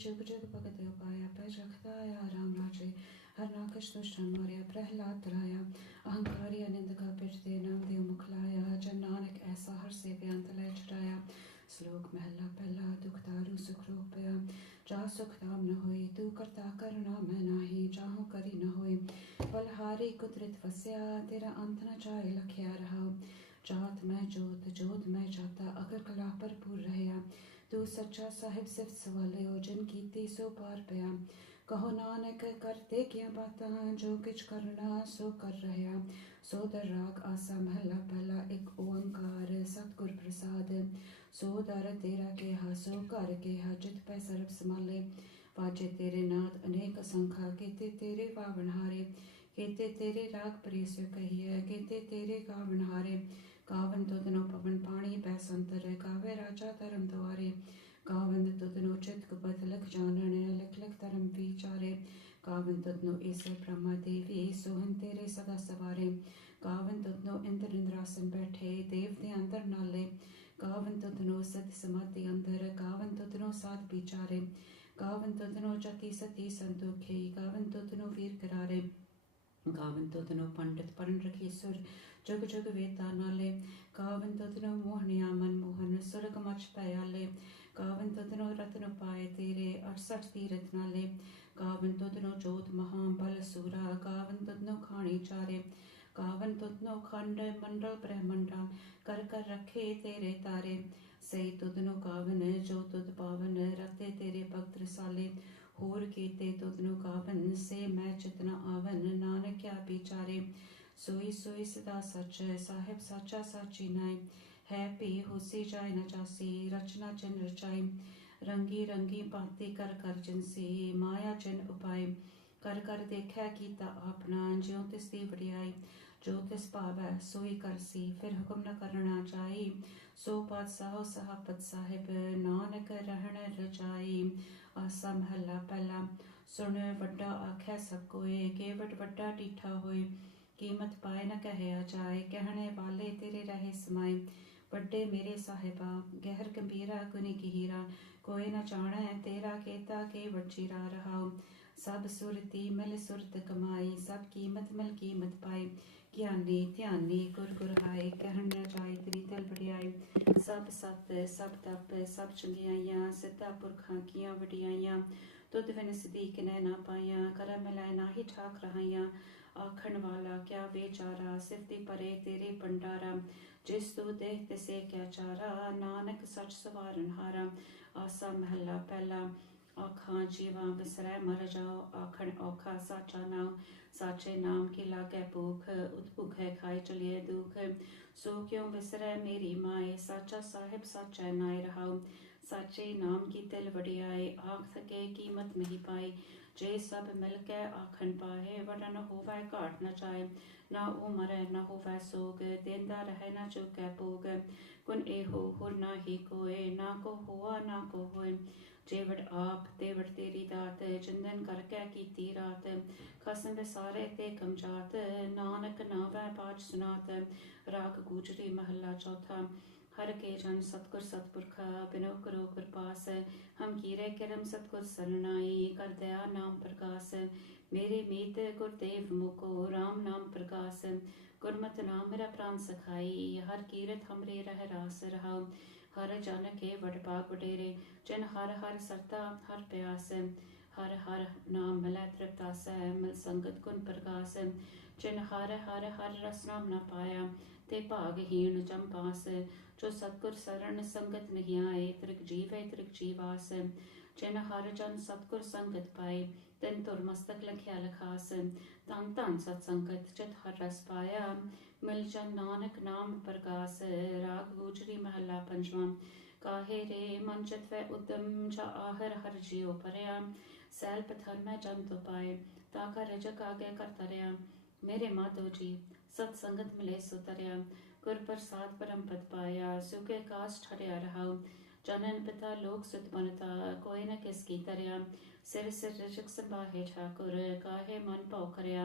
जुग जुग भगत उपाया पैर रखता आया राम राजे हर नाकश दुष्टन मारिया प्रहलाद तराया अहंकारी अनिंद का पिट दे नाम देव मुखलाया जन नानक ऐसा हर से बेअंत लय छुटाया श्लोक महला पहला दुख तारू सुख रोग पया जा सुख धाम न होई तू करता करना मैं नाही चाहूँ करी न होई बलहारी कुदरत वस्या तेरा अंत न चाहे लखिया रहा जात मैं जोत जोत मैं जाता अगर कला भरपूर रहया तू सच्चा साहिब सिफ्त सवालियो जिन कीती सो पार पया कहो नानक करते क्या बातां जो किछ करना सो कर रहया सो दर राग आसा महला पहला एक ओंकार सतगुर प्रसाद सो दर तेरा केहा सो कर केहा जित पै सर्ब समाले वाजे तेरे नाद अनेक असंखा केते तेरे वावनहारे केते तेरे राग प्रेस्यो कहिए केते तेरे गावनहारे कावन तुदनो पवन पानी पै संतर कावे राजा धर्म द्वारे कावन तुदनो चित कुपत लख जानन लख लख धर्म विचारे कावन तुदनो ईश्वर ब्रह्मा देवी सोहन तेरे सदा सवारे कावन तुदनो इंद्र इंद्रासन बैठे देव दे अंदर नाले कावन तुदनो सत समाधि अंदर कावन तुदनो साध विचारे कावन तुदनो जति सती संतोखे कावन तुदनो वीर करारे कावन तुदनो पंडित पढ़ रखी सुर जुग जुग वेता नाले कावन तुदनो मोहनिया मनमोहन सुरग मच पयाले कावन तुदनो रत्न पाए तेरे 68 तीरथ नाले कावन तुदनो जोत महाबल सूरा कावन तुदनो खाणी चारे कावन तुदनो खंड मंडल ब्रह्मंडा कर कर रखे तेरे तारे सही तुदनो कावन जो तुद पावन रते तेरे भक्त रसाले होर कीते तुदनो कावन से मैं चितना आवन नानक क्या बिचारे सोई सोई सदा सच साहिब साचा साची नाय है पी होसी जाय न जासी रचना चिन रचाई रंगी रंगी भांति कर कर जिनसी माया चिन उपाय कर कर देखै कीता अपना ज्यों तिस दी वडियाई जो तिस पावै सोई करसी फिर हुक्म न करना चाही सो पातशाह सहापत साहिब नानक रहन रचाई आसा महला पहला सुन वड्डा आखै सब कोए केवट वड्डा डीठा होए कीमत पाए न कहया जाए कहने वाले तेरे रहे समाए बड़े मेरे साहिबा गहर गंभीरा गुनी हीरा कोई न जाने तेरा केता के वजीरा रहाओ सब सुरती मिल सुरत कमाई सब कीमत मिल कीमत पाए ज्ञानी ध्यानी गुर गुरहाए कहन न जाए तेरी दिल बड़ियाई सब सत सब तप सब चंगियाइयां सिद्धा पुरखां कियां वडियाइयां तुद बिन सदीक ने ना पाया कर मिलाए ना ही ठाक रहाइयां आखन वाला क्या बेचारा सिफती परे तेरे भंडारा जिस तू देह तिसे क्या चारा नानक सच सवारन हारा आसा महला पहला आखा जीवा बिसरै मर जाओ आखन औखा साचा नाम साचे नाम की लागे भूख उतभुख है खाए चलिए दुख सो क्यों बिसरै मेरी माए साचा साहिब साचा नाय रहाओ साचे नाम की दिल वडियाए आख सके कीमत नहीं पाई जे सब मिल के आखन पाए वड़ा न होवै घाट न जाए ना उमर न होवै सोग देंदा रहे न चुकै भोग गुण एहो हुर ना ही कोय ना को हुआ ना को होए जेवड़ आप तेवड़ तेरी दात चंदन करके कीती रात खसम सारे ते कमजात नानक नावै पाठ सुनात राग गुजरी महला चौथा हर के जन सतगुर सतपुरखा बिनो करो कृपास हम कीरे करम सतगुर सरनाई कर दया नाम प्रकाश मेरे मीत गुरदेव मुको राम नाम प्रकाश गुरमत नाम मेरा प्राण सखाई हर कीरत हमरे रह रास रहाओ हर जन के वड भाग वडेरे जन हर हर सरता हर प्यास हर हर नाम मिलै तृप्तास मिल संगत गुण प्रकाश जिन हर हर हर रस नाम न पाया ते भागहीन जम पास जो सतगुर शरण संगत नहीं आए त्रिक जीव है त्रिक जीवास जिन हर जन सतगुर संगत पाए तिन तुर मस्तक लखिया लखास धन धन सत संगत चित हर रस पाया मिल जन नानक नाम प्रकाश राग गुजरी महला पंचवा काहे रे मन चित व उद्यम जा आहर हर जियो परया सैल पथर में जन तो पाए ताका रजक आगे कर तरया मेरे माधो जी सत्संगत मिले सुतरिया गुर प्रसाद परम पद पाया सुखे काश ठहरिया रहाओ जनन पिता लोक सुत बनता कोई न किसकी तरया सिर सिर रजक संभाहे ठाकुर काहे मन भाव करया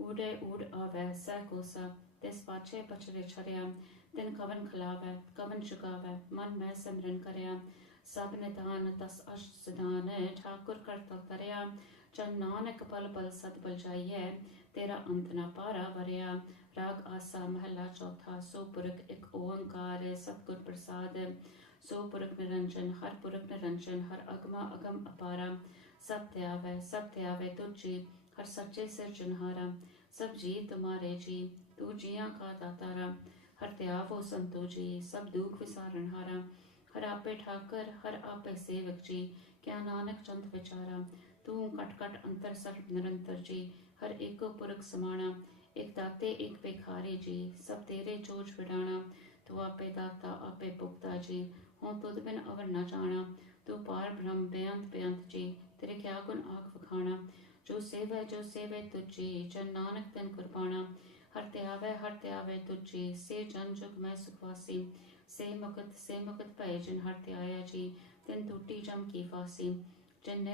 ऊडे ऊड आवे सह कोसा तिस पाछे पछरे छरिया दिन कवन खिलावे कवन चुकावे मन में सिमरन करया सब निदान तस अष्ट सिधान ठाकुर कर तल तरया चन नानक पल पल सत बल जाइए तेरा अंत ना पारा वरया। राग आसा महला चौथा। सो पुरख एक ओंकार सतगुर प्रसाद सो पुरख निरंजन हर पुरख निरंजन हर अगमा अगम अपारा। सब त्यावै तुझी हर सच्चे सिरजनहारा। सब जी तुम्हारे जी तू जिया का दातारा। हर त्यावो संतो जी सब दुख विसारणहारा। हर आपे ठाकर हर आपे सेवक जी क्या नानक चंद विचारा। तू कट कट अंतर सर्व निरंतर जी हर एको पुरख समाना। एक दाते एक भिखारी जी सब तेरे जोज विडाना। तू आपे दाता आपे पुख्ता जी हों तुद बिन अवर न जाना। तू पार ब्रह्म बेअंत बेअंत जी तेरे क्या गुण आख वखाना। जो सेवै तुझी जन नानक तन कुर्बाना। हर त्यावै तुझी से जन जुग मैं सुखवासी। से मुकत भय जिन हर त्याया जी तिन टूटी जम की फांसी। जिन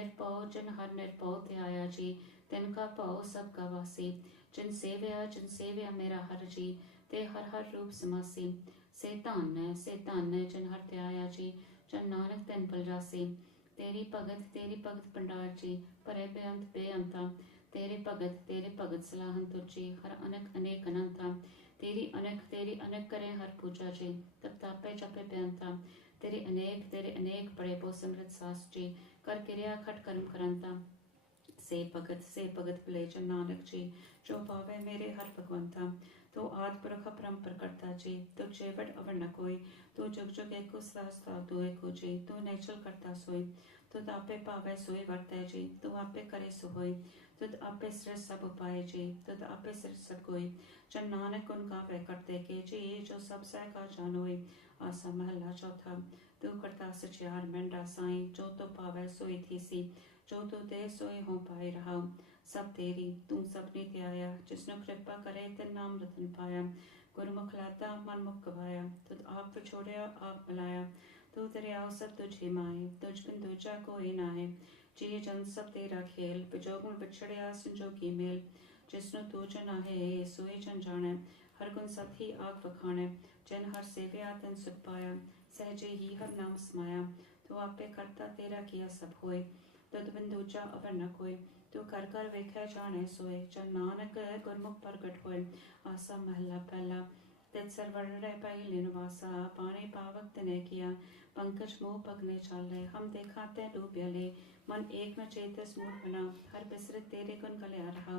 हर निर्भौ त्याया जी तिनका भौ सब का वासी। जिन सेव्या मेरा हर जी ते हर हर रूप समासी। से धन जिन हर त्याया जी जन नानक तिन पल जासी। तेरी भगत भंडार जी भरे बेअंता। तेरे भगत सलाहन तुझी हर अनक अनेक अनंता। तेरी अनक करें हर पूजा जी तब तापे जपे बेअंता। तेरे अनेक बड़े बो समृत सास जी कर क्रिया खट कर्म करंता। से भगत भले जन नानक जी जो पावे मेरे हर भगवंता। तो आदि पुरख परम्पर करता जी तो जेवट अवर न कोई। तो जुग जुग एको सदा तू एको जी तू नेचल करता सोई। तुद आपे पावे सोई वर्तै जी तू आपे करे सो होई। तुद आपे सिर सब उपाय जी तुद आपे सिर सब कोई। जन नानक गुण गावे करते के जी जो सब सह का जानोई। आसा महला चौथा। तू करता सचियार मेंढा साई जो तो पावे सोई थीसी। जो तू दे सोई हो पाई रहा। सब तेरी तू सबनी त्याया जिसनु कृपा करे तिन नाम रतन पाया। गुरमुख लाता मन मुख गवाया तुद आप विछोड़िया आप मिलाया। तू दरियाओ सब तुझी माए तुझ बिन दूजा कोई नाहे। जी जन सब तेरा खेल बिजोगुण बिछड़िया संजोगी मेल। जिसनु तू जन आहे सोई जन जाने हर गुण सती आग वखाने। जिन हर सेव्या तिन सुख पाया सहजे ही हर नाम समाया। तू आपे करता तेरा किया सब होए तुद बिन दूजा अवर न कोई। तू कर कर वेखै जाने सोए जन नानक गुरमुख प्रगट होए। आसा महला पहला। तित सरवर्ण पहले निवासा पानी पावक तने किया। पंकज मोह पगने चाले हम देखा तै डूब्यले। मन एक न चेतस मूढ़ बना हर बिसरत तेरे गुण गलिया रहा।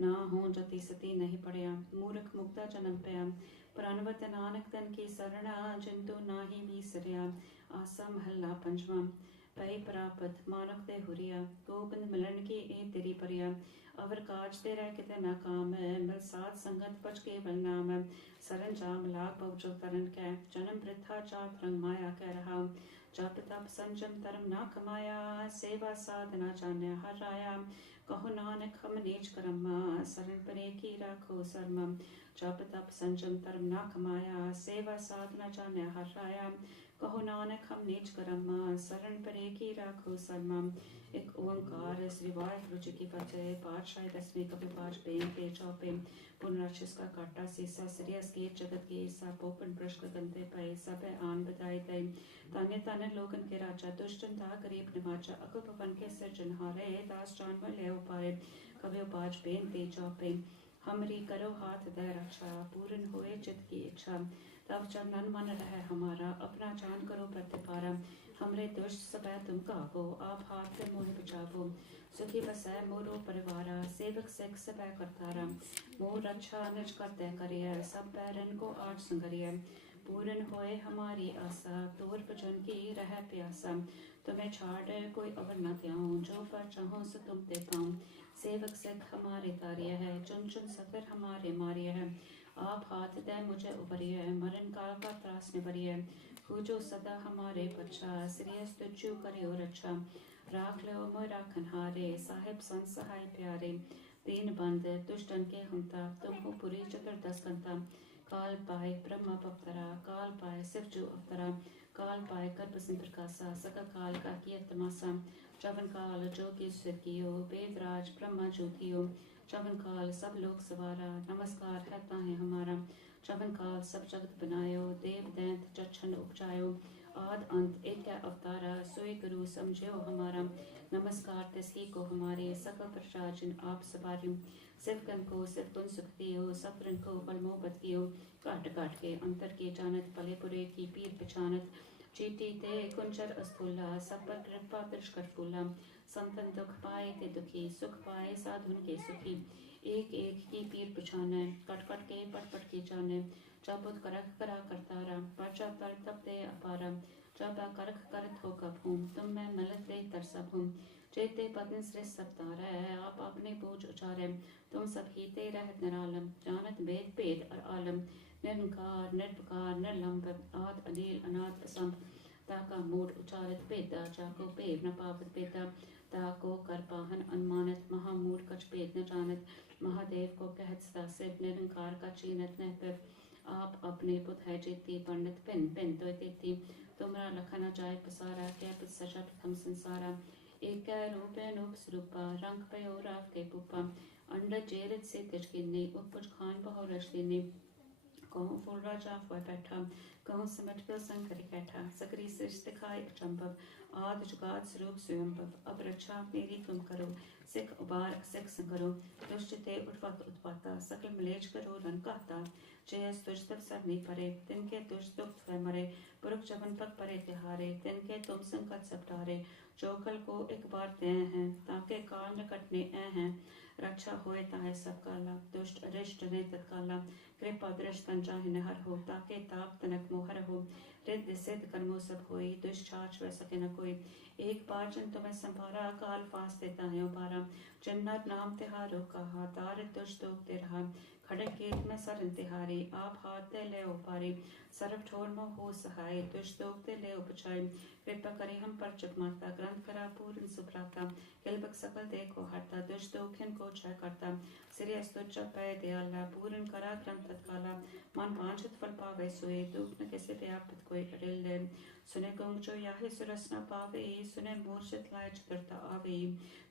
ना हो जति सती नहीं पड़या मूर्ख मुक्ता जन्म पया। प्रणवत नानक तन की सरना जिंतु नाही बीसरया। आसा महला पंचवा। पई प्रापत मानक ते हुरिया गोबिंद मिलन की ए तेरी परिया। अवर काज तेरा किते न काम मिल साध संगत पच केवल नाम। सरन जाम लाग बहु तरन कै जन्म वृथा जात रंग माया कह रहा। जप तप संजम धर्म ना कमाया सेवा साधना जान्या हर राया। कहो नानक हम नीच कर्मा सरन परे की राखो शर्मा। जप तप संजम धर्म ना कमाया सेवा साधना जान्या हर राया। कहो नानक हम नीच कर्मा शरण परे की राखो शर्मा। एक ओंकार श्री वाहिगुरु जी की फतेह। पातशाही दसवीं कभी पाँच पेन पे चौपे पुनराशिष का काटा सीसा श्रेयस के जगत के सा पोपन प्रश्न गंदे पे सब आन बधाई दई। ताने ताने लोगन के राजा दुष्टन था गरीब निवाचा अकुल पवन के सिरजनहारे दास जानवर ले उपाय। कभी पाँच पेन पे चौपे हमरी करो हाथ दे रक्षा पूर्ण होए चित की इच्छा। तब चरणन मन रहे हमारा अपना जान करो प्रतिपारा। हमरे दुष्ट सबै तुम कागो आप हाथ पे मोह बचावो। सुखी बसै मोरो परिवारा सेवक सिख सबै करतारा। मोह रक्षा निज करते करिय सब बैरन को आठ संगरिय। पूर्ण होए हमारी आशा तोर भजन की रह प्यासा। तुम्हें छाड़ कोई अवर न त्याऊं जो पर चाहो सो तुम ते पाऊं। सेवक सिख हमारे तारिय है चुन चुन सफर हमारे मारिय है। आप हाथ दे मुझे उबरिय मरण काल का त्रास निबरिय। पूजो सदा हमारे पच्छा श्रेयस तुझु करियो रक्षा। राख लो मोय राखन हारे साहिब संत सहाय प्यारे। दीन बंद दुष्टन के हमता तुम हो पुरी चतुर्दश कंता। काल पाए ब्रह्मा पवतरा काल पाए शिव जो अवतरा। काल पाए कर बसन प्रकाशा सका काल का किया तमासा। चवन काल जो की स्वर्गियो वेदराज ब्रह्मा ज्योतियो। चवन काल सब लोग सवारा नमस्कार है ताहे हमारा। चवन काल सब जगत बनायो देव दैंत जच्छन उपजायो। आद अंत एक है अवतारा, सोई गुरु समझो हमारा। नमस्कार तस्ही को हमारे, सकल प्रजा जिन आप सवारियों। सिवकन को सिवकुन सुख दियो, सफरन को बल मोहब्बत कियो। काट काट के अंतर के जानत, पले पुरे की पीर पहचानत। चीटी ते कुंचर अस्थूला, सब पर कृपा कर फूला। संतन दुख पाए ते दुखी, सुख पाए साधुन के सुखी। एक एक की पीर पहचाने, कट कट के पट पट के जाने। चाबुत करख करा करतारा, परचा तर तब दे अपारा। चाबा करख करत हो कब हूँ, तुम मैं मिलत दे तरसब हूँ। चेते पत्न श्रेष्ठ सब तारा है, आप अपने बोझ उचारे। तुम सब हीते रहत निरालम, जानत भेद भेद और आलम। निरंकार निर्विकार निर्लंब, आद अनिल अनाथ असंभ। ताका मूड उचारत बेदा, जाको पेव न पावत बेदा। ताको कर पाहन अनुमानत, महामूड कछ भेद न जानत। महादेव को कहत सदा शिव, निरंकार का चीनत न पिव। आप अपने पुत है जेती, पंडित पिन पिन तो तेती। तुमरा लखना जाय पसारा, क्या पित सचा प्रथम संसारा। एक रूप अनूप स्वरूपा, रंग पयो राव के पुपा। अंडर जेरत से तिज गिन्नी, उपज खान बहु रश दिनी। कहूँ फूल राजा हुआ बैठा, कहूँ सिमट पिल संकर कैठा। सकरी सृष्टि दिखाए अचंभव, आद जुगाद स्वरूप स्वयंभव। अब रक्षा मेरी तुम करो, सिख उबार सिख संकरो। दुष्ट ते उठवत उत्पाता, सकल मलेज करो रन कहता। जयस तुझ तब सब नहीं परे, तिनके तुझ दुख स्वय मरे। पुरख जबन पग परे तिहारे, तिनके तुम संकट सब टारे। चौखल को एक बार तय हैं, ताके काल न कटने ऐ हैं। रक्षा होए ताहे सब काला, दुष्ट अरिष्ट ने तत्काला। कृपा दृष्ट तन चाहे नहर हो, ताके ताप तनक मोहर हो। रिद्ध सिद्ध कर्मों सब होई, दुष्चाच वह सके न कोई। एक बार जन तुम्हें संभारा, काल फास देता है उबारा। जन्नत नाम तिहारो कहा, तार दुष्ट दोग ते रहा। खड़े कीर्त में सर तिहारी, आप हाथ दे ले उपारी। सर्व ठोर मोह हो सहाय, दुष्ट दोग ते ले उपचाय। कृपा करे हम पर चुप माता, ग्रंथ करा पूर्ण सुभ्राता। किलबक सकल देखो हरता, दुष्ट दोखिन को क्षय करता। सिरे स्तुच पय दयाला, पूर्ण करा ग्रंथ तत्काला। मन वांछित फल पावे सोए, दुख न किसे व्यापत कोई अडिल ले। सुने गंग जो याहे सुरस न पावे, सुने मूर्छित लाय चतुरता आवे।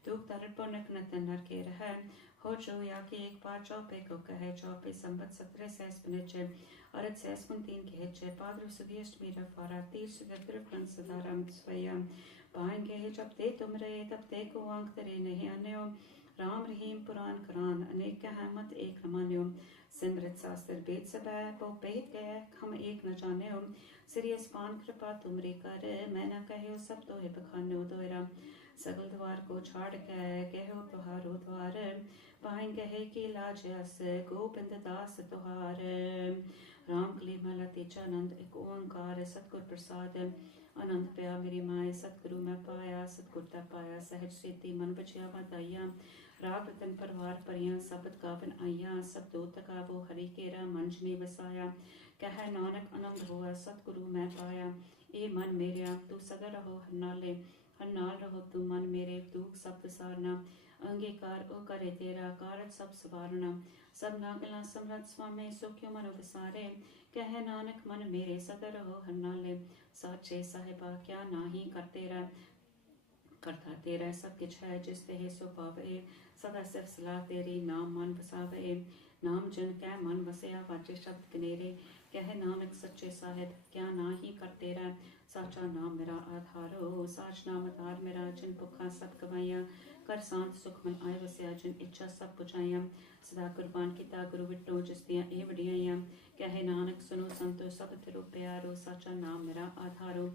दुख दर्द पर नक न नर के रह, हो जो या कि एक बार चौपे को कहे। चौपे संबत 17 सहस निचे, अरत सहस 3 के हेचे। पाद्र सुधी अष्टमी रफारा, तीर सुदर फलन सदारम स्वयं। पाएंगे जब ते तुम रे, तब ते को आंख तरे नहीं अन्यो। राम रहीम पुराण करान, अनेक कहमत एक न मान्यो। सिमरत शास्त्र वेद सब है, बहु भेद गए हम एक न जान्यो। सिरियस पान कृपा तुमरी कर, मैं न कहो सब तो है बखान्यो दोयरा। सगल द्वार को छाड़ के कहो तुहारो द्वार। पाएंगे है की लाज अस, गोविंद दास तुहार। राम कली मला तेजानंद, एक ओंकार सतगुर प्रसाद। आनंद पाया मेरी माए, सतगुरु मैं पाया। सतगुर ता पाया सहज सेती, मन बचिया बधाइया। राग रतन परवार परियां, सबद गावन आइया। सब दो तका वो हरि केरा, मंजनी बसाया। कह नानक आनंद होआ, सतगुरु मैं पाया। ए मन मेरिया तू सदा रहो हर नाले, हर नाल रहो तू मन मेरे। दुख सब विसारना, अंगीकार ओ करे तेरा। कारज सब सवारना, सब नागला समरथ स्वामी। सुख्यो मन विसारे, कह नानक मन मेरे। सदा रहो हर नाले, साचे साहिबा क्या नाही कर तेरा। करता तेरा सब किछ है, जिस ते सो पावे। सदा सिर्फ सलाह तेरी, नाम मन वसावे। नाम जन कै मन वसया, वाचे शब्द कनेरे। कह नानक सच्चे साहिब क्या नाही कर तेरा। साचा नाम मेरा आधारो, साच नाम आधार मेरा। जिन भुखा सब गवाइया, कर शांत सुख मन आए वसया। जिन इच्छा सब पुछाइया, सदा कुर्बान किता गुरु विटो। जिस दियां ए वडियाइया, कहे नानक सुनो संतो सब तिरु प्यारो। साचा नाम मेरा आधारो,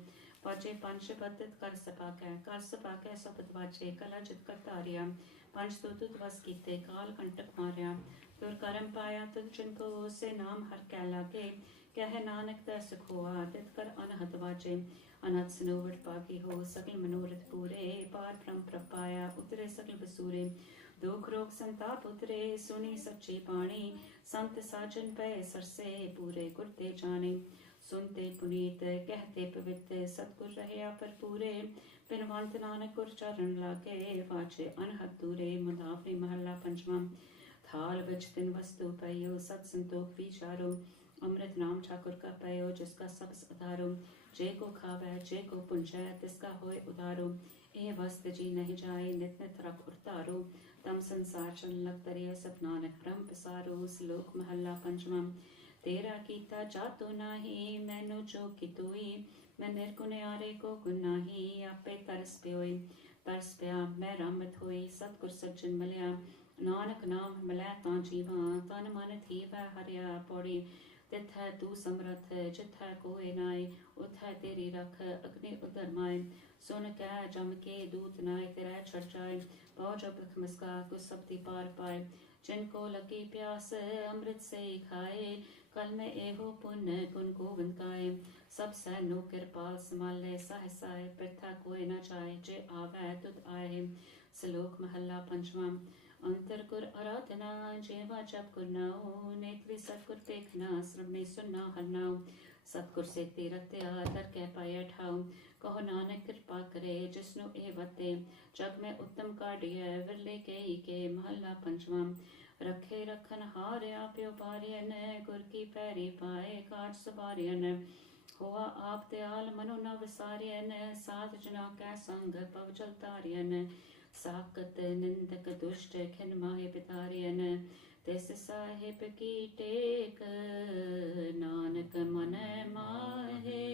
वाचे पंच बद्ध कर सपाकै सपत वाचे। कला जित कर तारिया, पंच तो तुत वस कीते। काल कंटक मारिया, तुर करम पाया तुझ जिनको। से नाम हर कै लागे, कह नानक तै सुख होआ। तित कर अनहद वाचे, अनहद सनोवट पागी हो। सकल मनोरथ पूरे, पार ब्रह्म प्रपाया। उतरे सकल बसूरे, दुख रोग संताप उतरे। सुनी सच्ची बाणी, संत साजन पै सरसे। पूरे गुर ते जाने, सुनते पुनीत कहते पवित्र। सतगुर रहया पर पूरे, बिनवंत नानक गुर चरण लागे। वाचे अनहद दूरे, मुदावनी महला पंचमा। थाल बिच तिन वस्तु पयो, सत संतोख विचारो। अमृत नाम ठाकुर का पयो, जिसका सबस आधारो। जे को खावे जे को पुंजै, तिसका होए उधारो। ए वस्त जी नहीं जाए, नित नित रख उतारो। तम संसार चल लग तरिय, सब नानक ब्रह्म पसारो। श्लोक महला पंचमा। तेरा कीता जातो नाही, मैनू जो कितोई। मैं निर्गुणियारे को गुनाही आपे तरस प्योई तरस पिया मैं रहमत होई सतगुर सज्जन मिलिया नानक नाम मिलै तां जीवा तन मन थी वै हरिया पौड़ी तिथै तू समरथ जिथै कोई नाय उथै तेरी रख अग्नि उदर माए सुन कै जम के दूत नाय तेरै छड़ जाए पौ जब खमसका कुछ सबदी पार पाए जिनको लगी प्यास अमृत से खाए कल में एहो पुण्य गुण गोविंद गाए सब सैनो कृपाल संभाले सह साय प्रथा कोई न चाहे जे आवे तुद आए श्लोक महला पंचवा अंतर गुर आराधना जेवा जप गुर नाओ नेत्री सतगुर देखना श्रवणी सुनना हरनाओ सतगुर से तीरत्या दर कै पाए ठाओ कहो नानक कृपा करे जिसनु ए वते जग में उत्तम काढ़िए विरले के महला पंचवा रखे रखन हारिया प्यो पारियन गुर की पैरी पाए काट सवारियन होआ आप दयाल मनो न विसारियन साध जना कै संग पव जल तारियन साकत निंदक दुष्ट खिन माहे पितारियन तिस साहिब की टेक नानक मन माहे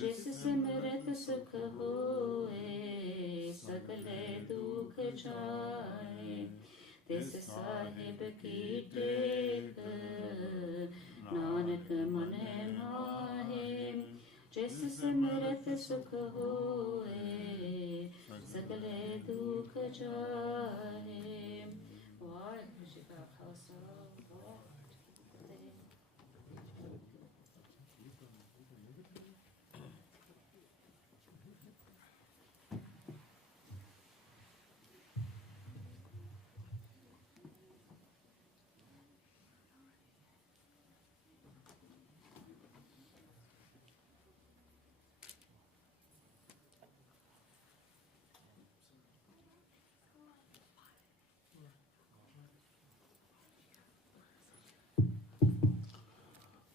जिस सिमरत सुख होए सगले दुख जाए तिस साहिब की टेक नानक मन माहे जिस सिमरत सुख होए सगले दुख जाए। वाहिगुरू जी का खालसा वाहिगुरू जी की फतेह।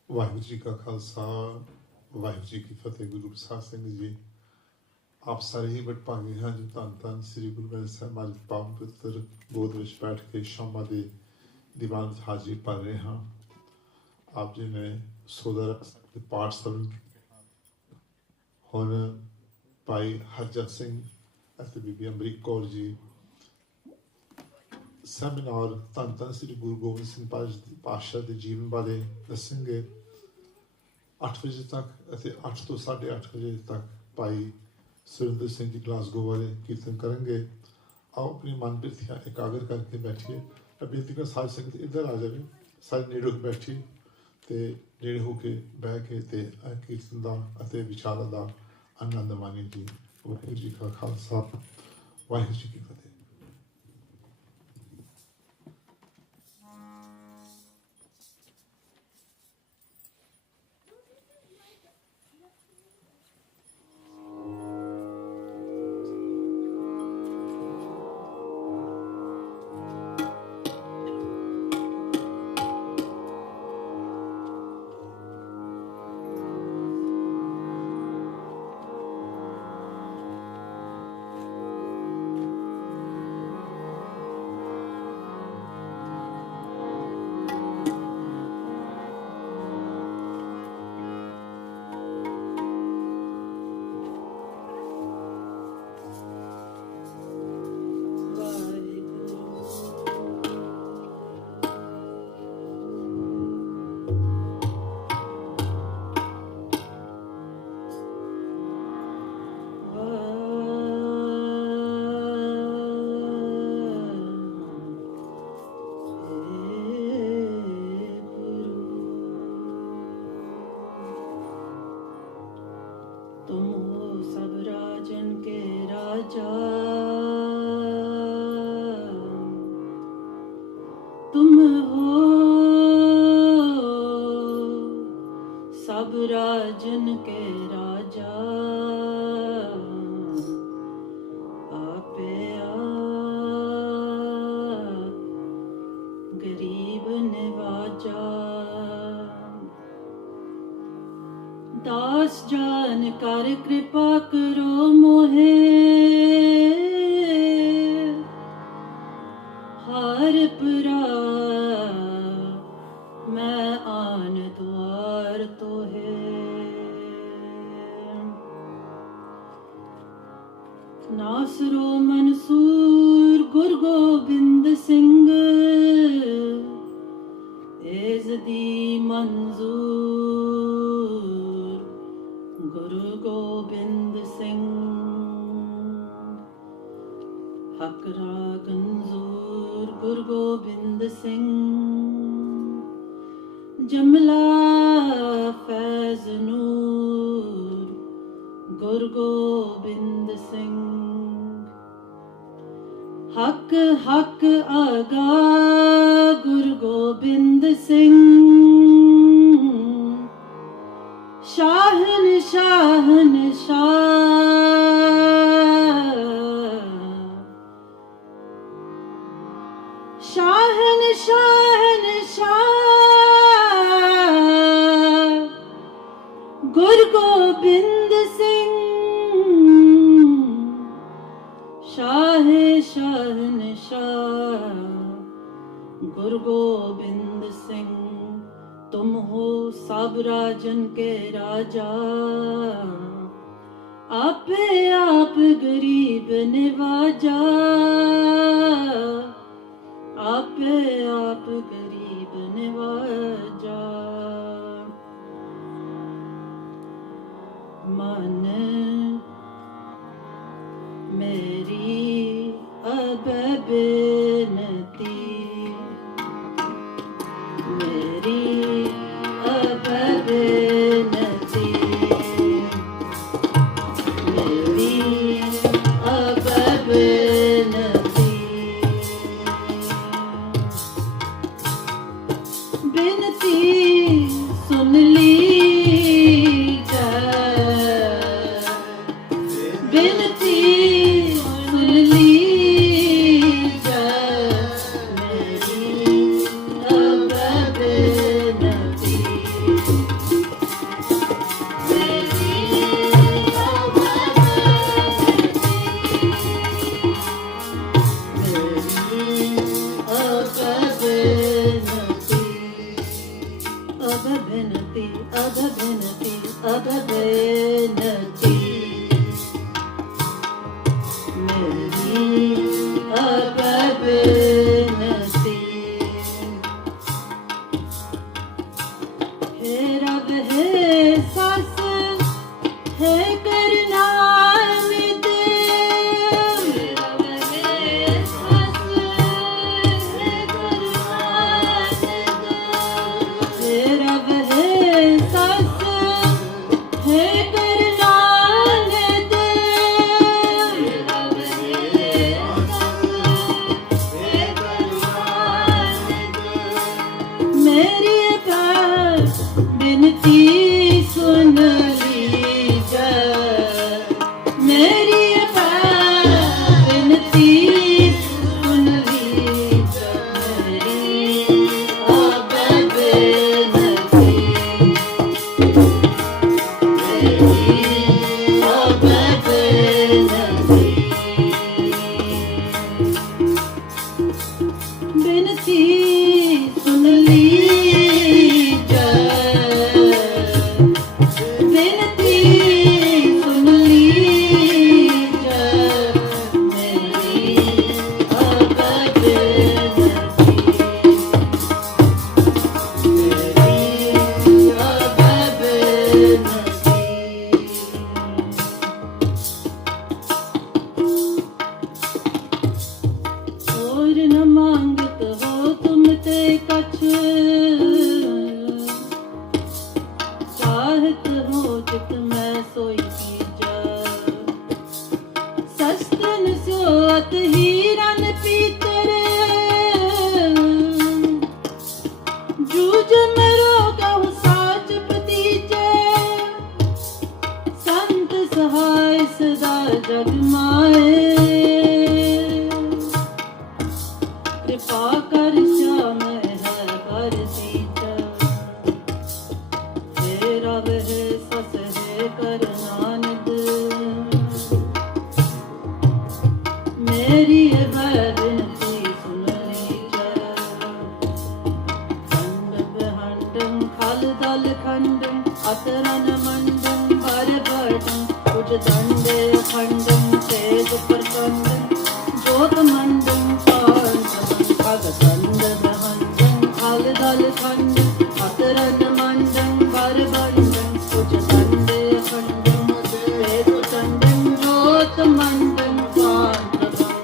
ਵਾਹਿਗੁਰੂ ਜੀ ਕਾ ਖਾਲਸਾ ਵਾਹਿਗੁਰੂ ਜੀ ਕੀ ਫਤਿਹ। ਗੁਰੂ ਪ੍ਰਸਾਦ ਸਿੰਘ ਜੀ ਆਪ ਸਾਰੇ ਹੀ ਵਡਭਾਗੇ ਹਾਂ ਜੋ ਧੰਨ ਧੰਨ ਸ੍ਰੀ ਗੁਰੂ ਗ੍ਰੰਥ ਸਾਹਿਬ ਅੱਜ ਪਾਵਨ ਪਵਿੱਤਰ ਗੋਦ ਵਿੱਚ ਬੈਠ ਕੇ ਸ਼ਾਮਾਂ ਦੇ ਦੀਵਾਨ ਵਿੱਚ ਹਾਜ਼ਰੀ ਭਰ ਰਹੇ ਹਾਂ। ਆਪ ਜੀ ਨੇ ਸੋਦਰ ਦੇ ਪਾਠ ਸਰਵਣ ਕੀਤੇ ਹਨ। ਹੁਣ ਭਾਈ ਹਰਜਨ ਸਿੰਘ ਅਤੇ ਬੀਬੀ ਅਮਰੀਕ ਕੌਰ ਜੀ ਸੈਮੀż ਧੰਨ ਧੰਨ ਸ੍ਰੀ ਗੁਰੂ ਗੋਬਿੰਦ ਸਿੰਘ ਪਾਤਸ਼ਾਹ ਦੇ ਜੀਵਨ ਬਾਰੇ ਦੱਸਣਗੇ। 8 ਵਜੇ ਤੱਕ ਅਤੇ 8 ਤੋਂ 8:30 ਵਜੇ ਤੱਕ ਭਾਈ ਸੁਰਿੰਦਰ ਸਿੰਘ ਜੀ ਗਲਾਸਗੋ ਵਾਲੇ ਕੀਰਤਨ ਕਰਨਗੇ। ਆਓ ਆਪਣੀ ਮਨ ਬਿਰਥੀਆਂ ਇਕਾਗਰ ਕਰਕੇ ਬੈਠੀਏ। ਬੇਨਤੀ ਕਰ ਸਾਧ ਸੰਗਤ ਇੱਧਰ ਆ ਜਾਵੇ, ਸਾਰੇ ਨੇੜੇ ਹੋ ਕੇ ਬੈਠੀਏ ਅਤੇ ਨੇੜੇ ਹੋ ਕੇ ਬਹਿ ਕੇ ਅਤੇ ਕੀਰਤਨ ਦਾ ਅਤੇ ਵਿਚਾਰਾਂ ਦਾ ਆਨੰਦ ਮਾਣੀਏ ਜੀ। ਵਾਹਿਗੁਰੂ ਜੀ ਕਾ ਖਾਲਸਾ ਵਾਹਿਗੁਰੂ ਜੀ ਕੀ ਫਤਿਹ। आसरो मंसूर गुरु गोबिंद सिंह एजदी मंजूर गुरु गोबिंद सिंह हकरा गंजूर गुरु गोबिंद सिंह जमला फैज नूर गुरु गोबिंद सिंह हक हक आगा Guru Gobind Singh Shahn Shahn Shah Shahn Shahn Shah Guru Gobind Singh Shah Shahn Shah Guru Gobind Singh तुम हो सब राजन के राजा आपे आप गरीब निवाजा आपे आप गरीब निवाजा मन मेरी अब बेनती मेरी अब बेनती मेरी अब बेनती बिनती सुन लीजिए बिनती सुन लीजिए मेरी अब बिनती मेरी अब बिनती अब बिनती अब बिनती मेरी अब बिनती हे रब हे सास हे करना मिद हे रब हे सास हे करना मिद हे रब हे सास हे करना मिद हे रब हे सास हे करना मिद मेरी बात बिनती सुन लीजिए मेरी बात बिनती सुन लीजिए मेरी अब बिनती मेरी अब बिनती बिनती सुन लीजिए बिनती सुन लीजिए मेरी अब बिनती मेरी अब बिनती और न मांगत हो तुम ते कछ चाहत हो चित मैं सोई कीजा सस्तन स्योत हीरन पीतर जूझ मेरो कहु साच पतीजे संत सहाय सदा जग माए कृपा कर श्याम है कर सीता तेरा वह सस है कर नानद मेरी बिनती सुन लीजिए खंड हंडम खल दल खंडम अतरन मंडम भर बटम भुज दंडे खंडं तेज प्रचंडं ज्योतमंडं कांतमं खगखंड दहंडं खल दल खंडं अतरन मंडं बरबंडं भुज दंडे खंडं तेज प्रचंडं ज्योतमंडं कांतमं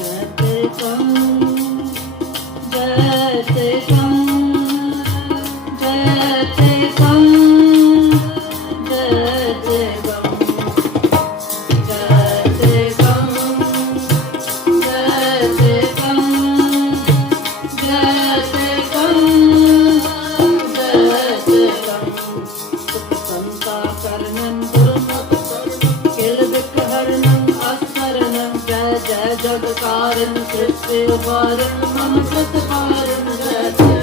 जयते कं जयते कं जयते कं जयते कं जयते कं जयते कं जयते कं जयते कं सुख संताकरणं गुरुमत किलबिकहरणं अस्मरणं जय जय जगकारण सृष्टि उपारण मम सत्कारण जय जय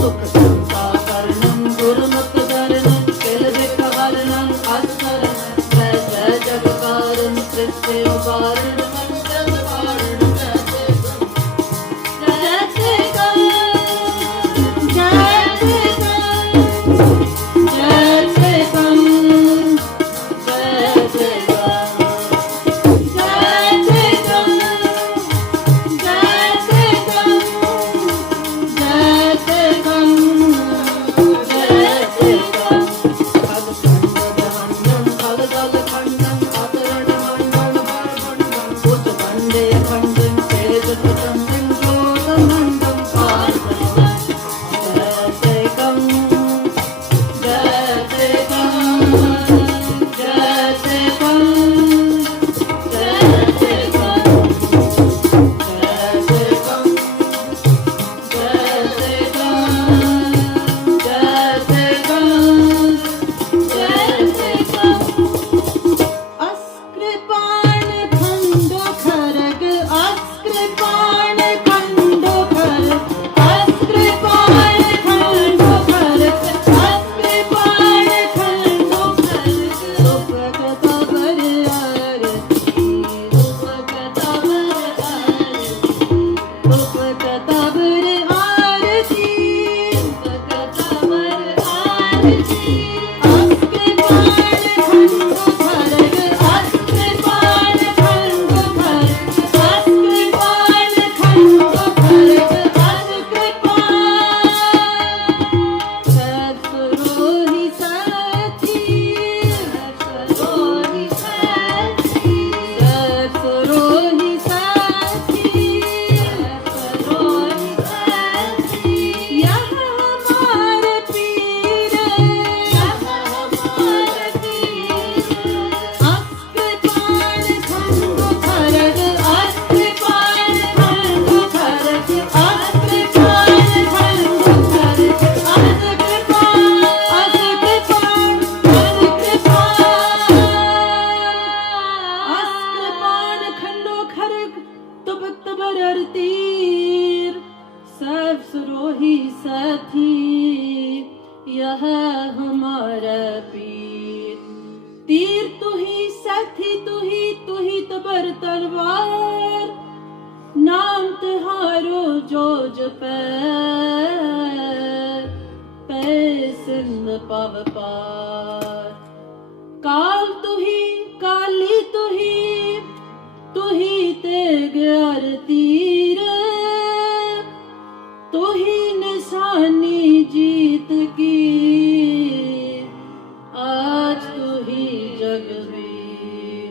सुख संताकरणं गुरुमत धरणं किलबिकहरणं अस्मरणं जय जय जगकारण सृष्टि उपारण मम सत्कारण जय जय कं जयते कं जयते कं जयते कं जयते कं जयते कं जयते कं जयते कं खगखंड दहंडं खलदल खंडं अतरणमण्डलं बरबण्डं भुज दण्डे खंडं तेज प्रचण्डं ज्योतमण्डलं कान्तमं जयते कं जयते कं जयते कं जयते कं जयते कं जयते कं जयते कं जयते कं अस्कृपाण खंडो खरग अस्कृपाण खंडो खरग अस्कृपाण खंडो खरग अस्कृपाण खंडो खरग रूपकथा बर आरती रूपकथा बर आरती रूपकथा बर आरती रूपकथा बर आरती अस्कृपाण खंडो खरग अस्कृपाण खंडो खरग अस्कृपाण खंडो खरग सरोहि साथी सरोहि साथी सरोहि साथी सरोहि साथी यह हमारे पीर यह हमारे पीर अस्कृपाण खंडो खरग अस्कृपाण खंडो खरग अस्कृपाण खंडो खरग अस्कृपाण अस्कृपाण अस्कृपाण खंडो खरग तुब तबर तीर सब सुरोही साथी यह हमारा पीर तीर तू ही साथी तू ही तबर तलवार नाम तुहारो जो जपै पै सिंध पव पार काल तू ही काली तू ही तेग अर तीर तू ही निशानी जीत की आज तू ही जगवीर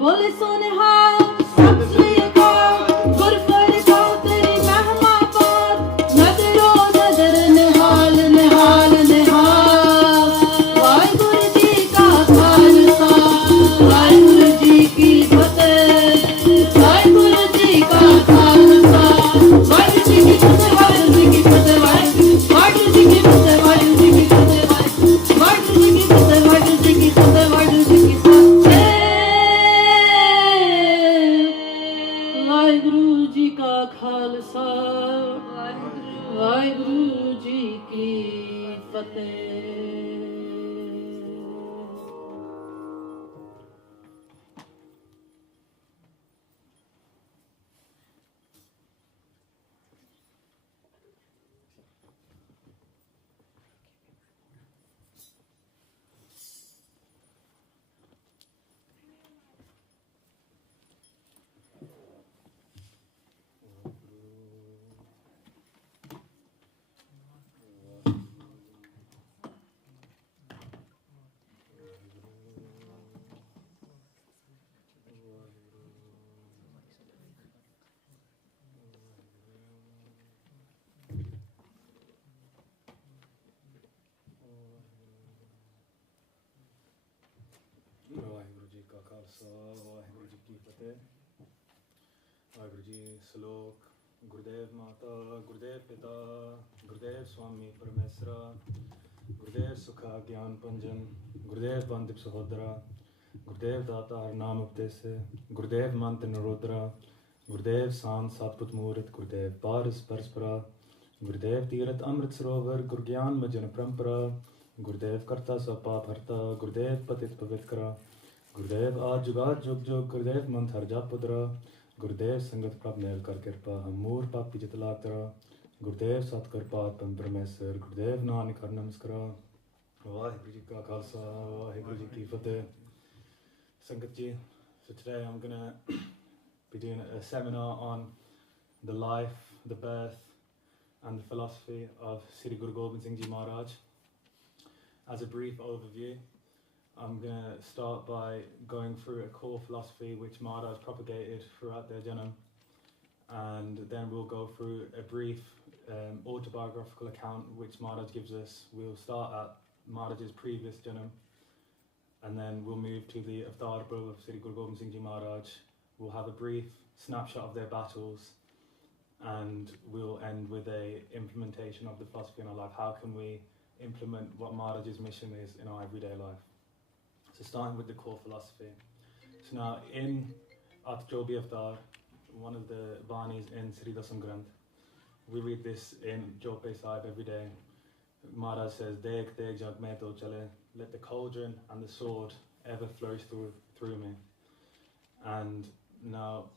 बोले सोनिहार सब श्रीकाल गुर पर गाओ तेरी महिमा पार नजरो नजर निहाल निहाल निहाल वाहिगुरु जी का खालसा वाहिगुरु जी की फतेह वाहिगुरु जी का खालसा वाहिगुरु जी की फतेह वाहिगुरु जी की फतेह वाहिगुरु जी की फतेह वाहिगुरु जी की फतेह वाहिगुरु जी की फतेह वाहिगुरु जी की फतेह वाहिगुरु जी की फतेह वाहिगुरु जी का खालसा वाहिगुरु जी की फतेह। Khalsa, Vaheguru Ji Ki Fateh. Vaheguru Ji Salok, Gurudev Mata, Gurudev Pita, Gurudev Swami Paramesra, Gurudev Sukha Gyan Panjan, Gurudev Bandip Sahodra, Gurudev Data Harnam Updese, Gurudev Mant Narodra, Gurudev Sant Satput Murat, Gurudev Paras Parspara, Gurudev Tirat Amrit Sarovar, Gurgyan Majan Prampara, Gurudev Karta Sapa Bharta, Gurudev Patit Pavitkara, Gurudev Aaj Jugaad Jug Jug, Gurudev Manthar Japudra, Gurudev Sangat Prab Mel Kar Kirpa, Hamur Papi Jitlatara, Gurudev Satkar Paat Pan Parmesar, Gurudev Nanak Har Namaskara, Vaheguru Ji Ka Khalsa, Vaheguru Ji Ki Fateh. Sangat Ji, so today I'm going to be doing a seminar on the life, the birth and the philosophy of Sri Guru Gobind Singh Ji Maharaj. As a brief overview, I'm going to start by going through a core philosophy which Maharaj propagated throughout their janam, and then we'll go through a brief autobiographical account which Maharaj gives us. We'll start at Maharaj's previous janam, and then we'll move to the Avtar Prabhu of Sri Guru Gobind Singh Ji Maharaj. We'll have a brief snapshot of their battles, and we'll end with a implementation of the philosophy in our life. How can we implement what Maharaj's mission is in our everyday life? So starting with the core philosophy. So now in At Jobi Avtar, one of the Banis in Sri Dasam Granth, we read this in Jope Sahib every day. Maharaj says, Deg Deg Jag Mein To Chale, let the cauldron and the sword ever flourish through me. And now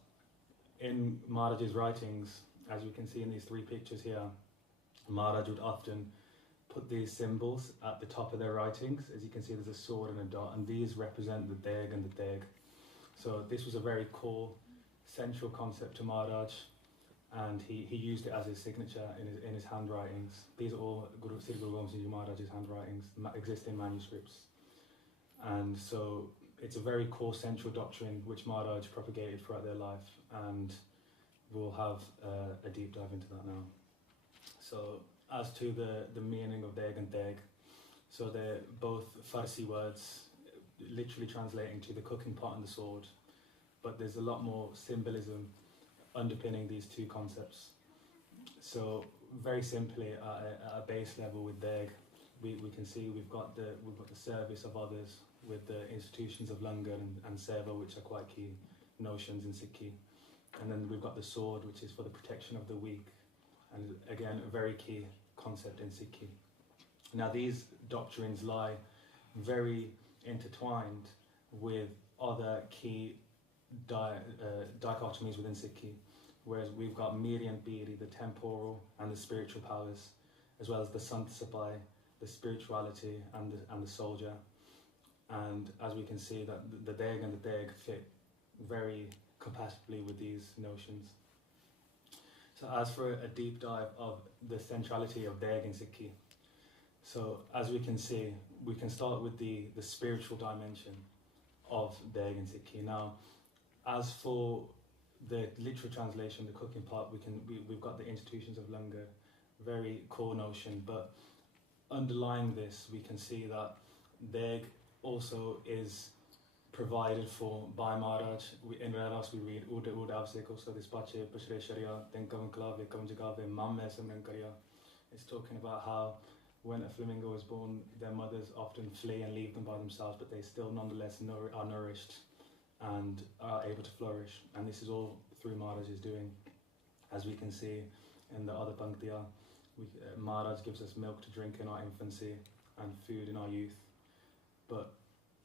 in Maharaj's writings, as we can see in these three pictures here, Maharaj would often put these symbols at the top of their writings. As you can see, there's a sword and a dot, and these represent the Deg and the Deg. So this was a very core, central concept to Maharaj, and he used it as his signature in his handwritings. These are all Sri Guru Gobind Singh Ji Maharaj's handwritings, existing manuscripts. And so it's a very core central doctrine which Maharaj propagated throughout their life, and we'll have a deep dive into that now. So as to the meaning of Deg and Deg, so they're both Farsi words, literally translating to the cooking pot and the sword, but there's a lot more symbolism underpinning these two concepts. So very simply, at a base level with Deg, we can see we've got the service of others with the institutions of Langar and Seva, which are quite key notions in Sikhi. And then we've got the sword, which is for the protection of the weak, and again, a very key concept in Sikhi. Now these doctrines lie very intertwined with other key dichotomies within Sikhi, whereas we've got Miri and Biri, the temporal and the spiritual powers, as well as the Sant Sapai, the spirituality and the soldier. And as we can see, that the Deg and the Deg fit very compatibly with these notions. So as for a deep dive of the centrality of Deg in Sikhi, so as we can see, we can start with the spiritual dimension of Deg in Sikhi. Now, as for the literal translation, the cooking pot, we've got the institutions of Langar, very core notion, but underlying this, we can see that Deg also is provided for by Maharaj. In Vedas we read Uda Avseko, so this Bache Pashre Sharia, Tenkavan Klave, Kamjagave, Mamme Samrankarya. It's talking about how when a flamingo is born, their mothers often flee and leave them by themselves, but they still nonetheless are nourished and are able to flourish. And this is all through Maharaj's doing. As we can see in the other Panktya, Maharaj gives us milk to drink in our infancy and food in our youth. But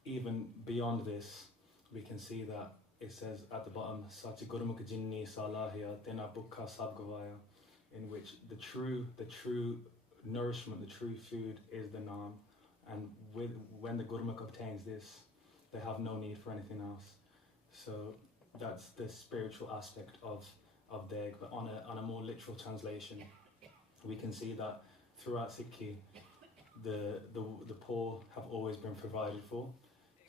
even beyond this, we can see that it says at the bottom, Sachi Gurmukh Jinni Salahya Tena Bukha Sabgavaya, in which the true nourishment, the true food is the Naam. And when the Gurmukh obtains this, they have no need for anything else. So that's the spiritual aspect of Deg. But on a more literal translation, we can see that throughout Sikhi, the poor have always been provided for.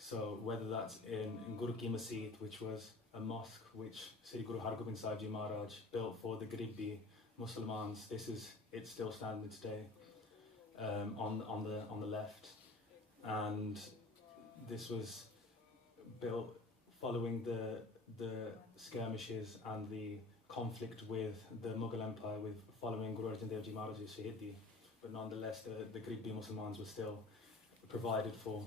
So whether that's in Guru Ki Masjid, which was a mosque which Sri Guru Har Gobind Sahib Ji Maharaj built for the Garibi Muslimans, it's still standing today on the left, and this was built following the skirmishes and the conflict with the Mughal Empire, with following Guru Arjan Dev Ji Maharaj's Shahidi, but nonetheless the Garibbi Muslims were still provided for.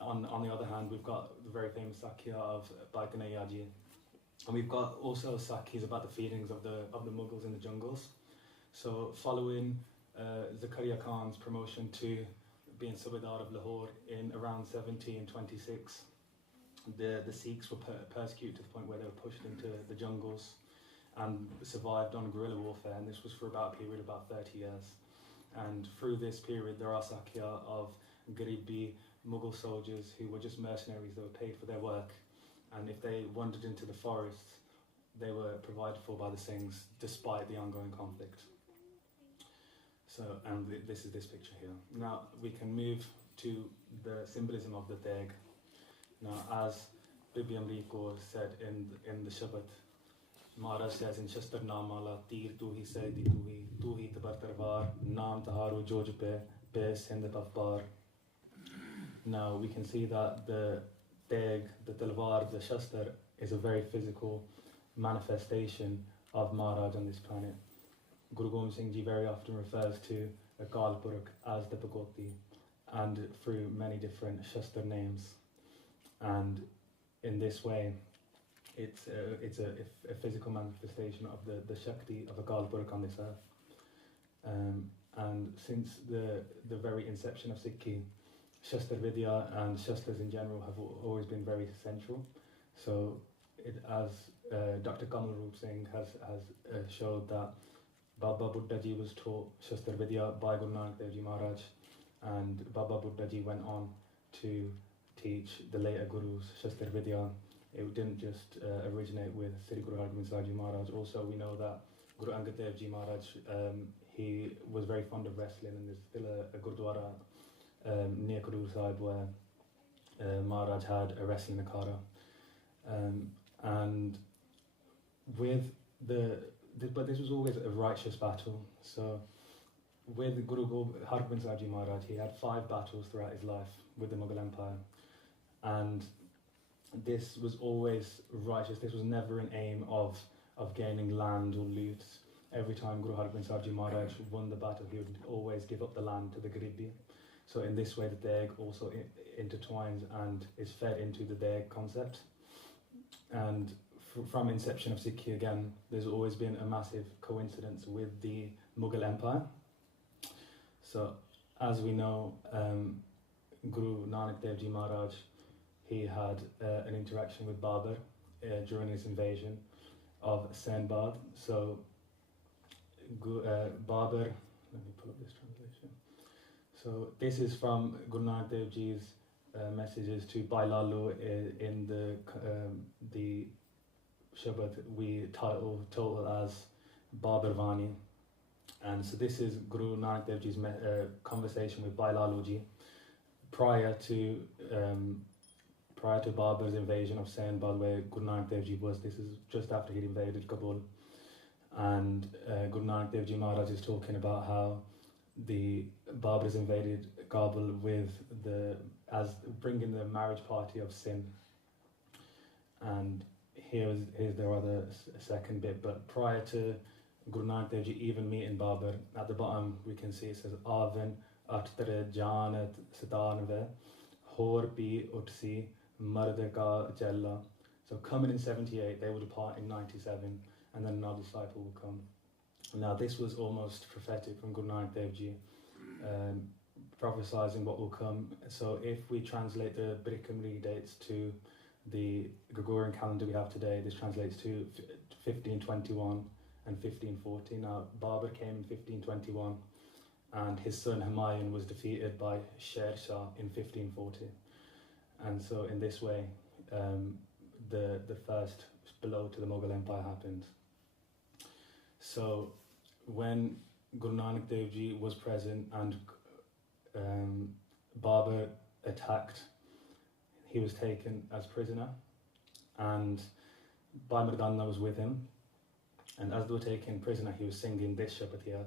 On the other hand, we've got the very famous Sakya of Baikanayaji, and we've got also Sakyas about the feelings of the Mughals in the jungles. So following Zakaria Khan's promotion to being Subadar of Lahore in around 1726, the Sikhs were persecuted to the point where they were pushed into the jungles and survived on guerrilla warfare, and this was for about a period of about 30 years. And through this period, there are Sakya of Garibbi Mughal soldiers who were just mercenaries. They were paid for their work, and if they wandered into the forests, they were provided for by the Singhs despite the ongoing conflict. So, and this is this picture here. Now we can move to the symbolism of the Teg. Now, as Bibi Amrit Kaur said in the Shabad, Maharaj says in Shastar Namala, Tir tu hi saidi tu hi tabar tarvar, Naam taharu joj pe send pafbar. Now we can see that the Teg, the Talwar, the Shastar is a very physical manifestation of Maharaj on this planet. Guru Gobind Singh Ji very often refers to a Kal Purukh as the Bhagoti, and through many different Shastar names. And in this way, it's a physical manifestation of the Shakti of a Kal Purukh on this earth. And since the very inception of Sikhi, Shastar Vidya and Shastras in general have always been very central. So as Dr. Kamal Roop Singh has showed that Baba Buddha Ji was taught Shastar Vidya by Guru Nanak Dev Ji Maharaj, and Baba Buddha Ji went on to teach the later Gurus Shastar Vidya. It didn't just originate with Sri Guru Hargobind Sahib Ji Maharaj. Also, we know that Guru Angad Dev Ji Maharaj, he was very fond of wrestling, and there's still a Gurdwara near Gurdwara Sahib where Maharaj had a wrestling akhada. And with but this was always a righteous battle. So with Guru Hargobind Sahib Ji Maharaj, he had 5 battles throughout his life with the Mughal Empire, and this was always righteous. This was never an aim of gaining land or loot. Every time Guru Hargobind Sahib Ji Maharaj won the battle, he would always give up the land to the Garibbi. So in this way, the Deg also intertwines and is fed into the Deg concept. And from inception of Sikhi, again, there's always been a massive coincidence with the Mughal Empire. So as we know, Guru Nanak Dev Ji Maharaj, he had an interaction with Babur during his invasion of Senbad. So Babur, let me pull up this translation. So this is from Guru Nanak Dev Ji's messages to Bhai Lalu in the Shabad we total as Babur Vani. And so this is Guru Nanak Dev Ji's conversation with Bhai Lalu Ji prior to Babur's invasion of Senbad, where Guru Nanak Dev Ji was. This is just after he'd invaded Kabul. And Guru Nanak Dev Ji Maharaj is talking about how the Babur's invaded Kabul as bringing the marriage party of sin. And here's their other second bit. But prior to Guru Nanak Dev Ji even meeting Babur, at the bottom we can see it says Aven Attre Janat Satanve Hor Pi Utsi Mardaka Jella. So coming in 78, they will depart in 97, and then another disciple will come. Now this was almost prophetic from Guru Nanak Dev Ji, prophesizing what will come. So if we translate the Brikamri dates to the Gregorian calendar we have today, this translates to 1521 and 1540. Now Babur came in 1521, and his son Humayun was defeated by Sher Shah in 1540. And so in this way, the first blow to the Mughal Empire happened. So when Guru Nanak Dev Ji was present and Babur attacked, he was taken as prisoner, and Bhai Mardana was with him. And as they were taken prisoner, he was singing this Shabad here.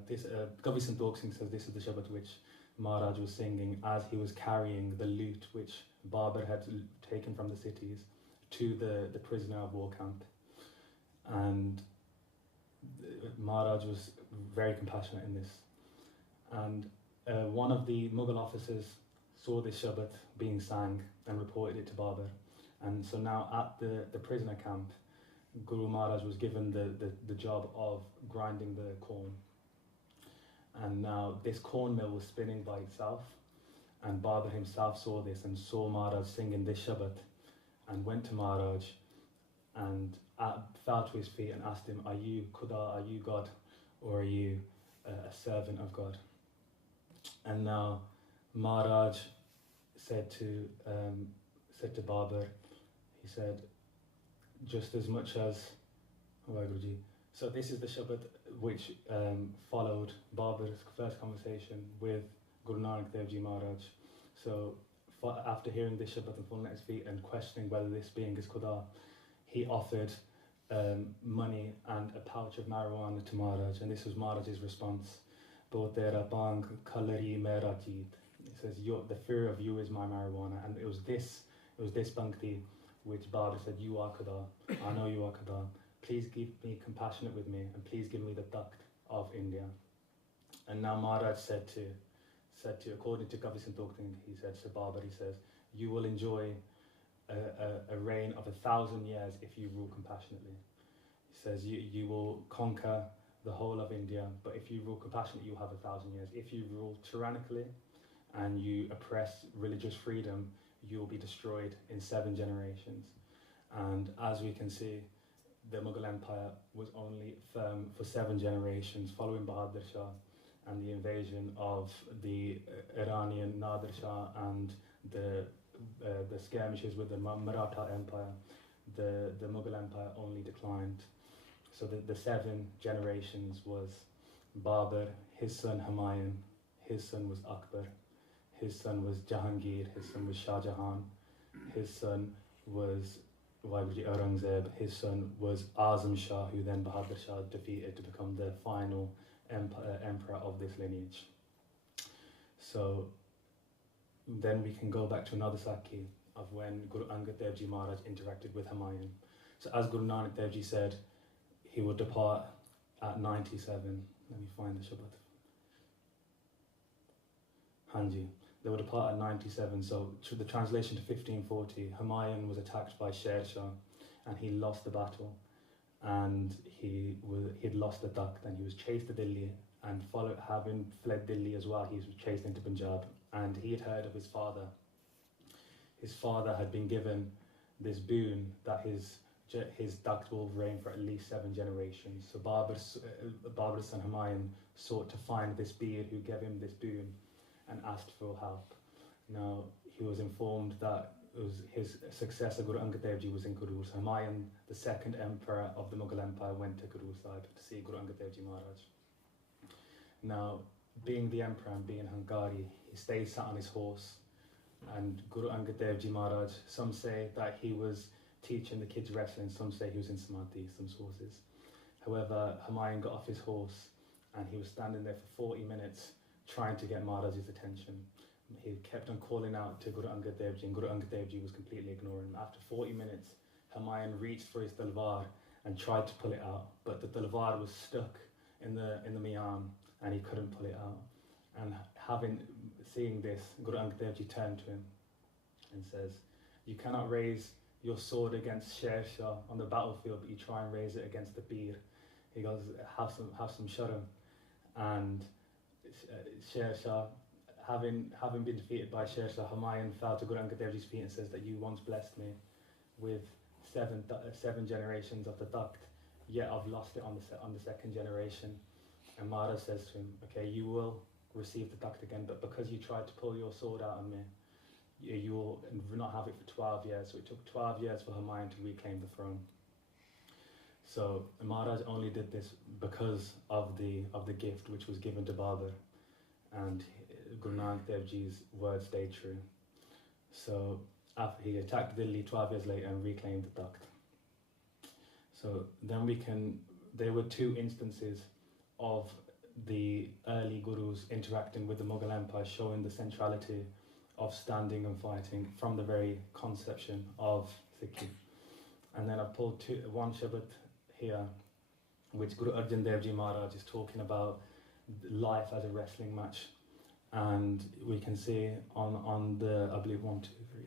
Kavi Santokh Singh says this is the Shabad which Maharaj was singing as he was carrying the loot which Babur had taken from the cities to the prisoner of war camp, and Maharaj was very compassionate in this. And one of the Mughal officers saw this Shabad being sang and reported it to Babur. And so now at the prisoner camp, Guru Maharaj was given the job of grinding the corn. And now this corn mill was spinning by itself, and Babur himself saw this and saw Maharaj singing this Shabad, and went to Maharaj and fell to his feet and asked him, "Are you Khuda, are you God, or are you a servant of God?" And now Maharaj said to Babur, he said, "Just as much as Guruji." So this is the Shabad which followed Babur's first conversation with Guru Nanak Dev Ji Maharaj. So after hearing this Shabad and falling at his feet and questioning whether this being is Khuda, he offered money and a pouch of marijuana to Maharaj, and this was Maharaj's response. "Bo tera bang kalari mera jeet." He says, "The fear of you is my marijuana." And it was this bhakti which Babur said, "You are Khuda, I know you are Khuda. Please keep me compassionate with me, and please give me the takht of India." And now Maharaj said to according to Kavi Santokh, he said to Babur, he says, "You will enjoy a reign of 1,000 years if you rule compassionately." He says, you will conquer the whole of India, but if you rule compassionately, you'll have 1,000 years. If you rule tyrannically and you oppress religious freedom, you will be destroyed in 7 generations. And as we can see, the Mughal Empire was only firm for 7 generations following Bahadur Shah and the invasion of the Iranian Nadir Shah and the skirmishes with the Maratha Empire. The Mughal Empire only declined. So the 7 generations was Babur, his son Humayun, his son was Akbar, his son was Jahangir, his son was Shah Jahan, his son was Aurangzeb, his son was Azam Shah, who then Bahadur Shah defeated to become the final emperor of this lineage. So then we can go back to another Sakhi of when Guru Angad Dev Ji Maharaj interacted with Humayun. So as Guru Nanak Dev Ji said, he would depart at 97. Let me find the Shabad. Hanji. They would depart at 97. So the translation to 1540, Humayun was attacked by Sher Shah and he lost the battle. And he'd lost the takht, and he was chased to Delhi, and having fled Delhi as well, he was chased into Punjab. And he had heard of his father. His father had been given this boon that his takht will reign for at least 7 generations. So Babur's son Humayun sought to find this beard who gave him this boon and asked for help. Now he was informed that his successor Guru Angad Dev Ji was in Gurur. So Humayun, the 2nd emperor of the Mughal Empire, went to Gurdwara Sahib to see Guru Angad Dev Ji Maharaj. Now, being the emperor and being Hankari, he stayed sat on his horse, and Guru Angad Dev Ji Maharaj, some say that he was teaching the kids wrestling, some say he was in Samadhi, some sources. However, Humayun got off his horse and he was standing there for 40 minutes trying to get Maharaj's attention. He kept on calling out to Guru Angad Dev Ji, and Guru Angad Dev Ji was completely ignoring him. After 40 minutes, Humayun reached for his talwar and tried to pull it out, but the talwar was stuck in the miyam and he couldn't pull it out. And seeing this, Guru Angad Dev Ji turned to him and says, "You cannot raise your sword against Sher Shah on the battlefield, but you try and raise it against the beer." He goes, have some sharm. And Sher Shah, having been defeated by Sher Shah, Humayun fell to Guru Angad Dev Ji's feet and says that you once blessed me with 7 generations of the takht, yet I've lost it on the 2nd generation. And Maharaj says to him, "Okay, you will receive the takht again, but because you tried to pull your sword out on me, you will not have it for 12 years. So it took 12 years for Humayun to reclaim the throne. So Maharaj only did this because of the gift which was given to Babur, and Guru Nanak Dev Ji's word stayed true. So after he attacked Delhi 12 years later and reclaimed the takht. So then there were 2 instances of the early gurus interacting with the Mughal Empire, showing the centrality of standing and fighting from the very conception of Sikhi. And then I've pulled one Shabad here, which Guru Arjan Dev Ji Maharaj is talking about life as a wrestling match. And we can see on the, I believe, 1, 2, 3,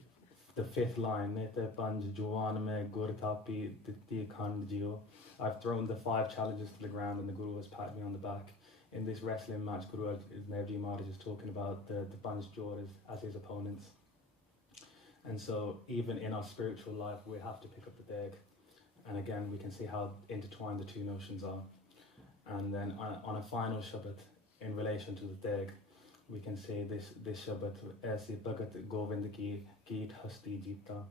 the 5th line, Nete Panj Juwan Me Gur Tapi Diti Khand Jio. I've thrown the 5 challenges to the ground and the Guru has patted me on the back. In this wrestling match, Guru Arjan Dev Ji Maharaj is talking about the Panj Jor as his opponents. And so even in our spiritual life, we have to pick up the deg. And again, we can see how intertwined the two notions are. And then on a final Shabad, in relation to the deg, we can say this Shabad, Aise Bhagat Govind ki Geet Hasti Jeeta.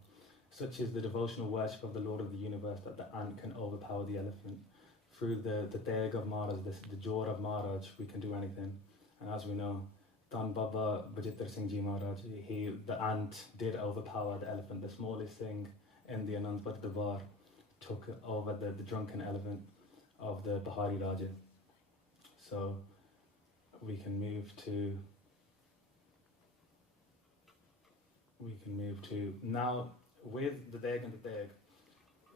Such is the devotional worship of the Lord of the universe that the ant can overpower the elephant. Through the deg of Maharaj, the Jor of Maharaj, we can do anything. And as we know, Tan Baba Bajiter Singh Ji Maharaj, the ant did overpower the elephant. The smallest thing in the Anandpat Dabar took over the drunken elephant of the Bahari Raja. So we can move to now with the deg and the deg.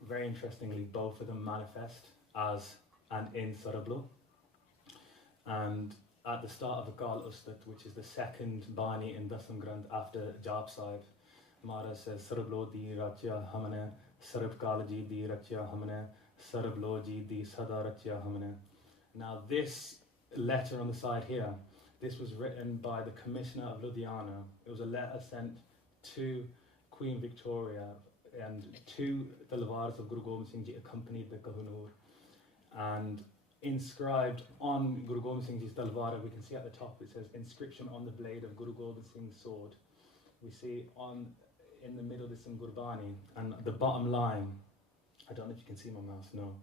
Very interestingly, both of them manifest as and in Sarablo. And at the start of Akal Ustat, which is the second Bani in Dasam Granth after Jap Sahib, Maharaj says, Sarablo di Rachya Hamane, Sarab Kalaji di Rachya Hamane, Sarablo ji di Sada Rachya Hamane. Now this letter on the side here, this was written by the Commissioner of Ludhiana. It was a letter sent to Queen Victoria, and 2 Talwars of Guru Gobind Singh Ji accompanied the Kohinoor. And inscribed on Guru Gobind Singh Ji's Talwar, we can see at the top it says inscription on the blade of Guru Gobind Singh's sword. We see in the middle there's some Gurbani, and the bottom line, I don't know if you can see my mouse, no.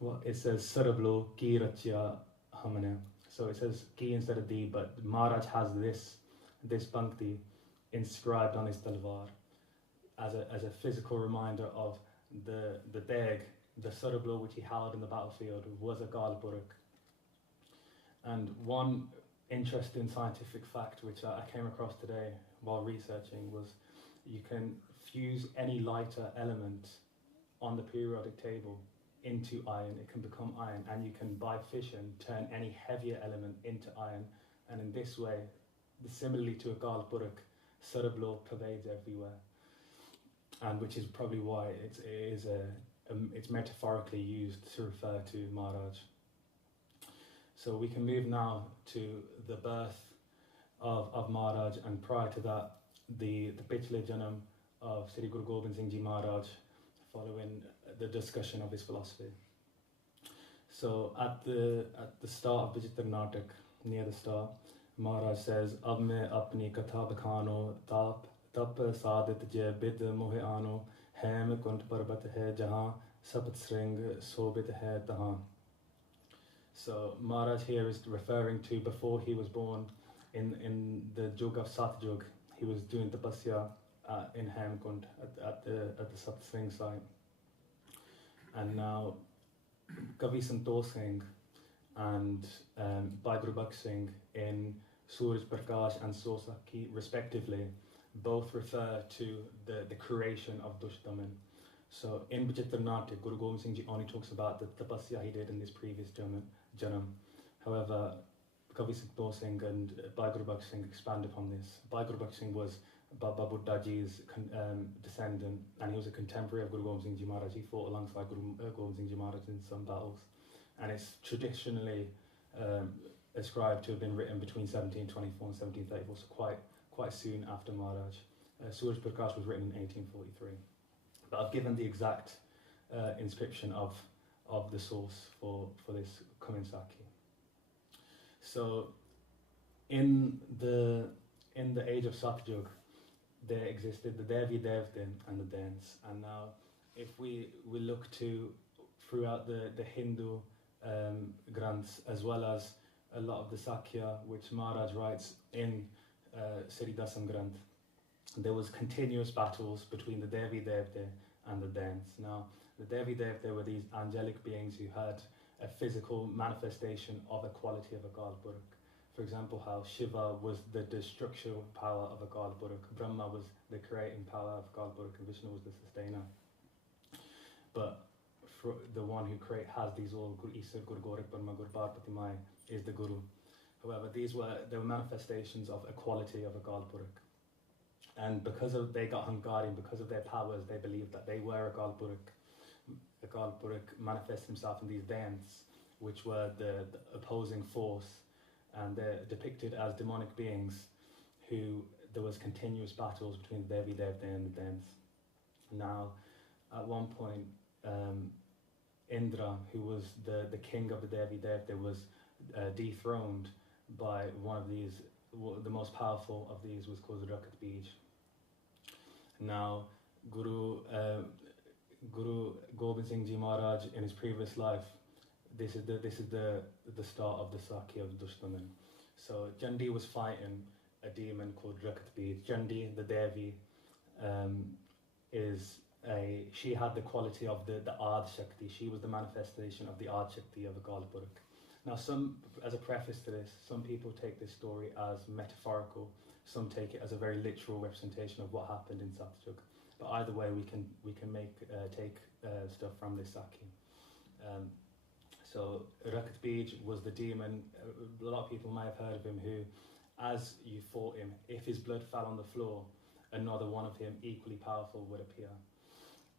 Well, it says Sarablo Ki Rachya Hamane. So it says Ki instead of Di, but Maharaj has this Pankti inscribed on his Talwar as a physical reminder of the deg, the Sarablo which he held in the battlefield was a Gal Buruk. And one interesting scientific fact which I came across today while researching was you can fuse any lighter element on the periodic table into iron. It can become iron, and you can by fission turn any heavier element into iron. And in this way, similarly to a Gal Buruk, Sarablo pervades everywhere. And which is probably why it's metaphorically used to refer to Maharaj. So we can move now to the birth of Maharaj, and prior to that, the Pichle Janam of Sri Guru Gobind Singh Ji Maharaj, following the discussion of his philosophy. So at the start of Vichitar Natak, near the start, Maharaj says, Ab mein apni katha bakhano tap sadit je bid mohe ano hem kunt parbat hai jahan sabat sring sobit hai tahan. So Maharaj here is referring to before he was born in the Jug of Satjug. He was doing tapasya in Hemkund at the Satsang site. And now Kavi Santosh Singh and Bhai Guru Baksh Singh in Suraj Prakash and Sosaki respectively both refer to the creation of Dushdaman. So in Vichitar Natak, Guru Gobind Singh Ji only talks about the tapasya he did in this previous janam. However, Kavi Santosh Singh and Bhai Guru Baksh Singh expand upon this. Bhai Guru Baksh Singh was Baba Buddha Ji's descendant, and he was a contemporary of Guru Gobind Singh Ji Maharaj. He fought alongside Guru Gobind Singh Ji Maharaj in some battles, and it's traditionally ascribed to have been written between 1724 and 1734, so quite soon after Maharaj. Suraj Prakash was written in 1843, but I've given the exact inscription of the source for this Kaminsaki. So in the age of Satyug, there existed the Devi Devdin and the Dens, and now if we look to throughout the Hindu Granths, as well as a lot of the Sakya which Maharaj writes in Sri Dasam Granth, there was continuous battles between the Devi Devde and the Dens. Now the Devi Devde were these angelic beings who had a physical manifestation of a quality of a Gal Buruk. For example, how Shiva was the destructive power of a Gal Buruk, Brahma was the creating power of Gal Buruk, and Vishnu was the sustainer. but the one who has these all Isar Guru Gorak Brahma Guru Parvati Mai is the Guru. However, they were manifestations of equality of a God Purak. And because they got Hungarian, because of their powers, they believed that they were a God Purak. A God Purak manifests himself in these dens, which were the opposing force, and they're depicted as demonic beings who there was continuous battles between the Devi Devta and the dens. Now, at one point, Indra, who was the king of the Devi Devta, was dethroned by one of these. The most powerful of these was called Rakat Bij. Now, Guru Gobind Singh Ji Maharaj, in his previous life, this is the start of the Sakhi of Dushtaman. So Jandi was fighting a demon called Rakat Bij. Jandi, the Devi, she had the quality of the Ard Shakti. She was the manifestation of the Ard Shakti of a God Purak. Now, as a preface to this, some people take this story as metaphorical. Some take it as a very literal representation of what happened in Satyug. But either way, we can take stuff from this Sakhi. So Rakat Bij was the demon. A lot of people may have heard of him, who, as you fought him, if his blood fell on the floor, another one of him equally powerful would appear.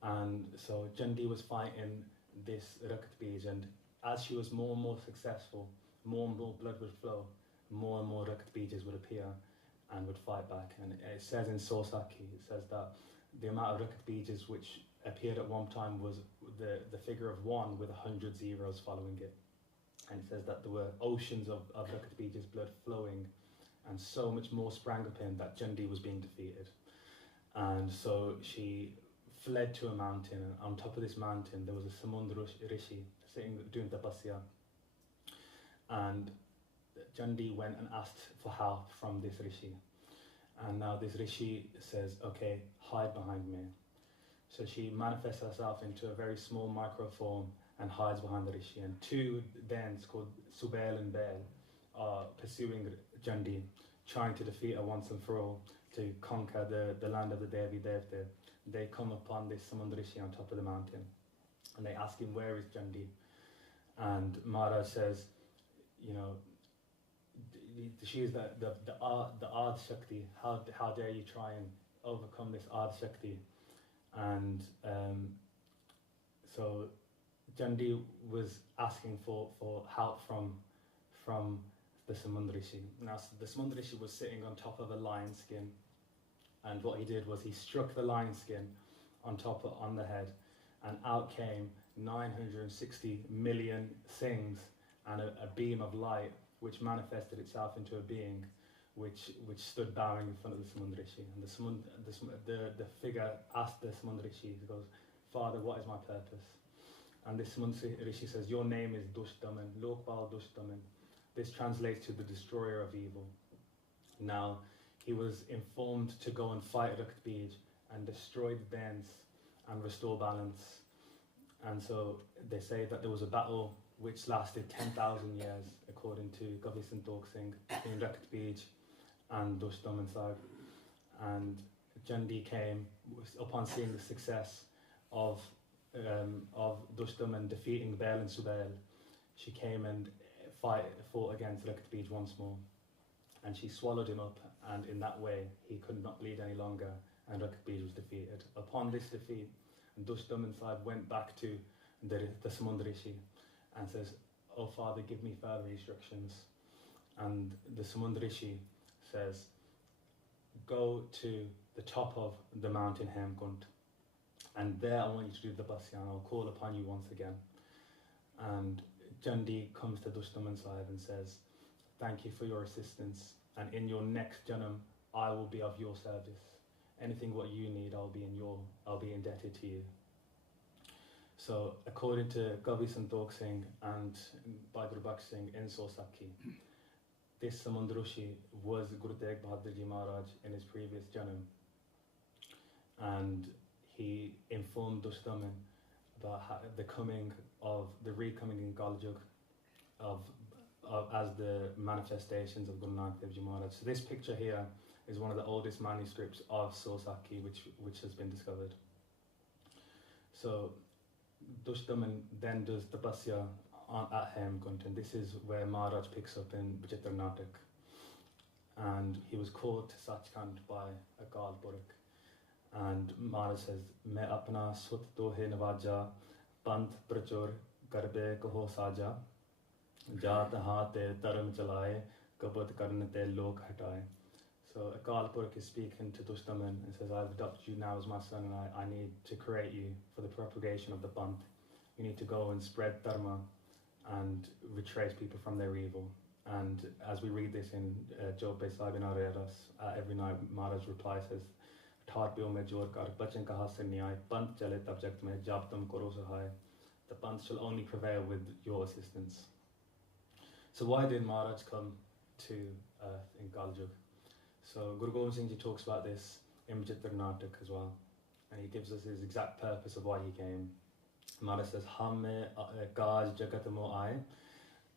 And so Jandi was fighting this Rakat Bij, and as she was more and more successful, more and more blood would flow, more and more Rakat Bijas would appear and would fight back. And it says in Sosaki, it says that the amount of Rakat Bijas which appeared at one time was the figure of 1 with 100 zeros following it. And it says that there were oceans of Rakat Bijas blood flowing, and so much more sprang up in that Jandi was being defeated. And so she fled to a mountain, and on top of this mountain there was a Samundra Rishi sitting doing tapasya. And Jandi went and asked for help from this Rishi. And now this Rishi says, okay, hide behind me. So she manifests herself into a very small micro form and hides behind the Rishi. And 2 dens called Subel and Bel are pursuing Jandi, trying to defeat her once and for all, to conquer the land of the Devi Devta. They come upon this Samundra Rishi on top of the mountain, and they ask him, where is Jandi? And Maharaj says, you know, she is the Ard Shakti. How dare you try and overcome this Ard Shakti? And so Jandi was asking for help from the Samundra Rishi. Now the Samundra Rishi was sitting on top of a lion skin, and what he did was he struck the lion skin on the head, and out came 960 million things and a beam of light which manifested itself into a being which stood bowing in front of the Samundra Rishi. And the figure asked the Samundra Rishi, he goes, Father, what is my purpose? And this Samundra Rishi says, your name is Dushtaman, Lokpal Dushtaman. This translates to the destroyer of evil. Now, he was informed to go and fight Rakat Bij and destroy the dens and restore balance. And so they say that there was a battle which lasted 10,000 years, according to Govind Singh Singh, between Rakat Bij and Dushtaman Sahib. And Jandi came upon seeing the success of Dushtaman defeating Bel and Subel. She came and fought against Rakat Bij once more, and she swallowed him up, and in that way he could not bleed any longer, and Rakat Bij was defeated. Upon this defeat, Dushtaman Sahib went back to the Samundra Rishi and says, oh Father, give me further instructions. And the Samundra Rishi says, go to the top of the mountain Hemkund, and there I want you to do the Basyan. I'll call upon you once again. And Jandi comes to Dushtaman Sahib and says, thank you for your assistance, and in your next Janam I will be of your service. Anything what you need, I'll be indebted to you. So according to Govind Singh and by Guru Baksh Singh in Sosaki, this Samundra Rishi was Guru Tegh Bahadur Ji Maharaj in his previous Janam, and he informed Dushtaman about the recoming in Kaljug as the manifestations of Guru Nanak Dev Ji Maharaj. So this picture here is one of the oldest manuscripts of Sosaki which has been discovered. So Dushdaman then does tapasya at Hemkund, and this is where Maharaj picks up in Vijitra Natak. And he was called to Sachkhand by Akal Purakh. And Maharaj says, "Main apna sut dohe navaja, pant prachur karbe kaho saja, jaat haate taram chalaye, kabad karne te lok hataye." So Akal Purakh is speaking to Dushdaman and says, "I've adopted you now as my son, and I need to create you for the propagation of the Panth. You need to go and spread dharma and retrace people from their evil." And as we read this in Jope Sabin Areras, every night Maharaj replies, says, "Thar pyo mein jor kar, bachan kaha se nyay, Panth chale tab jagt mein, jab tum karo sahay." The Panth shall only prevail with your assistance. So why did Maharaj come to earth in Kaljug? So Guru Gobind Singh Ji talks about this in Vijitra Natak as well, and he gives us his exact purpose of why he came. Maharaj says, "Hum mein kaaj jagat mo aaye,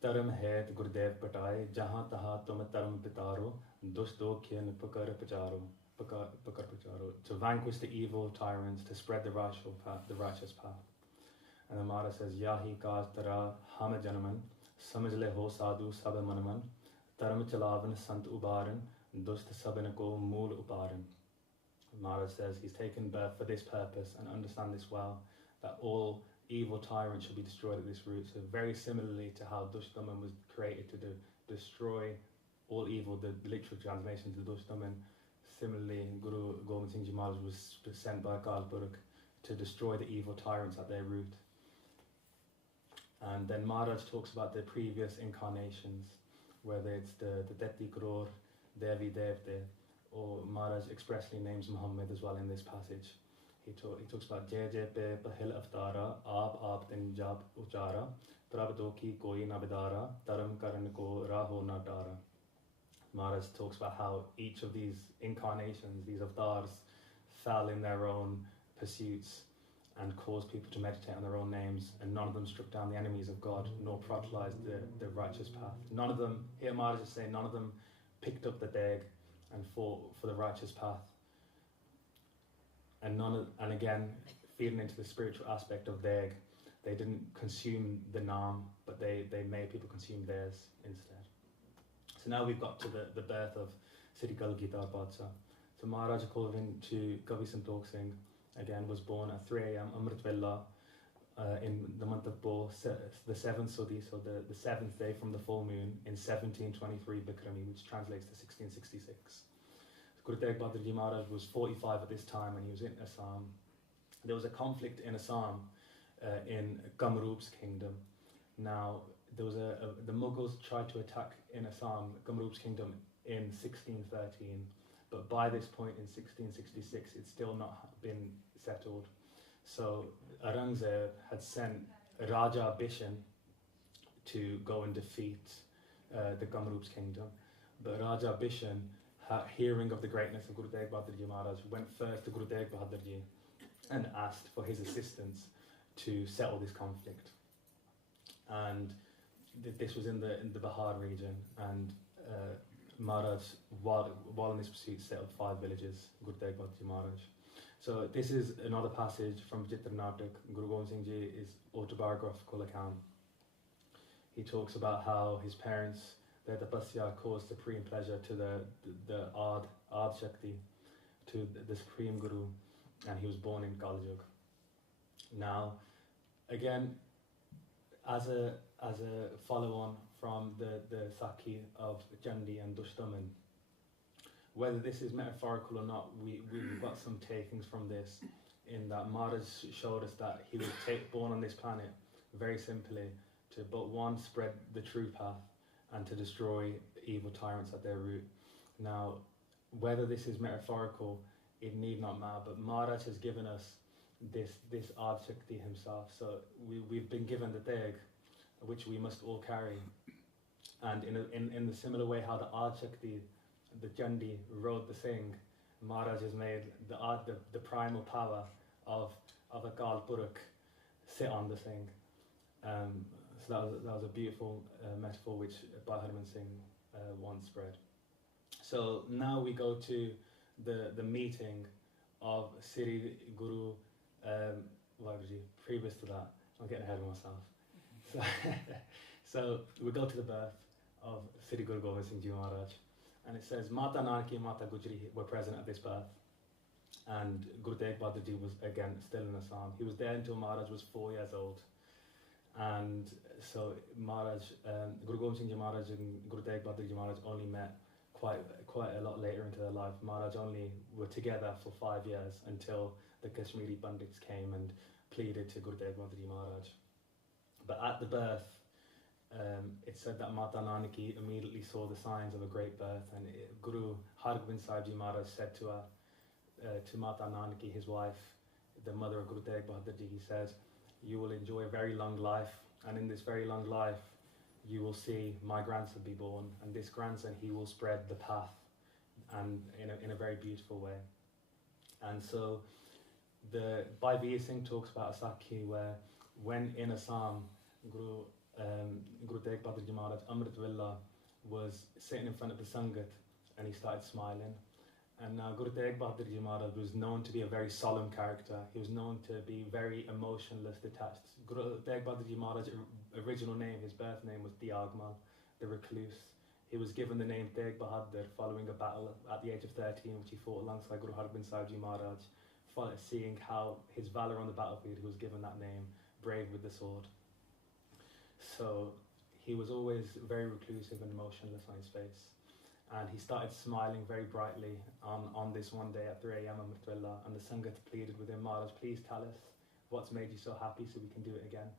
taram het Gurudev pataye, jahan taha tum taram pitaro, dus do khin pakar pacharo." To vanquish the evil tyrants, to spread the righteous path. And then Maharaj says, "Yahi kaaj tara ham janaman, samajh le ho sadhu sab manaman, taram chalavan sant ubaran, dust sabin ko mool uparan." Maharaj says he's taken birth for this purpose, and understand this well, that all evil tyrants should be destroyed at this root. So very similarly to how Dushdaman was created to destroy all evil, the literal translation to Dushdaman, similarly Guru Gobind Singh Ji Maharaj was sent by Akal Purakh to destroy the evil tyrants at their root. And then Maharaj talks about the previous incarnations, whether it's the Deti Kror, Devi Devte, or Maharaj expressly names Muhammad as well in this passage. He talks about Jai Jai Pe Pahil Avtara, Aap Din Jab Uchara, Prabh Doki Koi Na Bidara, Taram Karan Ko Raho Na Tara. Maharaj talks about how each of these incarnations, these avatars, fell in their own pursuits and caused people to meditate on their own names, and none of them struck down the enemies of God, nor proselytized the righteous path. None of them, here Maharaj is saying, none of them picked up the deg and fought for the righteous path. And again, feeding into the spiritual aspect of deg, they didn't consume the naam, but they made people consume theirs instead. So now we've got to the birth of Sri Kalgita Badshah. So Maharaj, according to Kavi Santokh Singh, again was born at 3 a.m. Amrit Vela in the month of Bo, the 7th Sudi, so the 7th day from the full moon in 1723 Bikrami, which translates to 1666. Guru Tegh Bahadur Ji Maharaj was 45 at this time, and he was in Assam. There was a conflict in Assam in Kamroop's kingdom. Now, there was the Mughals tried to attack in Assam, Kamroop's kingdom, in 1613, but by this point in 1666, it's still not been settled. So Aurangzeb had sent Raja Bishan to go and defeat the Kamroop's kingdom, but Raja Bishan, hearing of the greatness of Guru Tegh Bahadur Ji Maharaj, went first to Guru Tegh Bahadur Ji and asked for his assistance to settle this conflict. And this was in the Bihar region, and Maharaj, while in this pursuit, settled 5 villages, Guru Tegh Bahadur Ji Maharaj. So this is another passage from Vijitra Natak, Guru Gobind Singh Ji's autobiographical account. He talks about how his parents, their tapasya caused supreme pleasure to the Ad Shakti, to the Supreme Guru, and he was born in Kaljug. Now, again, as a follow-on from the Sakhi of Chandi and Dushdaman, whether this is metaphorical or not, we've got some takings from this, in that Maharaj showed us that he was born on this planet very simply to, but one, spread the true path, and to destroy evil tyrants at their root. Now, whether this is metaphorical, it need not matter, but Maharaj has given us this Ad Shakti himself. So we've been given the Tegh, which we must all carry. And in the similar way how the Ad Shakti, the Chandi, rode the Singh, Maharaj has made the primal power of Akal Purakh sit on the Singh. So that was a beautiful metaphor which Bhai Harman Singh once spread. So now we go to the meeting of Sri Guru previous to that, I'm getting ahead of myself. So, so we go to the birth of Sri Guru Gobind Singh Ji Maharaj, and it says Mata Nanaki and Mata Gujri were present at this birth, and Guru Tegh Bahadur Ji was again still in Assam. He was there until Maharaj was 4 years old, and so Maharaj, Guru Gobind Singh Ji Maharaj and Guru Tegh Bahadur Ji Maharaj only met quite a lot later into their life. Maharaj only were together for 5 years until the Kashmiri Pandits came and pleaded to Guru Tegh Bahadur Ji Maharaj. But at the birth, it said that Mata Nanaki immediately saw the signs of a great birth, and Guru Hargobind Sahib Ji Maharaj said to her, to Mata Nanaki, his wife, the mother of Guru Tegh Bahadur Ji, he says, "You will enjoy a very long life, and in this very long life, you will see my grandson be born, and this grandson, he will spread the path, and in a very beautiful way." And so the Bhai Singh talks about a Sakhi where when in Assam, Guru Tegh Bahadur Ji Maharaj, Amrit Villa, was sitting in front of the Sangat, and he started smiling. And now Guru Tegh Bahadur Ji Maharaj was known to be a very solemn character. He was known to be very emotionless, detached. Guru Tegh Bahadur Ji Maharaj's original name, his birth name, was Diagmal, the recluse. He was given the name Tegh Bahadur following a battle at the age of 13, which he fought alongside Guru Hargobind Sahib Ji Maharaj. Seeing how his valour on the battlefield, he was given that name, brave with the sword. So he was always very reclusive and emotionless on his face. And he started smiling very brightly on this one day at 3 a.m. in Murtwilla, and the Sangat pleaded with him, "Maharaj, please tell us what's made you so happy so we can do it again."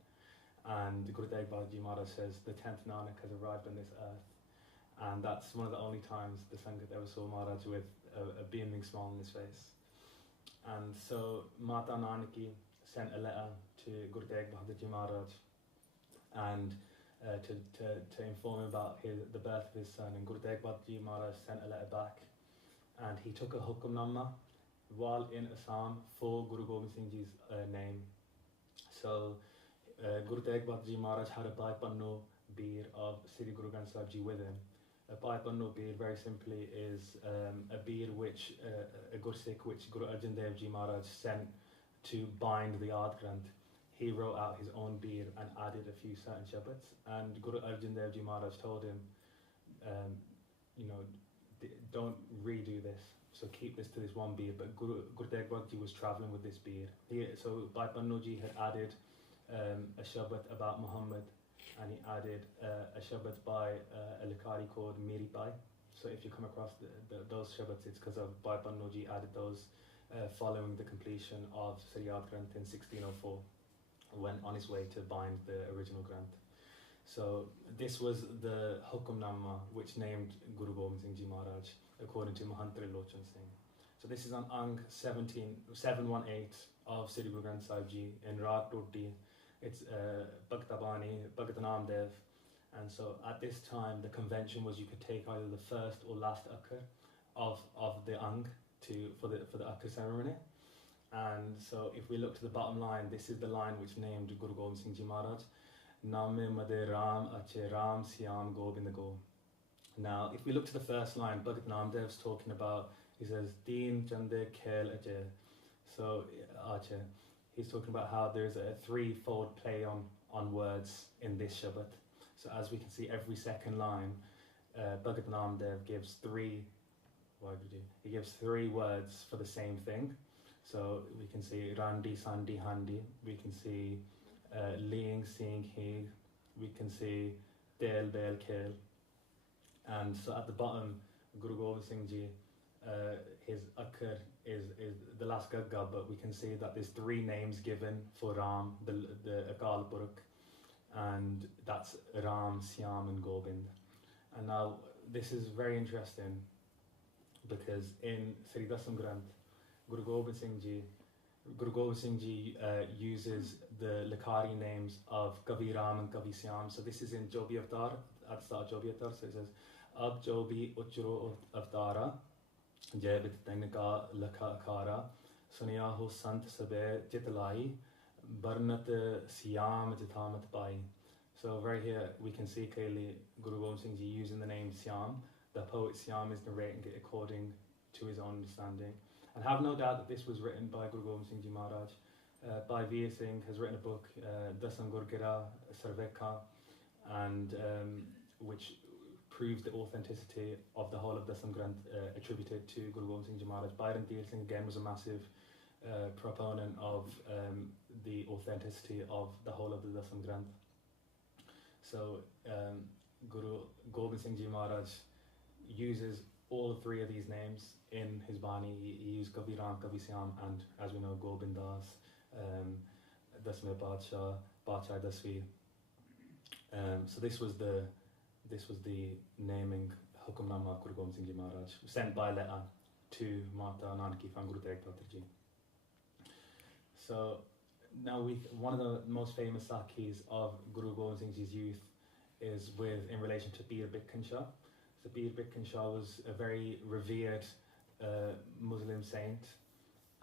And Guru Tegh Bahadur Ji Maharaj says, "The 10th Nanak has arrived on this earth." And that's one of the only times the Sangat ever saw Maharaj with a beaming smile on his face. And so Mata Nanaki sent a letter to Guru Tegh Bahadur Ji Maharaj, and to inform him about the birth of his son. And Guru Tegh Bahadur Ji Maharaj sent a letter back, and he took a hukamnama while in Assam for Guru Gobind Singh Ji's name. So Guru Tegh Bahadur Ji Maharaj had a Bhai Panno beer of Sri Guru Granth Sahib Ji with him. A Bhai Panno beer, very simply, is a beer which a Gursikh which Guru Arjan Dev Ji Maharaj sent to bind the Ard Granth. He wrote out his own beer and added a few certain Shabbats, and Guru Arjan Dev Ji Maharaj told him, don't redo this, so keep this to this one beer. But Guru Tegh Bahadur Ji was travelling with this beer. So Bhai Panno Ji had added a Shabbat about Muhammad, and he added a Shabbat by a Likari called Meri Pai. So if you come across those Shabbats, it's because of Bhai Panno Ji added those following the completion of Sri Ard Granth in 1604. Went on his way to bind the original Granth. So this was the Hukamnama which named Guru Gobind Singh Ji Maharaj according to Mahant Trilochan Singh. So this is on Ang 718 of Sri Guru Granth Sahib Ji in Raag Toti. It's Bhagat Bani, Bhagat Namdev. And so at this time the convention was you could take either the first or last akkar of the Ang for the akkar ceremony. And so if we look to the bottom line, this is the line which named Guru Gobind Singh Ji Maharaj, Name Made Ram Ache Ram Siam Gobind Go. Now, if we look to the first line, Bhagat Namdev's talking about, he says, Deen Chande Khel Ache. So, Ache. He's talking about how there's a threefold play on words in this Shabbat. So as we can see, every second line, Bhagat Namdev gives three words for the same thing. So we can see Randi, Sandi, Handi. We can see Ling, Sing, He. We can see Del, Bel, Kel. And so at the bottom, Guru Gobind Singh Ji, his akkar is the last gagga, but we can see that there's three names given for Ram, the Akal Purukh, and that's Ram, Siam, and Gobind. And now this is very interesting because in Sri Dasam Granth, Guru Gobind Singh Ji uses the Likari names of Kavi Ram and Kavi Siam. So this is in Jobi Avatar, at the start of Jobi Avatar. So it says, Ab Jobi Uchro Avatara, Jebit Tenka Lakha Akara, Suniyaho Sant Sabe Jitalai, Barnat Siam Jitamat Pai. So right here we can see clearly Guru Gobind Singh Ji using the name Siam. The poet Siam is narrating it according to his own understanding. And have no doubt that this was written by Guru Gobind Singh Ji Maharaj. Bhai Veer Singh has written a book, Dasam Gurdwara Sahib Sevadaars, and which proves the authenticity of the whole of Dasam Granth attributed to Guru Gobind Singh Ji Maharaj. Bhai Veer Singh again was a massive proponent of the authenticity of the whole of the Dasam Granth. So Guru Gobind Singh Ji Maharaj uses all three of these names in his Bani. He used Kavi Ram, Kavi Syam, and as we know, Gobind Das, Dasme Badshah, Badshah Dasvi. So this was the naming Hukamnama of Guru Gobind Singh Ji Maharaj, sent by letter to Mata Nanaki from Guru Tegh Bahadurji Ji. So now one of the most famous Sakhis of Guru Gobind Singh Ji's youth is in relation to Bir Bikhan Shah. So Bir Bikhan Shah was a very revered Muslim saint,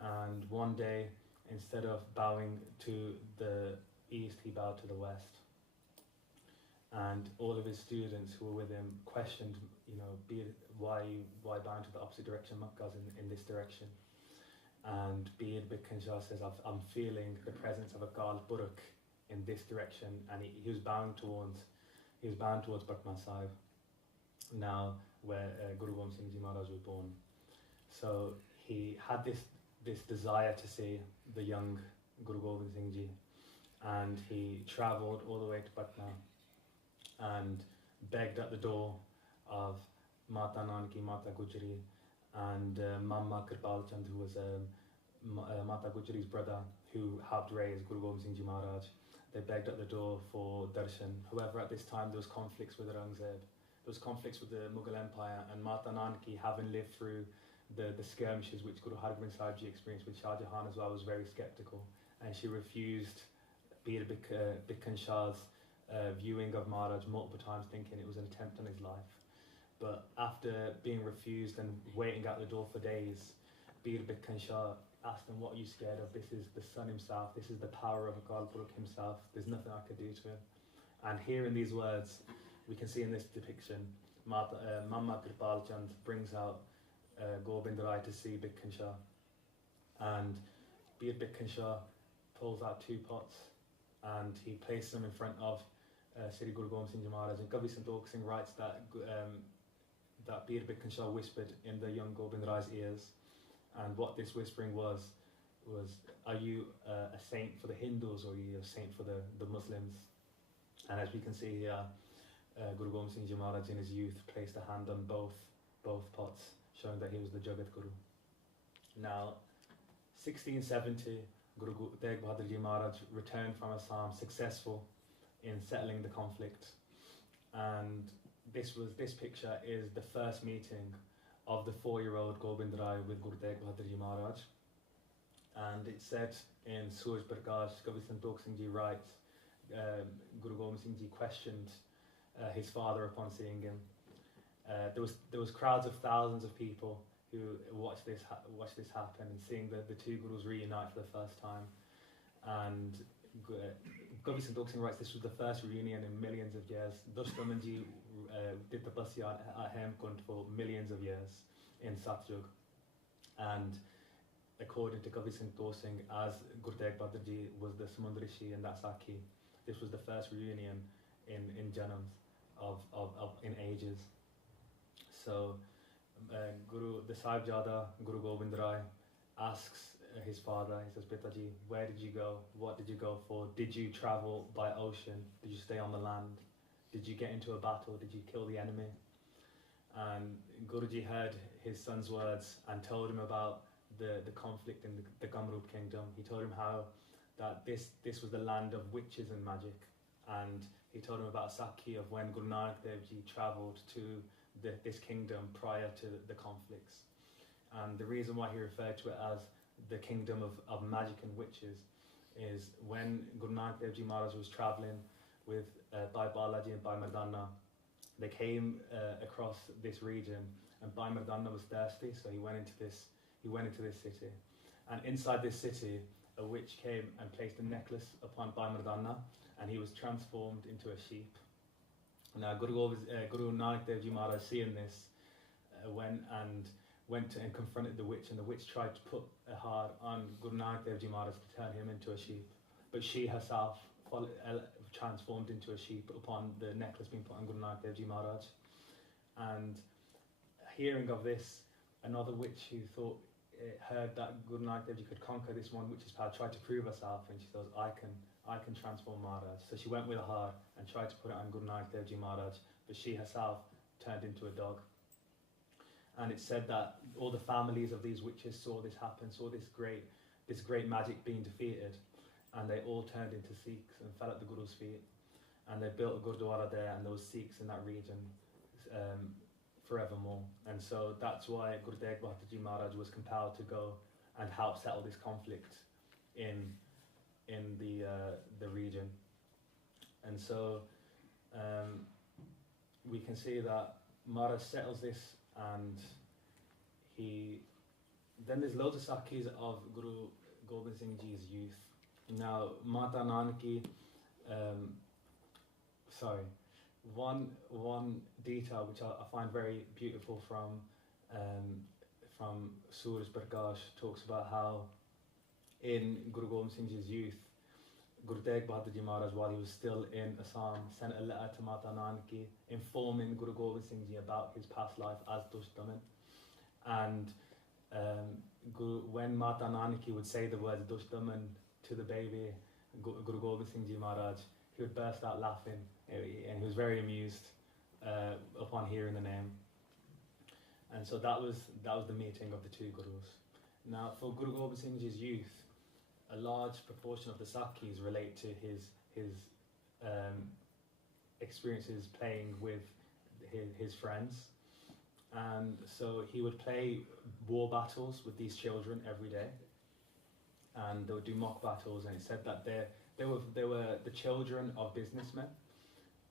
and one day, instead of bowing to the east, he bowed to the west. And all of his students who were with him questioned, why bowing to the opposite direction, Makkah's in this direction. And Bir Bikhan Shah says, I'm feeling the presence of a Gal Buruk in this direction, and he was bowing towards Patna Sahib, now where Guru Gobind Singh Ji Maharaj was born. So he had this desire to see the young Guru Gobind Singh Ji, and he travelled all the way to Patna and begged at the door of Mata Nanki, Mata Gujri, and Mama Kirpal Chand, who was Mata Gujri's brother, who helped raise Guru Gobind Singh Ji Maharaj. They begged at the door for darshan. However, at this time there was conflicts with Aurangzeb. There was conflicts with the Mughal Empire, and Mata Nanki, having lived through the skirmishes which Guru Hargobind Sahib Ji experienced with Shah Jahan as well, was very sceptical, and she refused Bir Bikhan Shah's viewing of Maharaj multiple times, thinking it was an attempt on his life. But after being refused and waiting at the door for days, Bir Bikhan Shah asked him, "What are you scared of? This is the sun himself. This is the power of Akal Purukh himself. There's nothing I could do to him." And here in these words, we can see in this depiction, Mama Kripal Chand brings out Gobind Rai to see Bikhan Shah. And Bir Bikhan Shah pulls out 2 pots and he places them in front of Sri Guru Gobind Singh Ji Maharaj. And Kavi Santokh Singh writes that Bir Bikhan Shah whispered in the young Gobind Rai's ears. And what this whispering was, are you a saint for the Hindus, or are you a saint for the Muslims? And as we can see here, Guru Gobind Singh Ji Maharaj in his youth placed a hand on both pots, showing that he was the Jagat Guru. Now, 1670, Guru Tegh Bahadurji Ji Maharaj returned from Assam, successful in settling the conflict. And this picture is the first meeting of the 4-year-old Gobind Rai with Guru Tegh Bahadurji Ji Maharaj. And it's said in Suraj Prakash, Kavi Santokh Singh Ji writes, Guru Gobind Singh Ji questioned his father upon seeing him. There was crowds of thousands of people who watched this happen, and seeing the 2 Gurus reunite for the first time. And Kavi Santokh Singh writes, this was the first reunion in millions of years. Dushtamanji did tapasya at Hemkund for millions of years in Satyug. And according to Kavi Santokh Singh, as Guru Tegh Bahadurji Ji was the Samundrishi in that Sakhi, this was the first reunion in Janams in ages. So the Sahibzada, Guru Gobind Rai, asks his father, he says, "Pitaji, where did you go? What did you go for? Did you travel by ocean? Did you stay on the land? Did you get into a battle? Did you kill the enemy?" And Guruji heard his son's words and told him about the conflict in the Kamrup kingdom. He told him how that this was the land of witches and magic, and he told him about a Sakhi of when Guru Nanak Dev Ji travelled to this kingdom prior to the conflicts. And the reason why he referred to it as the kingdom of magic and witches is when Guru Nanak Dev Ji Maharaj was travelling with Bhai Balaji and Bhai Mardana, they came across this region, and Bhai Mardana was thirsty, so he went into this city. And inside this city, a witch came and placed a necklace upon Bhai Mardana, and he was transformed into a sheep. Now Guru Nanak Dev Ji Maharaj, seeing this, went and went and confronted the witch, and the witch tried to put a har on Guru Nanak Dev Ji Maharaj to turn him into a sheep. But she herself transformed into a sheep upon the necklace being put on Guru Nanak Dev Ji Maharaj. And hearing of this, another witch who thought heard that Guru Nanak Dev Ji could conquer this one witch's power tried to prove herself, and she thought, I can transform Maharaj. So she went with a har and tried to put it on Guru Nanak Dev Ji Maharaj, but she herself turned into a dog. And it's said that all the families of these witches saw this happen, saw this great magic being defeated, and they all turned into Sikhs and fell at the Guru's feet. And they built a Gurdwara there, and there was Sikhs in that region forevermore. And so that's why Guru Tegh Bahadur Ji Maharaj was compelled to go and help settle this conflict in the region. And so we can see that Maharaj settles this, and then there's loads of Sakhis of Guru Gobind Singh Ji's youth. Now, Mata Nanaki, one detail which I find very beautiful from Suraj Prakash talks about how in Guru Gobind Singh Ji's youth, Guru Tegh Bahadur Ji Maharaj, while he was still in Assam, sent a letter to Mata Nanaki informing Guru Gobind Singh Ji about his past life as Dushdaman. And when Mata Nanaki would say the words Dushdaman to the baby, Guru Gobind Singh Ji Maharaj, he would burst out laughing, and he was very amused upon hearing the name. And so that was the meeting of the two Gurus. Now, for Guru Gobind Singh Ji's youth, a large proportion of the Sakhis relate to his experiences playing with his friends. And so he would play war battles with these children every day, and they would do mock battles. And it said that they were the children of businessmen,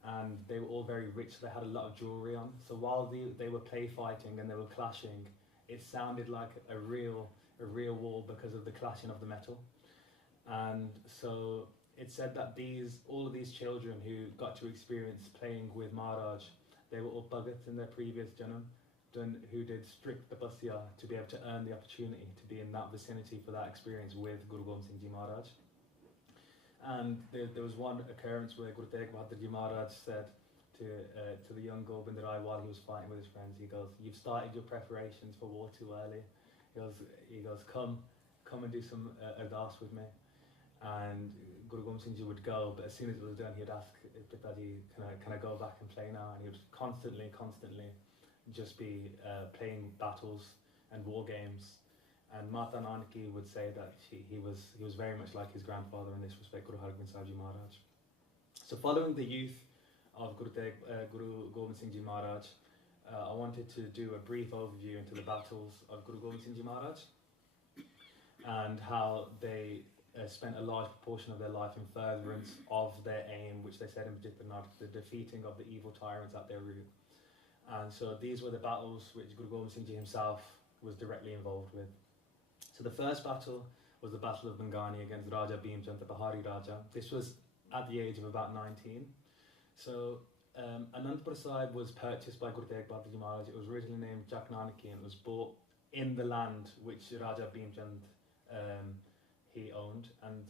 and they were all very rich. They had a lot of jewelry on. So while they were play fighting and they were clashing, it sounded like a real war because of the clashing of the metal. And so it said that all of these children who got to experience playing with Maharaj, they were all bhagats in their previous janam, who did strict tapasya to be able to earn the opportunity to be in that vicinity for that experience with Guru Gobind Singh Ji Maharaj. And there was one occurrence where Guru Tegh Bahadur Ji Maharaj said to the young Gobind Rai while he was fighting with his friends, he goes, "You've started your preparations for war too early." He goes, come and do some ardas with me. And Guru Gobind Singh Ji would go, but as soon as it was done, he'd ask Pitaji, can I go back and play now? And he would constantly just be playing battles and war games. And Mata Nanaki would say that he was very much like his grandfather in this respect, Guru Hargobind Sahib Ji Maharaj. So following the youth of Guru Gobind Singh Ji Maharaj, I wanted to do a brief overview into the battles of Guru Gobind Singh Ji Maharaj and how they spent a large proportion of their life in furtherance of their aim, which they said in Vijitanath, the defeating of the evil tyrants at their root. And so these were the battles which Guru Gobind Singh Ji himself was directly involved with. So the first battle was the Battle of Bangani against Raja Bhimchand, the Bahari Raja. This was at the age of about 19. So Anandpur Sahib was purchased by Guru Tegh Bahadur Ji Maharaj. It was originally named Jaknanaki and was bought in the land which Raja Bhimchand he owned. And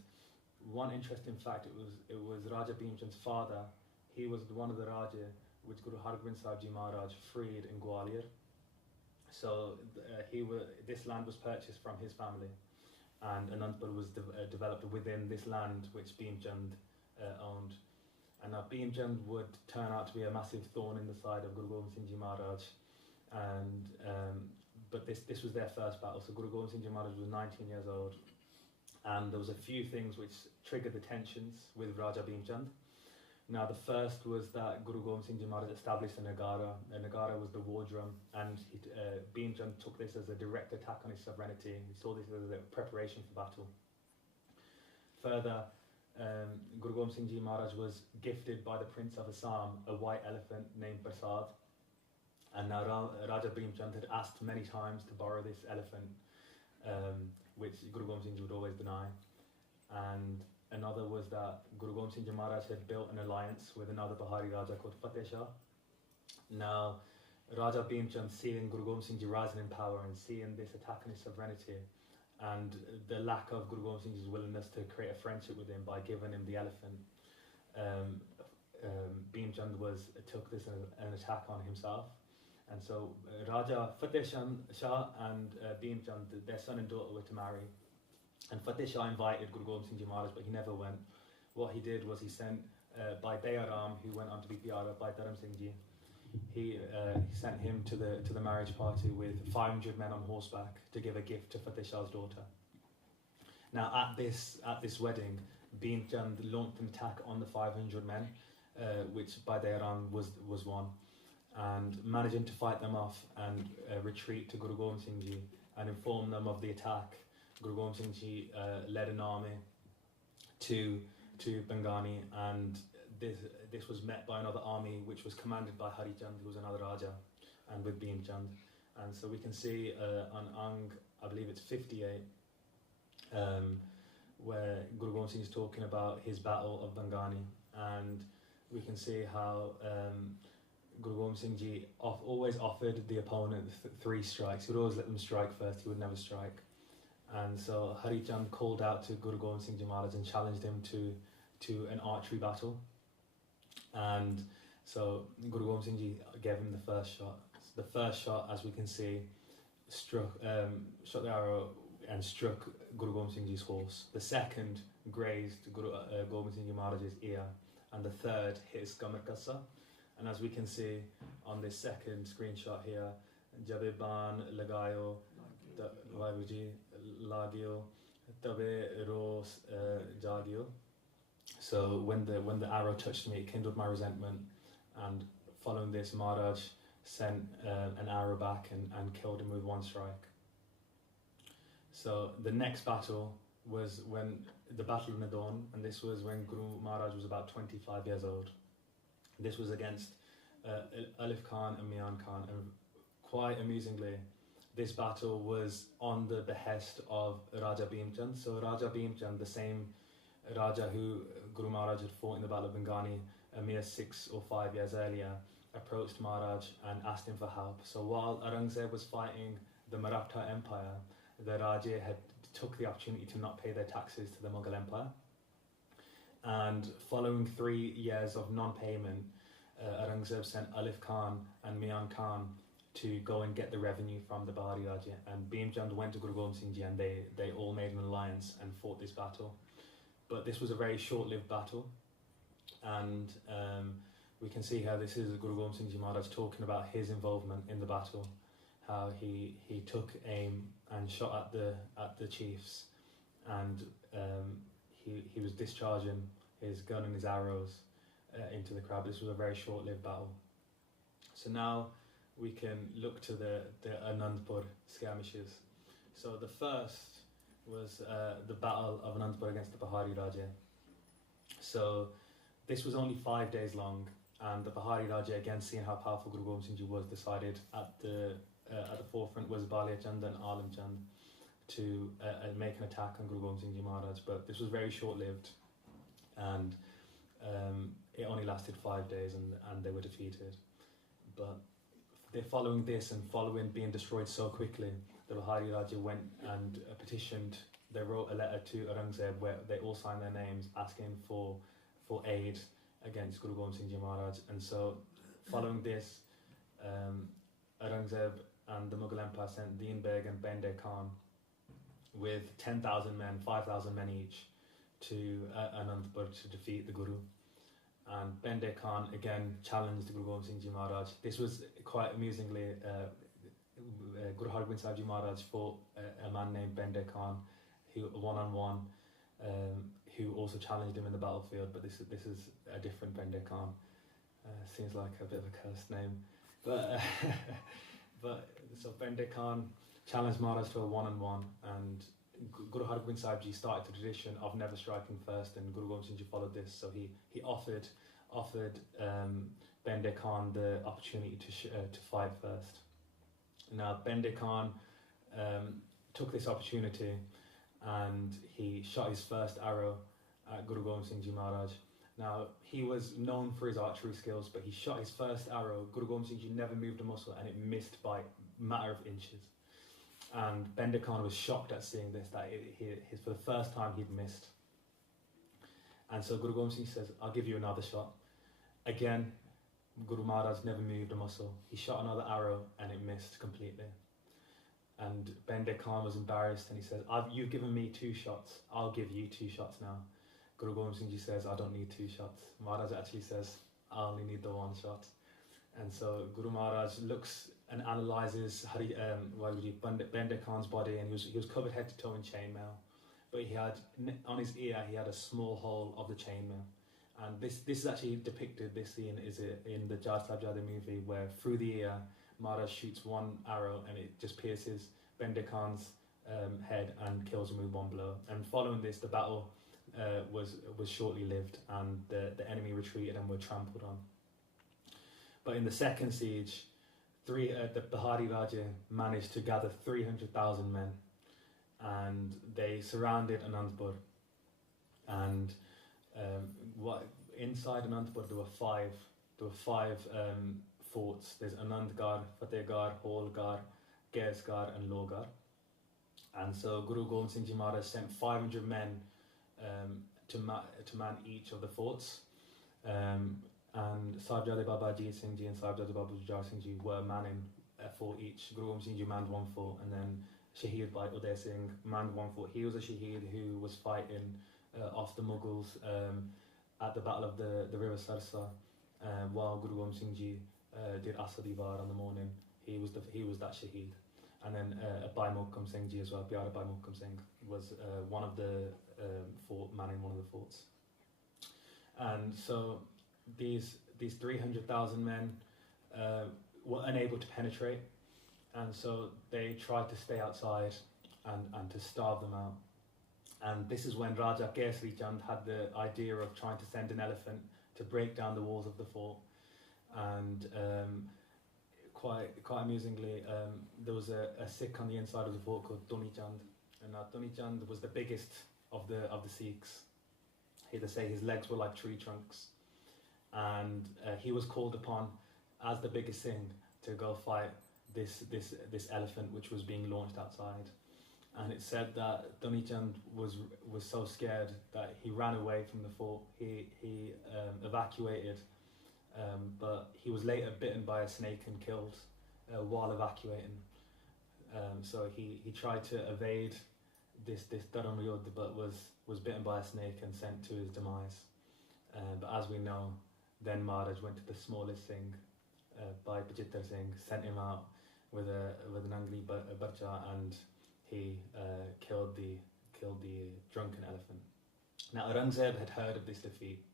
one interesting fact, it was Raja Bhimchand's father. He was one of the Raja which Guru Hargobind Sahib Ji Maharaj freed in Gwalior. So this land was purchased from his family, and Anandpur was developed within this land which Bhimchand owned. And now Bhimchand would turn out to be a massive thorn in the side of Guru Gobind Singh Ji Maharaj, but this was their first battle. So Guru Gobind Singh Ji Maharaj was 19 years old, and there was a few things which triggered the tensions with Raja Bhimchand. Now the first was that Guru Gobind Singh Ji Maharaj established a Nagara. A Nagara was the war drum, and Bhimchand took this as a direct attack on his sovereignty. He saw this as a preparation for battle. Further, Guru Gobind Singh Ji Maharaj was gifted by the Prince of Assam a white elephant named Prasad. And now Raja Bhimchand had asked many times to borrow this elephant, which Guru Gobind Singh Ji would always deny. And another was that Guru Gobind Singh Ji Maharaj had built an alliance with another Bahari Raja called Fateh Shah. Now, Raja Bhim Chand, seeing Guru Gobind Singh Ji rising in power and seeing this attack on his sovereignty and the lack of Guru Gobind Singh Ji's willingness to create a friendship with him by giving him the elephant, Bhim Chand took this as an attack on himself. And so Raja Fateh Shah and Bhim Chand, their son and daughter, were to marry. And Fateh Shah invited Guru Gobind Singh Ji Maharaj, but he never went. What he did was he sent Bhai Daya Ram, who went on to be Pyara, Bhai Dharam Singh Ji. He sent him to the marriage party with 500 men on horseback to give a gift to Fateh Shah's daughter. Now at this wedding, Bhim Chand launched an attack on the 500 men, which Bhai Daya Ram was one, and managing to fight them off and retreat to Guru Gobind Singh Ji and inform them of the attack. Guru Gobind Singh Ji led an army to Bangani, and this was met by another army which was commanded by Hari Chand, who was another Raja, and with Bhim Chand. And so we can see on Ang, I believe it's 58, where Guru Gobind Singh is talking about his battle of Bangani, and we can see how Guru Gobind Singh Ji always offered the opponent 3 strikes. He would always let them strike first, he would never strike. And so Hari Chand called out to Guru Gobind Singh Ji Maharaj and challenged him to an archery battle. And so Guru Gobind Singh Ji gave him the first shot. The first shot, as we can see, shot the arrow and struck Guru Gobind Singh Ji's horse. The second grazed Guru Gobind Singh Ji Maharaj's ear, and the third hit his Kamar Kasa. And as we can see on this second screenshot here, Jabe Ban Lagayo, Vaibuji Lagio, Tabe Ros Jagio. So when the arrow touched me, it kindled my resentment, and following this, Maharaj sent an arrow back and killed him with 1 strike. So the next battle was when the Battle of Nadon, and this was when Guru Maharaj was about 25 years old. This was against Alif Khan and Mian Khan, and quite amusingly, this battle was on the behest of Raja Bhim Chand. So Raja Bhim Chand, the same Raja who Guru Maharaj had fought in the Battle of Bangani a mere 6 or 5 years earlier, approached Maharaj and asked him for help. So while Aurangzeb was fighting the Maratha Empire, the Raja had took the opportunity to not pay their taxes to the Mughal Empire. And following 3 years of non-payment, Aurangzeb sent Alif Khan and Mian Khan to go and get the revenue from the Bahari Raja. And Bhim Chand went to Guru Gobind Singh Ji, and they all made an alliance and fought this battle. But this was a very short-lived battle, and we can see how this is Guru Gobind Singh Ji Maharaj talking about his involvement in the battle, how he took aim and shot at the chiefs, and he was discharging his gun and his arrows into the crowd. This was a very short-lived battle. So now we can look to the Anandpur skirmishes. So the first was the Battle of Anandpur against the Bahari Raja. So this was only 5 days long, and the Bahari Raja, again seeing how powerful Guru Gobind Singh Ji was, decided at the forefront was Balia Chand and Alam Chand to make an attack on Guru Gobind Singh Ji Maharaj. But this was very short-lived, and it only lasted 5 days, and they were defeated. But following this and following being destroyed so quickly, the Bahari Raja went and petitioned. They wrote a letter to Aurangzeb where they all signed their names asking for aid against Guru Gobind Singh Ji Maharaj. And so following this, Aurangzeb and the Mughal Empire sent Deen Beg and Bende Khan with 10,000 men, 5,000 men each, to Anandpur to defeat the Guru. And Bende Khan again challenged Guru Gobind Singh Ji Maharaj. This was quite amusingly, Guru Har Gobind Sahib Ji Maharaj fought a man named Bende Khan, who one-on-one, who also challenged him in the battlefield. But this is a different Bende Khan. Seems like a bit of a cursed name, but so Bende Khan challenged Maharaj to a one-on-one, and Guru Har Gobind Sahib Ji started the tradition of never striking first, and Guru Gobind Singh Ji followed this. So he offered Bende Khan the opportunity to fight first. Now Bende Khan took this opportunity, and he shot his first arrow at Guru Gobind Singh Ji Maharaj, Now, he was known for his archery skills, but he shot his first arrow. Guru Gobind Singh Ji never moved a muscle, and it missed by a matter of inches. And Bender Khan was shocked at seeing this, that for the first time he'd missed. And so Guru Gobind Singh says, I'll give you another shot. Again, Guru Maharaj never moved a muscle. He shot another arrow, and it missed completely. And Bender Khan was embarrassed, and he says, you've given me 2 shots, I'll give you 2 shots now. Guru Gobind Singh Ji says, I don't need 2 shots. Maharaj actually says, I only need the 1 shot. And so Guru Maharaj looks and analyses Bender Khan's body, and he was covered head to toe in chainmail. But he had, on his ear, he had a small hole of the chainmail. And this is actually depicted, this scene is in the Jaj Sahibzade movie, where through the ear, Maharaj shoots 1 arrow, and it just pierces Bender Khan's head and kills him with 1 blow. And following this, the battle was shortly lived, and the enemy retreated and were trampled on. But in the second siege, the Bihari Raja managed to gather 300,000 men, and they surrounded Anandpur. And inside Anandpur there were five forts. There's Anandgarh, Fatehgarh, Holgarh, Gaisgarh, and Lohgarh. And so Guru Gobind Singh Ji Maharaj sent 500 men to man each of the forts. And Sahibzade Baba Ajit Singh Ji and Sahibzade Baba Jujhar Singh Ji were manning a fort each. Guru Gobind Singh Ji manned 1 fort, and then Shaheed Bhai Uday Singh manned 1 fort. He was a Shaheed who was fighting off the Mughals at the Battle of the River Sarsa, while Guru Gobind Singh Ji did Asadivar on the morning. He was that Shaheed. And then Bhai Mohkam Singh Ji as well, Pyara Bhai Mohkam Singh, was one of the manning one of the forts. And so these 300,000 men were unable to penetrate, and so they tried to stay outside and to starve them out. And this is when Raja Kesari Chand had the idea of trying to send an elephant to break down the walls of the fort. And quite amusingly, there was a Sikh on the inside of the fort called Duni Chand, and Duni Chand was the biggest of the Sikhs. They say his legs were like tree trunks, and he was called upon as the biggest Singh to go fight this elephant which was being launched outside. And it said that Duni Chand was so scared that he ran away from the fort. He evacuated, but he was later bitten by a snake and killed while evacuating. So he tried to evade this Dharam Yudh, but was bitten by a snake and sent to his demise. But as we know, then Maharaj went to the smallest Singh, Bhai Pachitar Singh, sent him out with an Angli Bacha, and he killed the drunken elephant. Now Aurangzeb had heard of this defeat,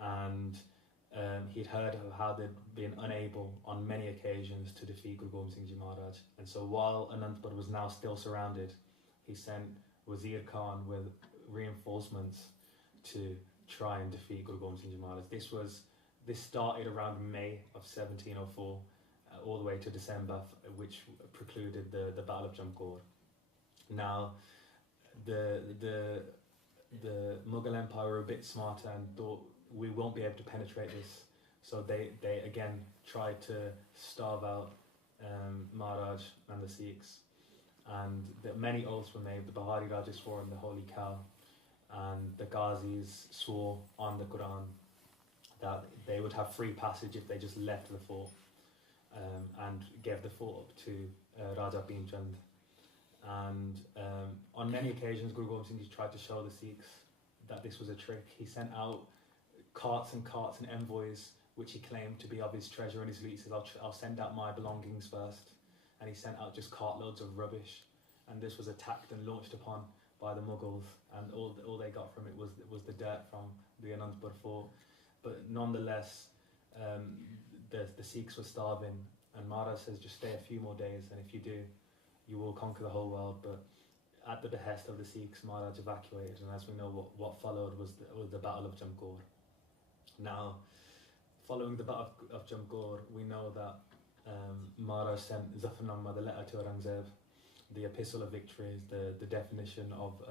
and he'd heard of how they'd been unable on many occasions to defeat Guru Gobind Singh Ji Maharaj. And so while Anandpur was now still surrounded, he sent Wazir Khan with reinforcements to try and defeat Guru Gobind Singh Ji Maharaj. This started around May of 1704, all the way to December, which precluded the Battle of Jamkor. Now, the Mughal Empire were a bit smarter and thought, we won't be able to penetrate this. So they again tried to starve out Maharaj and the Sikhs. And many oaths were made. The Bihari Raja swore on the Holy Cow, and the Ghazis swore on the Quran that they would have free passage if they just left the fort, and gave the fort up to Raja Bhim Chand. And on many occasions, Guru Gobind Singh Ji tried to show the Sikhs that this was a trick. He sent out carts and envoys which he claimed to be of his treasure and his loot. He said, I'll send out my belongings first. And he sent out just cartloads of rubbish. And this was attacked and launched upon by the Mughals. And all they got from it was the dirt from the Anandpur fort. But nonetheless, the Sikhs were starving. And Maharaj says, just stay a few more days. And if you do, you will conquer the whole world. But at the behest of the Sikhs, Maharaj evacuated. And as we know, what followed was the Battle of Jamkor. Now, following the Battle of Jamkor, we know that Maharaj sent Zafarnama, the letter to Aurangzeb, the Epistle of Victory, the definition of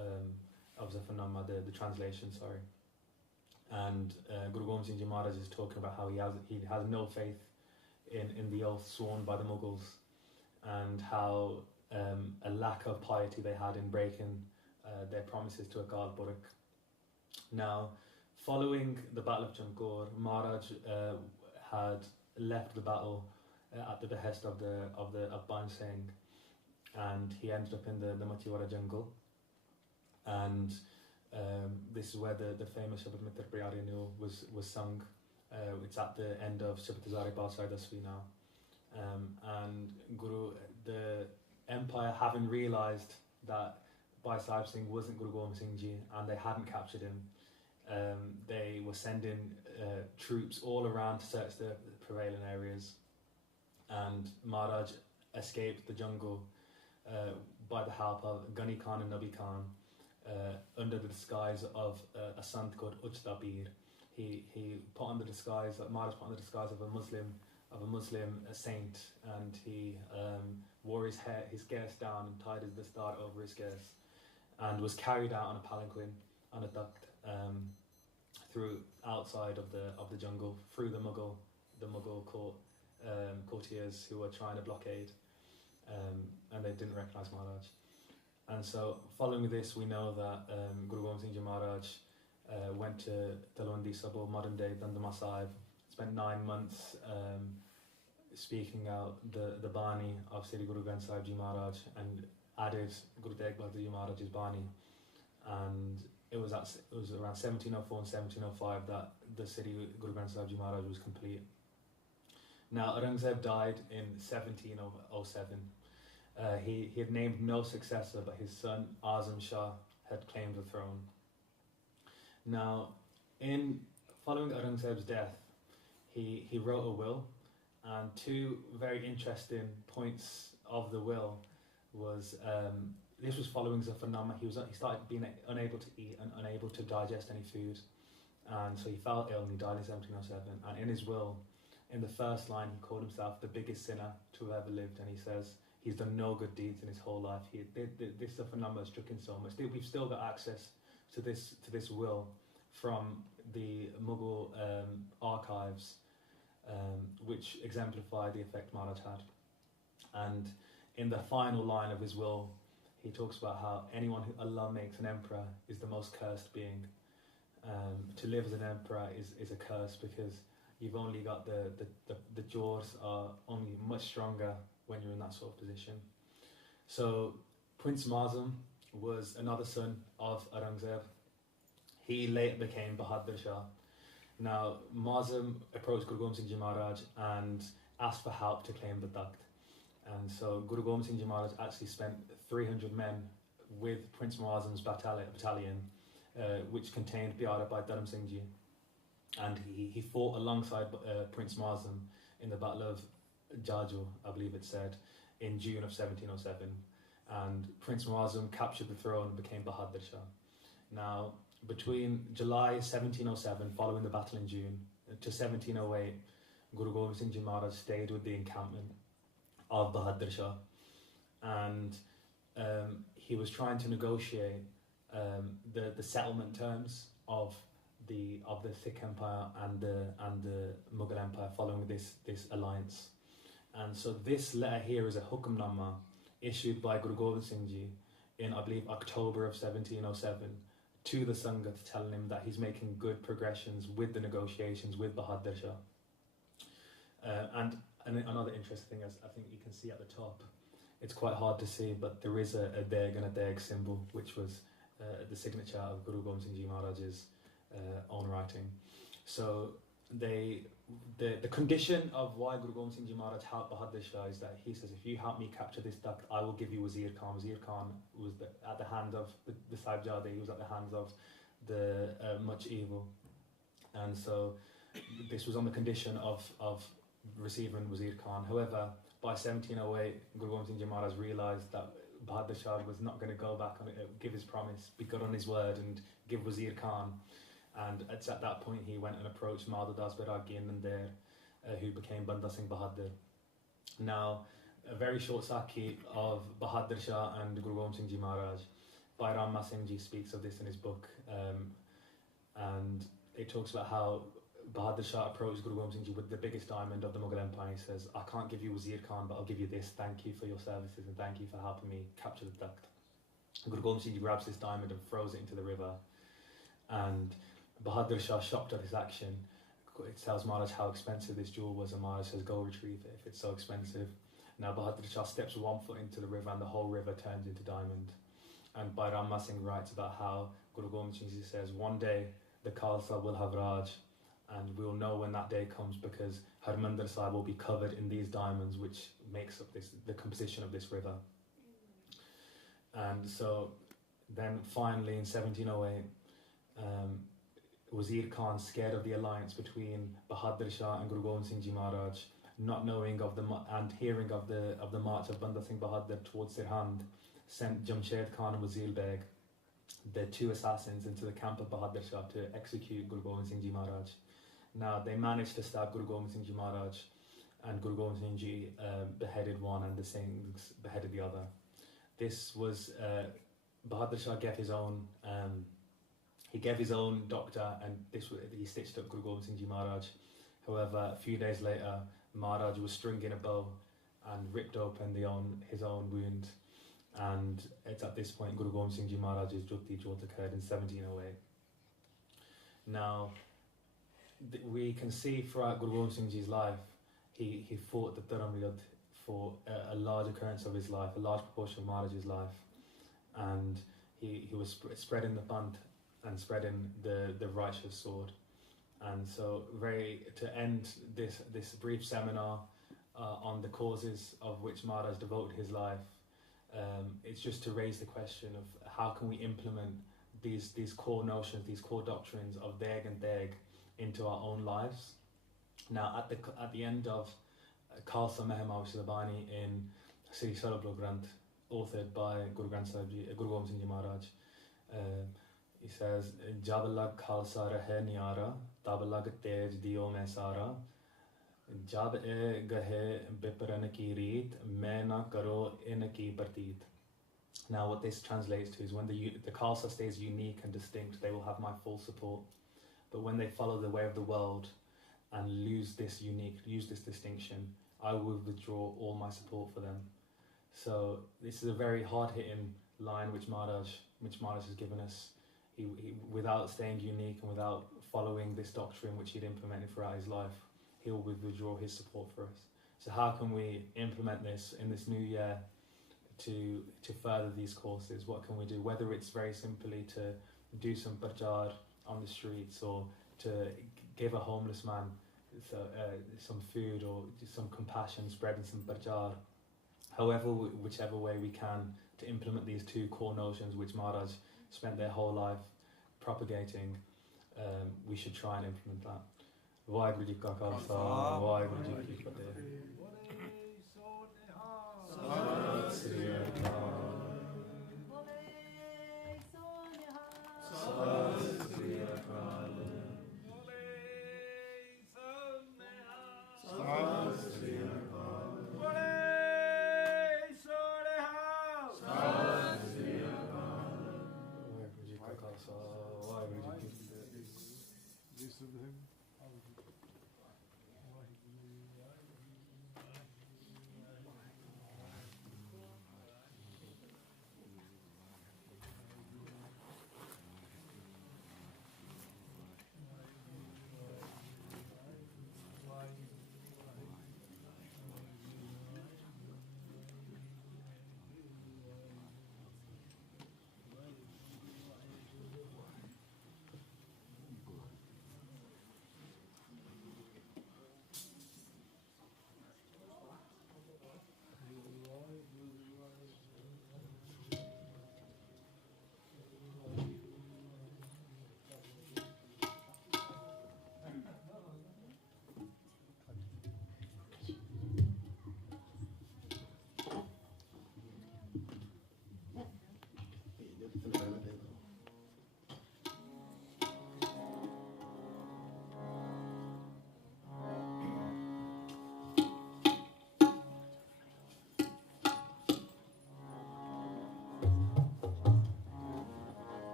Zafarnama, the translation, sorry. And Guru Gobind Singh Ji Maharaj is talking about how he has no faith in the oath sworn by the Mughals, and how a lack of piety they had in breaking their promises to Akal Purakh. Now, following the Battle of Chamkaur, Maharaj had left the battle at the behest of Ban Singh, and he ended up in the Machiwara jungle. And this is where the famous Shabad Mitar Pyare Nil was sung. It's at the end of Shabad Zare Balsai Dasvi now. And the empire, having realised that Bhai Sahib Singh wasn't Guru Gobind Singh Ji and they hadn't captured him, they were sending troops all around to search the prevailing areas. And Maharaj escaped the jungle by the help of Ghani Khan and Nabi Khan, under the disguise of a sant called Uchta Peer. Maharaj put on the disguise of a Muslim saint, and he wore his scarce down and tied his dastar over his scarce, and was carried out on a palanquin, on a duct, through outside of the jungle, through the Mughal courtiers who were trying to blockade, and they didn't recognise Maharaj. And so, following this, we know that Guru Gobind Singh Ji Maharaj went to Talwandi Sabha, modern day Dandama Sahib, spent 9 months speaking out the Bani of Sri Guru Granth Sahib Ji Maharaj, and added Guru Tegh Bahadur Ji Maharaj's Bani. And it was around 1704 and 1705 that the Sri Guru Granth Sahib Ji Maharaj was complete. Now, Aurangzeb died in 1707. He had named no successor, but his son Azam Shah had claimed the throne. Now, following Aurangzeb's death, he wrote a will, and two very interesting points of the will was this was following Zafarnama. He started being unable to eat and unable to digest any food, and so he fell ill and he died in 1707. And in his will, in the first line, he called himself the biggest sinner to have ever lived, and he says he's done no good deeds in his whole life. This Zafarnama struck him so much. We've still got access to this will from the Mughal archives, which exemplify the effect Maharaj had. And in the final line of his will, he talks about how anyone who Allah makes an emperor is the most cursed being. To live as an emperor is a curse, because you've only got the jaws are only much stronger when you're in that sort of position. So Prince Mazam was another son of Aurangzeb. He later became Bahadur Shah. Now, Mazam approached Guru Gobind Singh Ji Maharaj and asked for help to claim the Takht. And so Guru Gobind Singh Ji Maharaj actually spent 300 men with Prince Mazam's battalion, which contained Pyara Bhai Dharam Singh Ji. And he fought alongside Prince Mazam in the Battle of Jajo, I believe it said, in June of 1707. And Prince Mazam captured the throne and became Bahadur Shah. Now, between July 1707, following the battle in June, to 1708, Guru Gobind Singh Ji Maharaj stayed with the encampment of Bahadur Shah, and he was trying to negotiate the settlement terms of the Sikh Empire and the Mughal Empire following this alliance. And so this letter here is a Hukamnama issued by Guru Gobind Singh Ji in, I believe, October of 1707 to the Sangat, telling him that he's making good progressions with the negotiations with Bahadur Shah. And another interesting thing, as I think you can see at the top, it's quite hard to see, but there is a Deg and a Deg symbol, which was the signature of Guru Gobind Singh Ji Maharaj's own writing. So the condition of why Guru Gobind Singh Ji Maharaj helped Bahadur Shah is that he says, if you help me capture this Takht, I will give you Wazir Khan. Wazir Khan was at the hand of the Sahibzade, he was at the hands of the much evil. And so this was on the condition of receiving Wazir Khan. However, by 1708, Guru Gobind Singh Ji Maharaj realised that Bahadur Shah was not going to go back on it, give his promise, be good on his word and give Wazir Khan. And it's at that point he went and approached Madhu Das Bairagi and Nander, who became Banda Singh Bahadur. Now, a very short Sakhi of Bahadur Shah and Guru Gobind Singh Ji Maharaj. Bhai Rama Singh Ji speaks of this in his book, and it talks about how Bahadur Shah approached Guru Gobind Singh Ji with the biggest diamond of the Mughal Empire. He says, I can't give you Wazir Khan, but I'll give you this. Thank you for your services and thank you for helping me capture the Takht. Guru Gobind Singh Ji grabs this diamond and throws it into the river. And Bahadur Shah, shocked at his action, it tells Maharaj how expensive this jewel was, and Maharaj says, go retrieve it if it's so expensive. Now Bahadur Shah steps 1 foot into the river and the whole river turns into diamond. And Bairam Singh writes about how Guru Gobind Singh Ji says, one day the Khalsa will have Raj, and we'll know when that day comes because Harmandir Sahib will be covered in these diamonds which makes up the composition of this river. And so then finally in 1708, Wazir Khan, scared of the alliance between Bahadur Shah and Guru Gobind Singh Ji Maharaj, not knowing of and hearing of the march of Banda Singh Bahadur towards Sirhind, sent Jamshed Khan and Wazir Beg, the two assassins, into the camp of Bahadur Shah to execute Guru Gobind Singh Ji Maharaj. Now they managed to stab Guru Gobind Singh Ji Maharaj, and Guru Gobind Singh Ji beheaded one and the Singhs beheaded the other. This was Bahadur Shah gave his own doctor, and he stitched up Guru Gobind Singh Ji Maharaj. However, a few days later, Maharaj was stringing a bow and ripped open his own wound, and it's at this point Guru Gobind Singh Ji Maharaj's Jyoti Jyot occurred in 1708. Now, we can see throughout Guru Gobind Singh Ji's life, he fought the Dharam Yudh for a large occurrence of his life, a large proportion of Maharaj's life, and he was spreading the Pant and spreading the righteous sword. And so to end this brief seminar on the causes of which Maharaj devoted his life, it's just to raise the question of how can we implement these core notions, these core doctrines of Deg and Deg into our own lives. Now at the end of Khalsa Mehima Vishwadabani in Sri Sarablo Granth, authored by Guru Gobind Singh Ji Maharaj, he says, Jab lag Khalsa rahe niara, tab lag tej diyo mein sara, jab e gahe bipran ki reet, main na karo in ki prateet. Now what this translates to is when the Khalsa stays unique and distinct, they will have my full support. But when they follow the way of the world and lose this distinction, I will withdraw all my support for them. So this is a very hard-hitting line which Maharaj has given us. He without staying unique and without following this doctrine which he'd implemented throughout his life, he will withdraw his support for us. So how can we implement this in this new year to further these courses? What can we do? Whether it's very simply to do some prachar on the streets, or to give a homeless man some food, or some compassion, spreading some prachar. Whichever way we can to implement these two core notions which Maharaj spent their whole life propagating, we should try and implement that. Vaheguru Ji Ka Khalsa, Vaheguru Ji Ki Fateh. Sat Sri Akal. Sat Sri Akal. Sat Sri Akal. Sat Sri Akal. Vaheguru Ji Ka Khalsa, Vaheguru Ji Ki Fateh.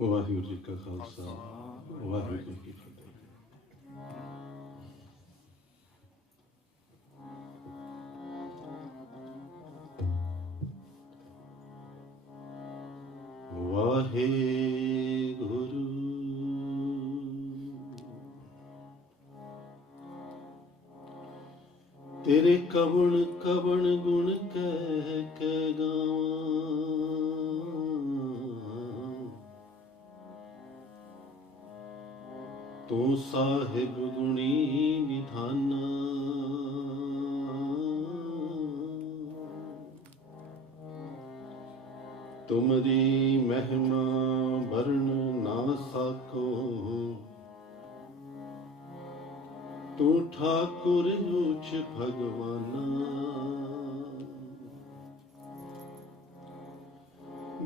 Waheguru ji ਕਾ ਖਾਲਸਾ ਵਾਹਿਗੁਰੂ ਜੀ ਕੀ ਫਤਿਹ। ਵਾਹਿਗੁਰੂ ਤੇਰੇ ਕਵਣ ਕਵਣ ਗੁਣ ਕਹਿ ਕੇ ਗਾਵਾਂ, ਤੂੰ ਸਾਹਿਬ ਗੁਣੀ ਨਿਧਾਨਾ। ਤੁਮਰੀ ਮਹਿਮਾ ਵਰਨ ਨਾ ਸਾਕੋ, ਤੂੰ ਠਾਕੁਰ ਉੱਚ ਭਗਵਾਨਾ।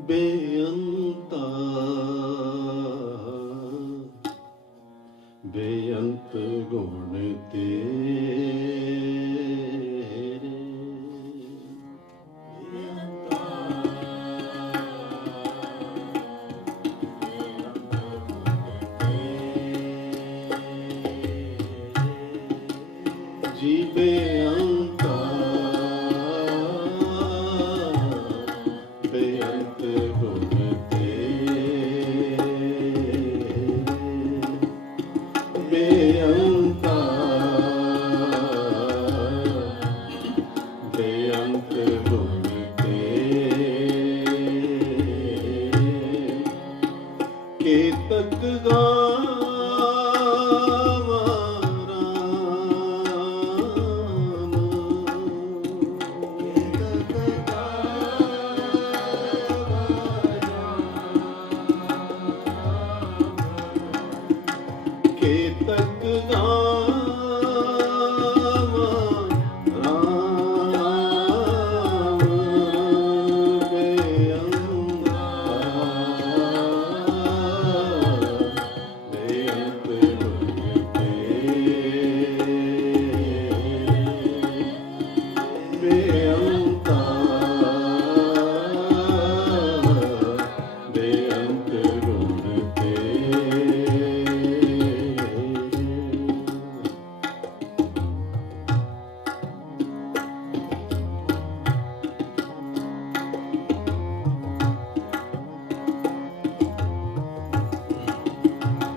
ਬੇਅੰਤਾ ਬੇਅੰਤ ਗੁਣ ਤੇਰੇ, ਜੀ ਬੇਅੰਤਾ ਬੇਅੰਤ ਗੁਣ ਤੇਰੇ, ਬੇਅੰਤਾ ਬੇਅੰਤ ਗੁਣ ਤੇਰੇ, ਕੇਤਕ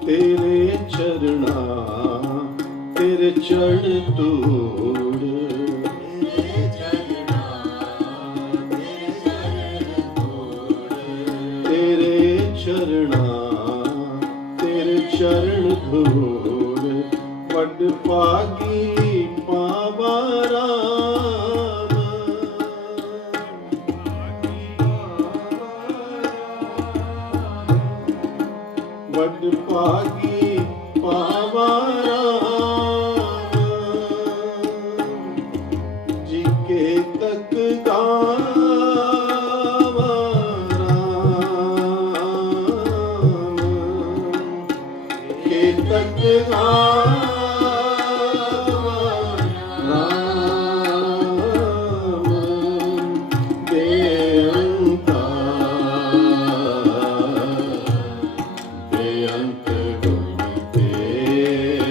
ਤੇਰੇ ਚਰਣਾ ਤੇਰੇ ਚਰਨ ਧੂੜ, ਤੇਰੇ ਚਰਣਾ ਤੇਰੇ ਚਰਨ ਧੂੜ, ਵੱਡ ਭਾਗੀ ਪਾਵਾ ਰਾਮ। ਵੱਡ ਭਾਗੀ ਪਾਵਾ ਰਾਮ, ਜੀ ਕੇ ਤਕ ਗਾਵਾ ਰਾਮ, ਕੇ ਤਕ ਗਾਵਾ ਰਾਮ। ਬੇਅੰਤਾ ਬੇਅੰਤ ਗੁਣ ਤੇਰੇ,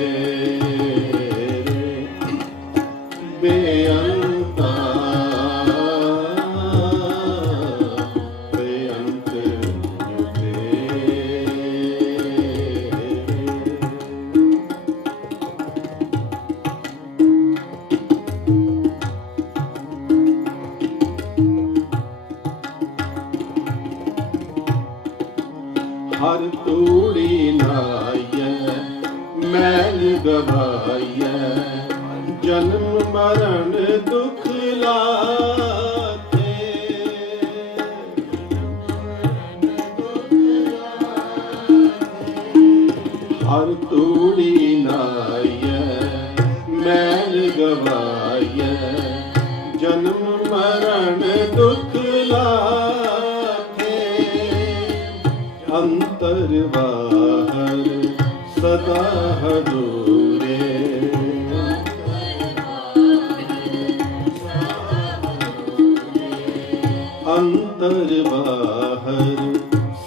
ਬੇਅੰਤਾ ਬੇਅੰਤ ਗੁਣ ਤੇਰੇ। ਹਰ ਤੂੜੀ ਨਾਈਐ ਮੈਲ ਗਵਾਈਐ, ਜਨਮ ਮਰਨ ਦੁਖ ਲਾਥੇ। ਹਰ ਤੂੜੀ ਨਾਈਐ ਮੈਲ ਗਵਾਈਐ, ਜਨਮ ਮਰਨ ਦੁਖ ਲਾਥੇ। ਅੰਤਰ ਬਾਹਰ ਸਦਾ ਹਦੂਰੇ, ਅੰਤਰ ਬਾਹਰ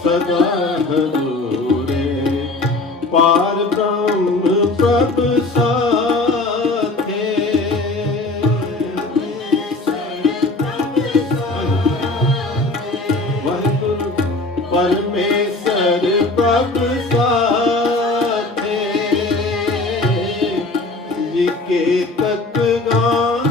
ਸਦਾ ਹਦੂਰੇ। के तक गावा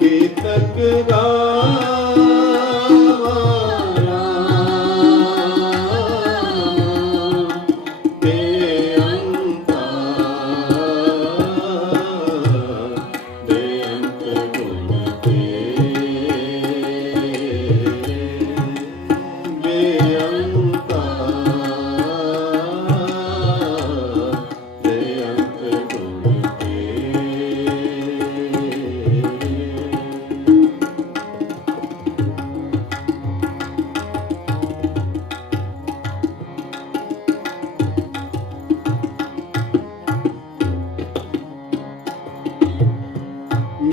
के तक गावा बेअंता बेअंत गुण बेअंता बेअंत गुण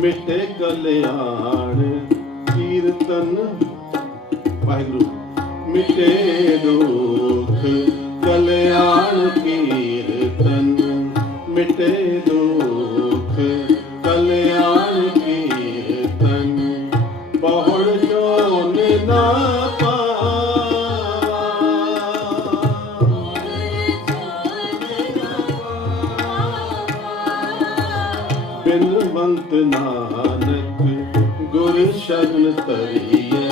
मिटे कल्याण कीर्तन वाहिगुरु मिटे दुख कल्याण कीर्तन मिटे दुख कल्याण कीर्तन बहुड़ जोन ना बिनवंत नानक गुर शरण तरिए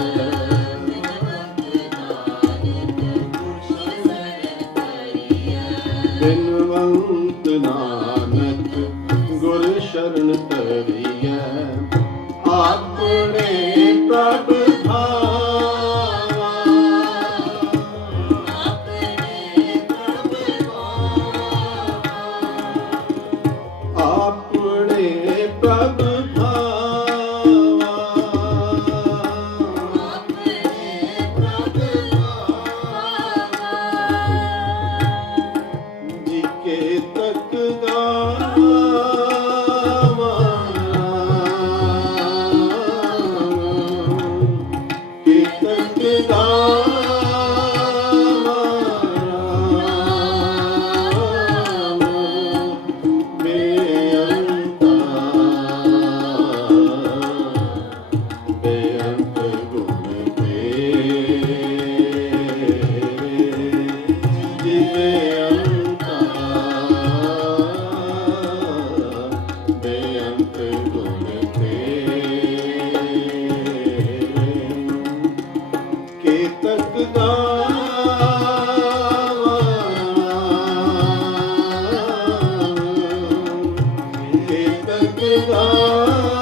बिनवंत नानक गुर शरण तरिए अपने प्रभ भावा अपने प्रभ भावा जी के तक गावा के तक गावा बेअंता बेअंत गुण जी बेअंता बेअंत गुण के तक गावा के तक गावा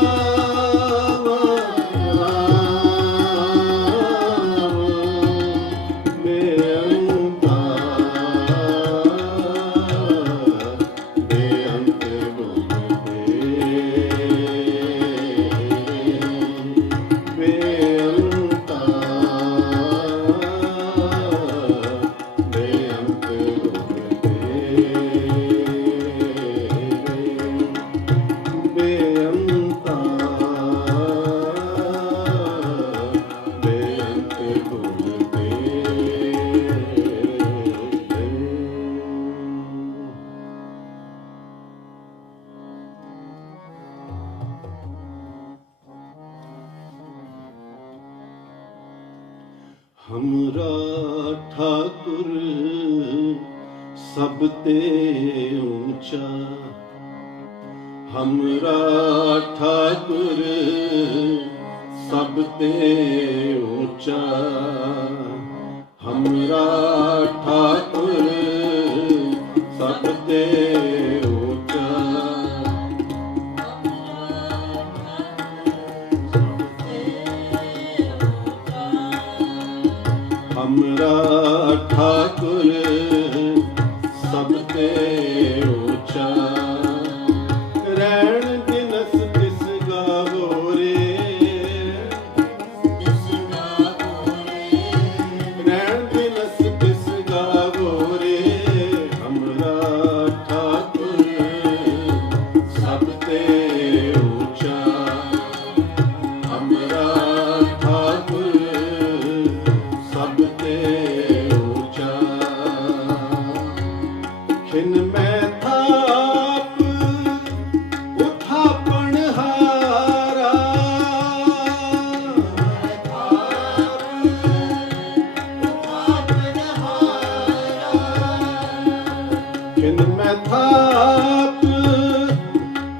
बेअंता बेअंत गुण बेअंता बेअंत गुण बेअंता बेअंत गुण हमरा ठाकुर सब ते ऊंचा हमरा ठाकुर सब ते ऊंचा हमरा ठाकुर सब ते ऊंचा हमरा ठाकुर सब ते ऊंचा रैण दिनस तिस गावो रे रैण दिनस तिस गावो रे हमरा ठाकुर सब ते ऊंचा हमरा ठाकुर सब ते ऊंचा खिन में थाप उठापन हारा उठापन हारा छिन मैं थाप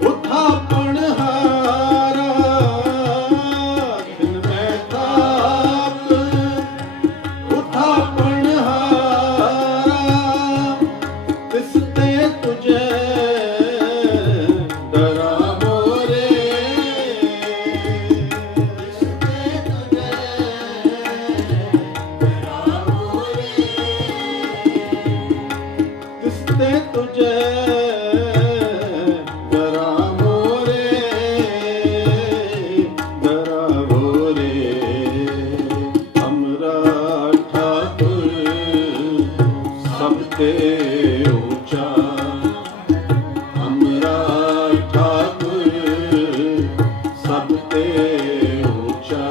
उठापन हारा, छिन मैं थाप उठापन हारा, तिसते तुझे डरा मोरे, तिसते तुझे डरा मोरे, डरा मोरे, हमरा ठाकुर सबते ऊंचा, हमरा ठाकुर सबते ऊंचा,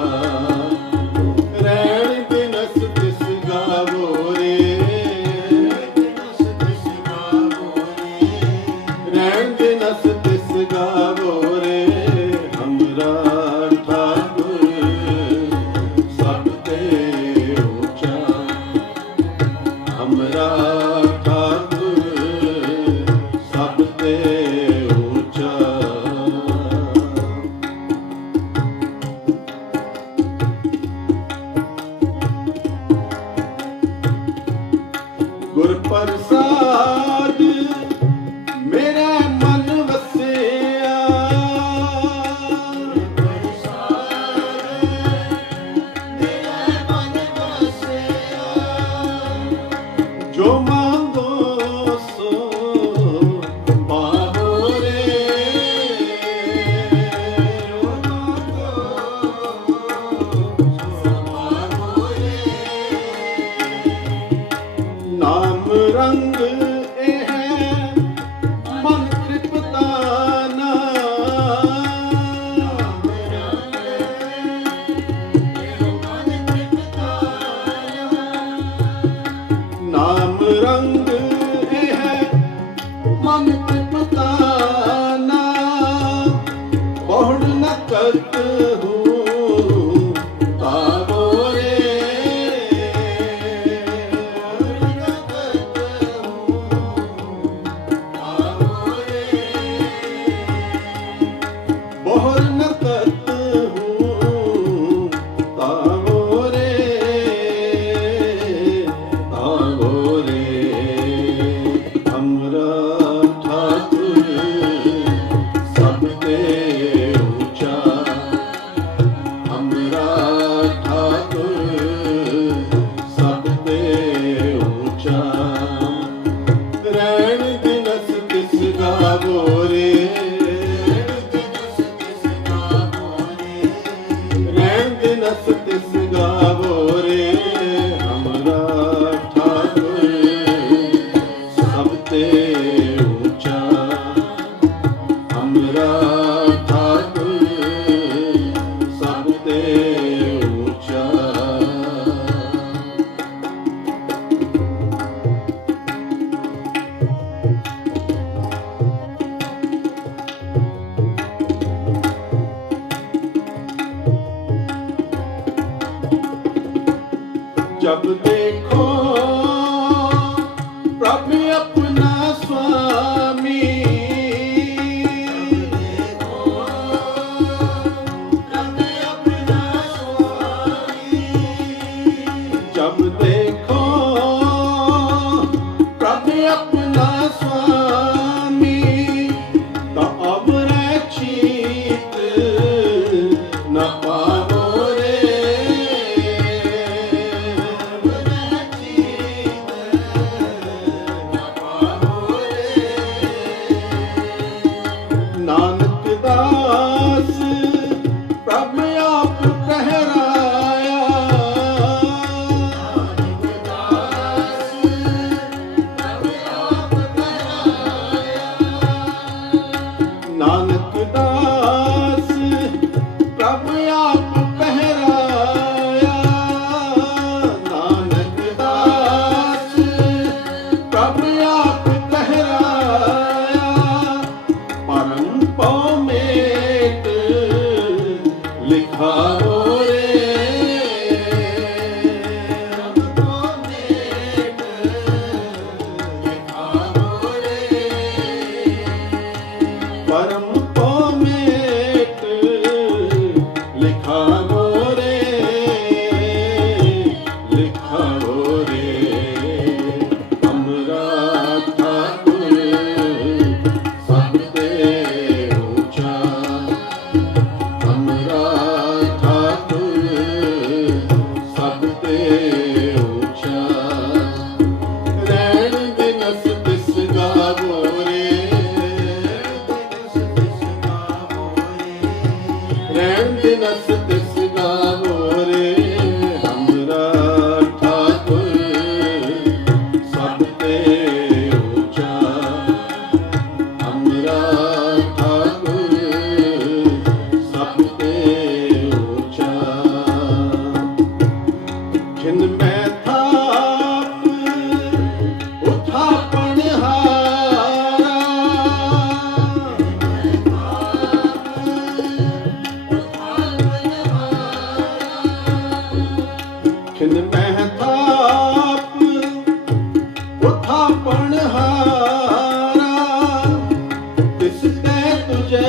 रैण दिनस तिस गावो रे, रैण दिनस तिस गावो रे, हमरा ठाकुर सबते ऊंचा, हमरा ठाकुर सबते ऊंचा। गुर प्रसाद मेरे मन वसिया, जो मांगो सो पाओ रे, जो मांगो सो पाओ रे, नाम रंग ए है मन तृप्ताना, नाम रंग ए है मन तृप्ताना, बहुड़ न करत हूँ तावो रे, बहुड़ न करत हूँ तावो रे, तावो रे, हमरा ठाकुर सबते ऊंचा, हमरा ठाकुर सबते ऊंचा, रैण दिनस तिस गावो रे, रैण दिनस तिस गावो रे, हमरा ठाकुर सबते ऊंचा, हमरा ठाकुर सबते ऊंचा। जब देखो प्रभु अपना स्वामी, जब देखो प्रभु अपना स्वामी, तो अब रे चीत न पावो रे, नानक दास प्रभु आप ठहराया, नानक दास प्रभु आप ठहराया, ਉਥਾਪਣ ਹਾਰਾ ਤਿਸ ਤੇ ਤੁਝੇ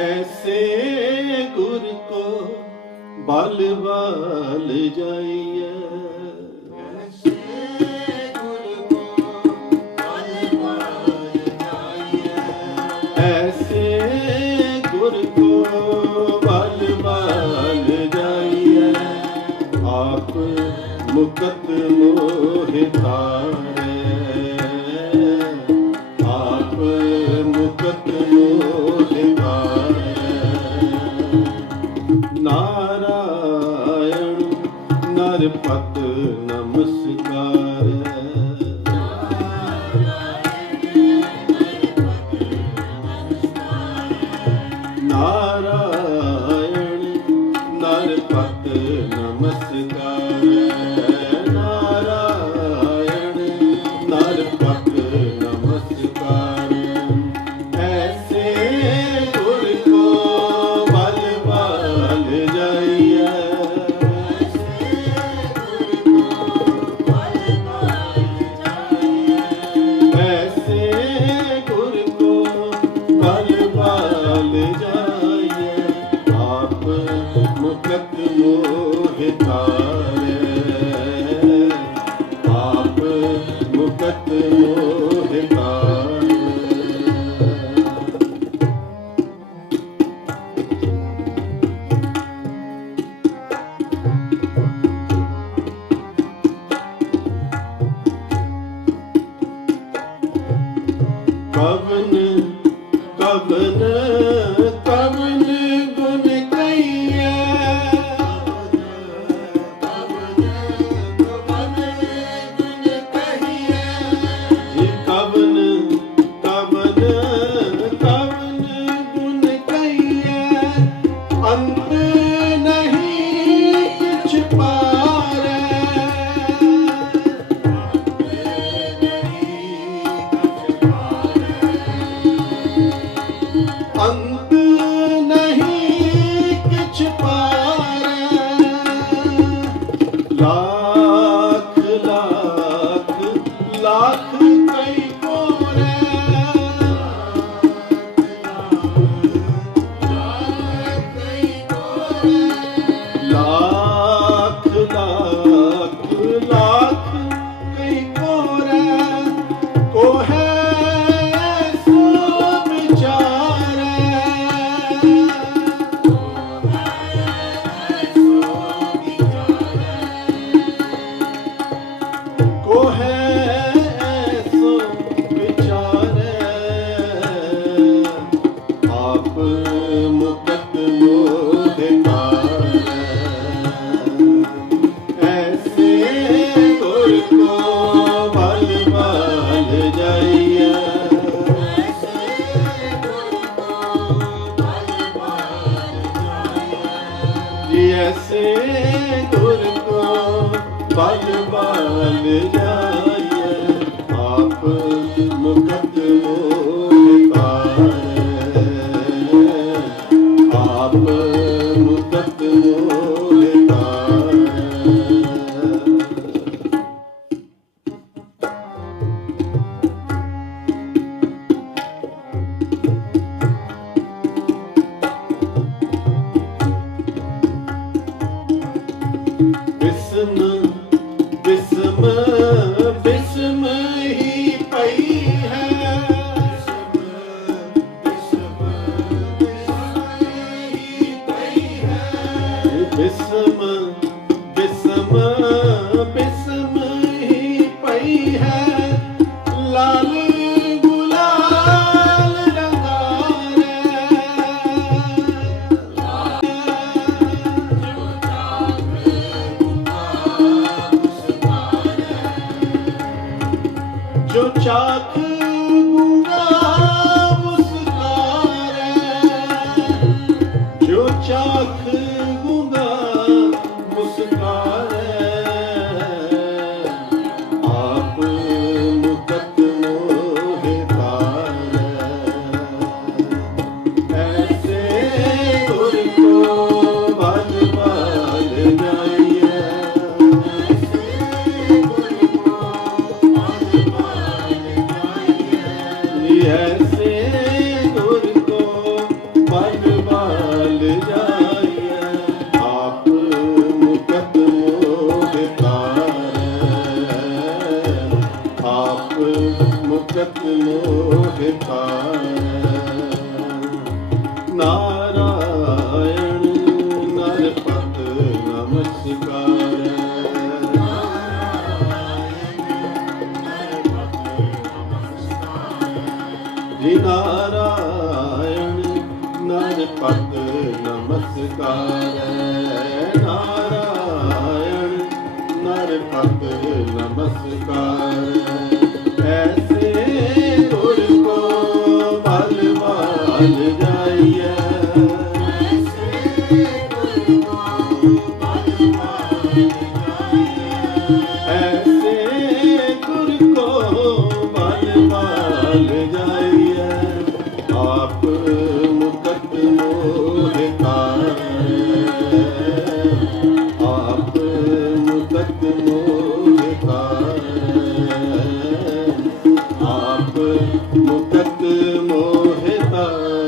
ऐसे गुर को बाल बाल जाइए, ऐसे गुर को बाल बाल जाइए, ऐसे गुर को बाल बाल जाइए। आप मुकत मोह तारे, आप मुकत मोह नारायण नरपत नमस्कार, नारायण नरपत नमस्कार, नारायण नरपत नमस्कार। ऐसे गुर को बल बल जाइए, ऐसे गुर को बल बल जाइए। आप मुकत मोह तारे, आप मुकत मोह तारे। कवन कवन कवन गुण कहिए, जी कवन कवन कवन गुण कहिए। अंत नहीं कुछ पारे, अंत नहीं किछ पारे। लाख लाख लाख कई कोरे, लाख लाख लाख कई कोरे। को है सो विचारे, को है सो विचारे। आप मुकत मोह तारे, ऐसे गुर को बल बल जाइए, ऐसे गुर को बल बल जाइए। आप मुकत मोह तारै, आप मुकत मोह तारै। बिस्म बिस्म बिस्म ही पई है, बिस्म ही पई है, बिस्म बिस्म बिस्म ही पई है, लाल गुलाल रंगारे, जो चाक गूंगा मुस्कारे, जो चाक गूंगा मुस्कारे, आप मुकत मोह तारै, ऐसे गुर को बाल बाल जाइए, ऐसे गुर को बाल बाल जाइए, आप मुकत मोह तारै, आप मुकत मोह तारै। नारायण नरपत नमस्कार, जी नारायण नरपत नमस्कार, नारायण नरपत नमस्कार, ऐसे गुर को बाल बाल जाइए, ऐसे गुर को बाल बाल जाइए, आप मुकत मोह तारै, आप मुकत मोह तारै, आप मुकत मोह तारै।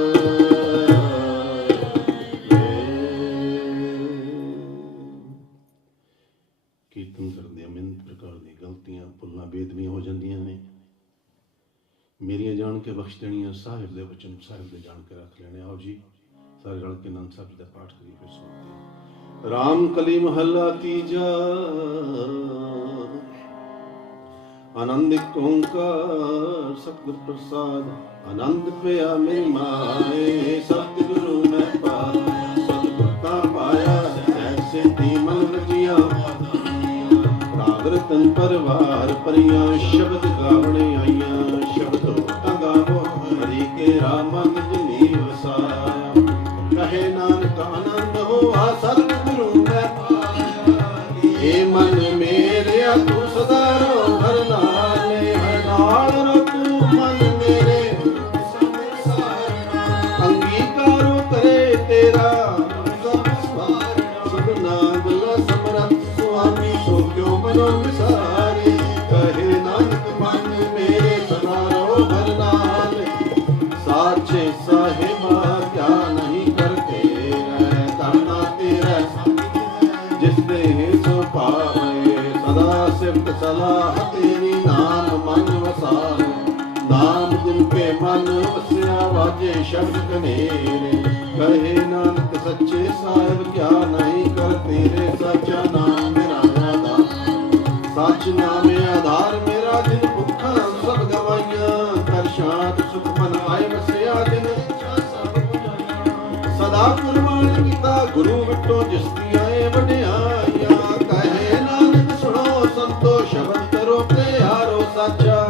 ਕੀਰਤਨ ਕਰਦੇ ਅਨੰਤ ਪ੍ਰਕਾਰ ਦੀਆਂ ਗਲਤੀਆਂ ਭੁੱਲਾਂ ਬੇਦਬੀਆਂ ਹੋ ਜਾਂਦੀਆਂ ਨੇ, ਮੇਰੀਆਂ ਜਾਣ ਕੇ ਬਖਸ਼ ਦੇਣੀਆਂ, ਸਾਹਿਬ ਦੇ ਵਚਨ ਸਾਹਿਬ ਦੇ ਜਾਣ ਕੇ ਰੱਖ ਲੈਣੇ। ਆਓ ਜੀ ਸਾਰੇ ਰਲ ਕੇ ਆਨੰਦ ਸਾਹਿਬ ਜੀ ਦਾ ਪਾਠ ਕਰੀਏ। ਫਿਰ ਸੁਣਦੇ ਰਾਮ ਕਲੀ ਮਹੱਲਾ ਤੀਜਾ। ਆਨੰਦ ਇੱਕ ਓੰਕਾਰ ਸਤਿਗੁਰ ਪ੍ਰਸਾਦ, ਆਨੰਦ ਪਿਆ ਮੇਰੀ ਮਾਏ, ਸਤਿਗੁਰੂ ਮੈਂ ਪਾਇਆ, ਸਤਿਗੁਰ ਤਾਂ ਪਾਇਆ, ਐਸੇ ਤੀ ਮਨ ਰਜੀਆਂ, ਰਾਗ ਰਤਨ ਪਰਵਾਰ ਪਰੀਆਂ, ਸ਼ਬਦ ਗਾਵਣੇ ਆਈਆਂ, ਸ਼ਬਦੋ ਤਾਂ ਗਾਵੋ ਹਰੀ ਕੇ ਰਾਮ ਨਿਜ ਵਸਾਇਆ, ਕਹੇ ਨਾਨਕ ਆਨੰਦ ਹੋਆ ਸਤਿਗੁਰੂ ਮੈਂ ਪਾਇਆ, ਏ ਮਨ ਮੇਰਿਆ ਤੂੰ ਸਦਾ ਰੋ ਹਰ ਨਾਲੇ, ਹਰ ਨਾਲ ਰੋ ਤੂੰ ਮਨ ਮੇਰੇ, ਅੰਗੀਕਾਰੋ ਕਰੇ ਤੇਰਾ ਸਤਿਨਾਮ ਦਾ ਸਮਰੱਥ ਸੁਆਮੀ, ਸੋ ਕਿਉ ਮਨੋ ਵਿਸਾਰੇ, ਕਹੇ ਨਾਨਕ ਮਨ ਮੇਰੇ ਸਦਾ ਰੋ ਹਰ ਨਾਲ, ਸਾਚੇ ਸਾਹਿਬਾ ਕਿਆ ਨਹੀਂ ਕਰਤੇ ਰਹਿ, ਕਰਨਾ ਤੇਰਾ ਜਿਸ ਦੇ ਸੋ ਪਾਵੇ, ਸਦਾ ਸਿਫਤ ਸਲਾਹ ਤੇਰੀ, ਨਾਮ ਮਨ ਵਸਾਵੇ, ਨਾਮ ਜਿਨ ਕੇ ਮਨ ਵਸਿਆ, ਵਾਜੇ ਸ਼ਬਦ ਕਨੇਰੇ, ਕਹੇ ਨਾਨਕ ਸੱਚੇ ਸਾਹਿਬ ਕਿਆ ਨਹੀਂ ਕਰ ਤੇਰੇ, ਸੱਚਾ ਨਾਮ ਮੇਰਾ ਆਧਾਰ, ਸੱਚ ਨਾਮੇ ਆਧਾਰ ਮੇਰਾ, ਦਿਨ ਭੁੱਖਾਂ ਸਭ ਗਵਾਈਆਂ, ਕਰ ਸ਼ਾਂਤ ਸੁਖ ਮਨ ਆਏ ਵਸਿਆ, ਦਿਨ ਸਦਾ ਕੁਰਬਾਨ ਕੀਤਾ ਗੁਰੂ ਵਿਟੋ, ਜਿਸ ਦੀਆਂ ਏ ਵਡਿਆਈਆਂ, ਕਹੇ ਨਾਨਕ ਸੁਣੋ ਸੰਤੋ, ਸ਼ਬਦ ਕਰੋ ਪਿਆਰੋ ਸਾਚਾ,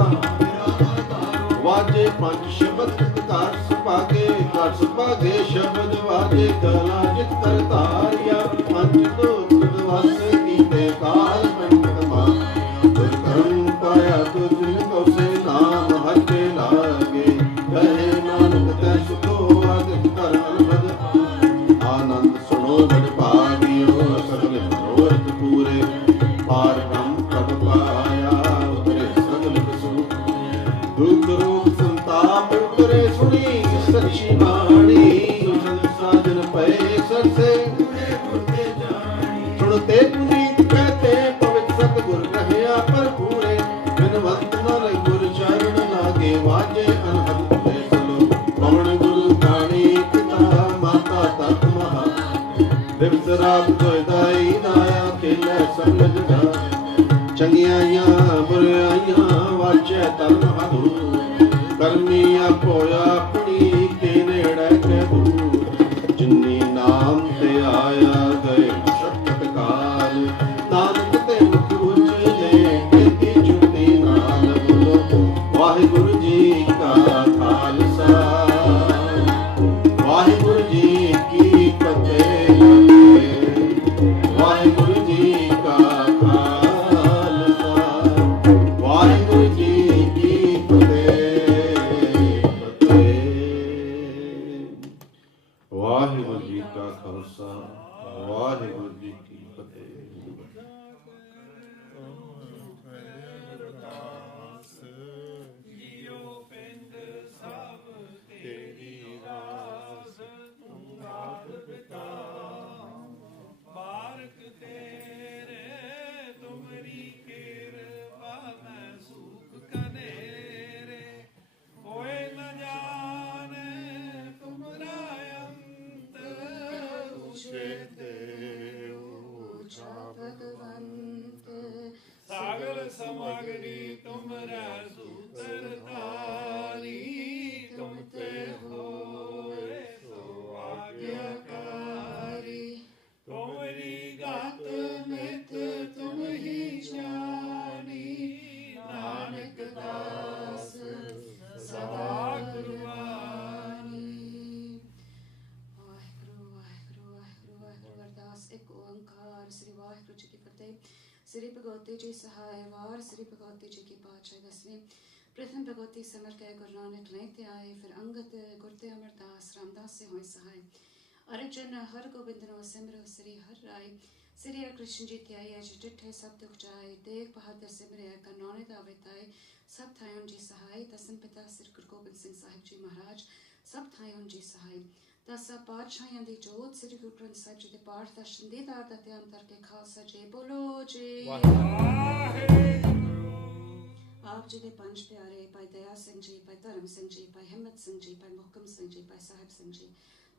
ਵਾਜੇ ਪੰਜ ਸ਼ਬਦ ਘਰ ਸੁਭਾਗੇ, ਘਰ ਸੁਭਾਗੇ ਸ਼ਬਦ ਵਾਜੇ, ਕਲਾ ਜਿਤ ਕਰਤਾਰਿਆ, ਪੰਜ ਦੋਖ ਵਸ ਕੀਤੇ ਕਾਲ ਪੰਡਤ ਮਾਨ, ਤੁਰ ਕਰਮ ਪਾਇਆ ਤੁਝ ਕੋ ਸੇ, ਨਾਮ ਹਰ ਕੇ ਲਾਇ, ਵਾਜੇ ਅਨਹਦ ਦੇ ਸਲੋ ਪਵਨ ਗੁਰੂ ਬਾਣੀ ਪਿਤਾ ਮਾਤਾ ਤਤ ਮਹਾ ਦਿਵਸ ਰਾਤ ਦੁਇਦਾਈ ਨਾਇਆ ਖੇਲੇ ਸੰਗਤ ਦਾ ਚੰਗਿਆਈਆਂ ਬੁਰਾਈਆਂ ਵਾਚੇ ਤਨ ਹਦੂ ਕਰਮੀ ਆਪੋ ਆਪਣੀ ਕੇ ਨੇੜੇ ਕੇ ਦੂਰ ਜਿਨੀ ਨਾਮ ਤੇ ਆਇਆ ਗਏ ਸ਼ਕਤ ਕਾਲ ਨਾਨਕ ਤੇ ਮੁਖ ਉਜਲੇ ਕੀਤੀ ਜੁਤੀ ਨਾਲ ਬੋਲੋ ਵਾਹਿਗੁਰੂ ਜੀ ਕਾ ਖਾਲਸਾ ਵਾਹਿਗੁਰੂ ਜੀ ਕੀ ਫਤਿਹ ਵਾਹਿਗੁਰੂ ਜੀ ਕਾ ਖਾਲਸਾ ਵਾਹਿਗੁਰੂ ਜੀ ਕੀ ਫਤਿਹ ਵਾਹਿਗੁਰੂ ਜੀ ਕਾ ਖਾਲਸਾ ਵਾਹਿਗੁਰੂ ਜੀ ਕੀ ਫਤਿਹ सागर समागरी तुमरा सूतर तारी तुम ते होए सो आज्ञाकारी तुमरी गात मित तुम ही जानी नानक दास सदा कुर्बानी। वाहिगुरु वाहिगुरु वाहिगुरु वाहिगुरु अरदास एक ओंकार श्री वाहिगुरु जी की फतेह। श्री भगवती जी सहाय वार श्री भगवती जी की पातशाही दसवीं। प्रथम भगवती समर के गुरु नानक लेते आए फिर अंगत गुरते अमरदास रामदास से हुए सहाय। अर्जन हर गोबिंद नो सिमरो श्री हर राय श्री हर कृष्ण जी त्याई अज डिठे सब दुख जाए देख बहादुर सिमरे का नौने दावे ताए सब थाय उन जी सहाय। दसम पिता श्री गुरु गोबिंद सिंह साहिब जी महाराज सब थाय उन जी सहाय। दसा पातशाहियां दी जोत श्री गुरु ग्रंथ साहिब जी दे पाठ दर्शन दीदार दा ध्यान करके खालसा जी बोलो जी आप जी दे पंज प्यारे भाई दया सिंह जी भाई धर्म सिंह जी भाई हिम्मत सिंह जी भाई मुहकम सिंह जी भाई साहिब सिंह जी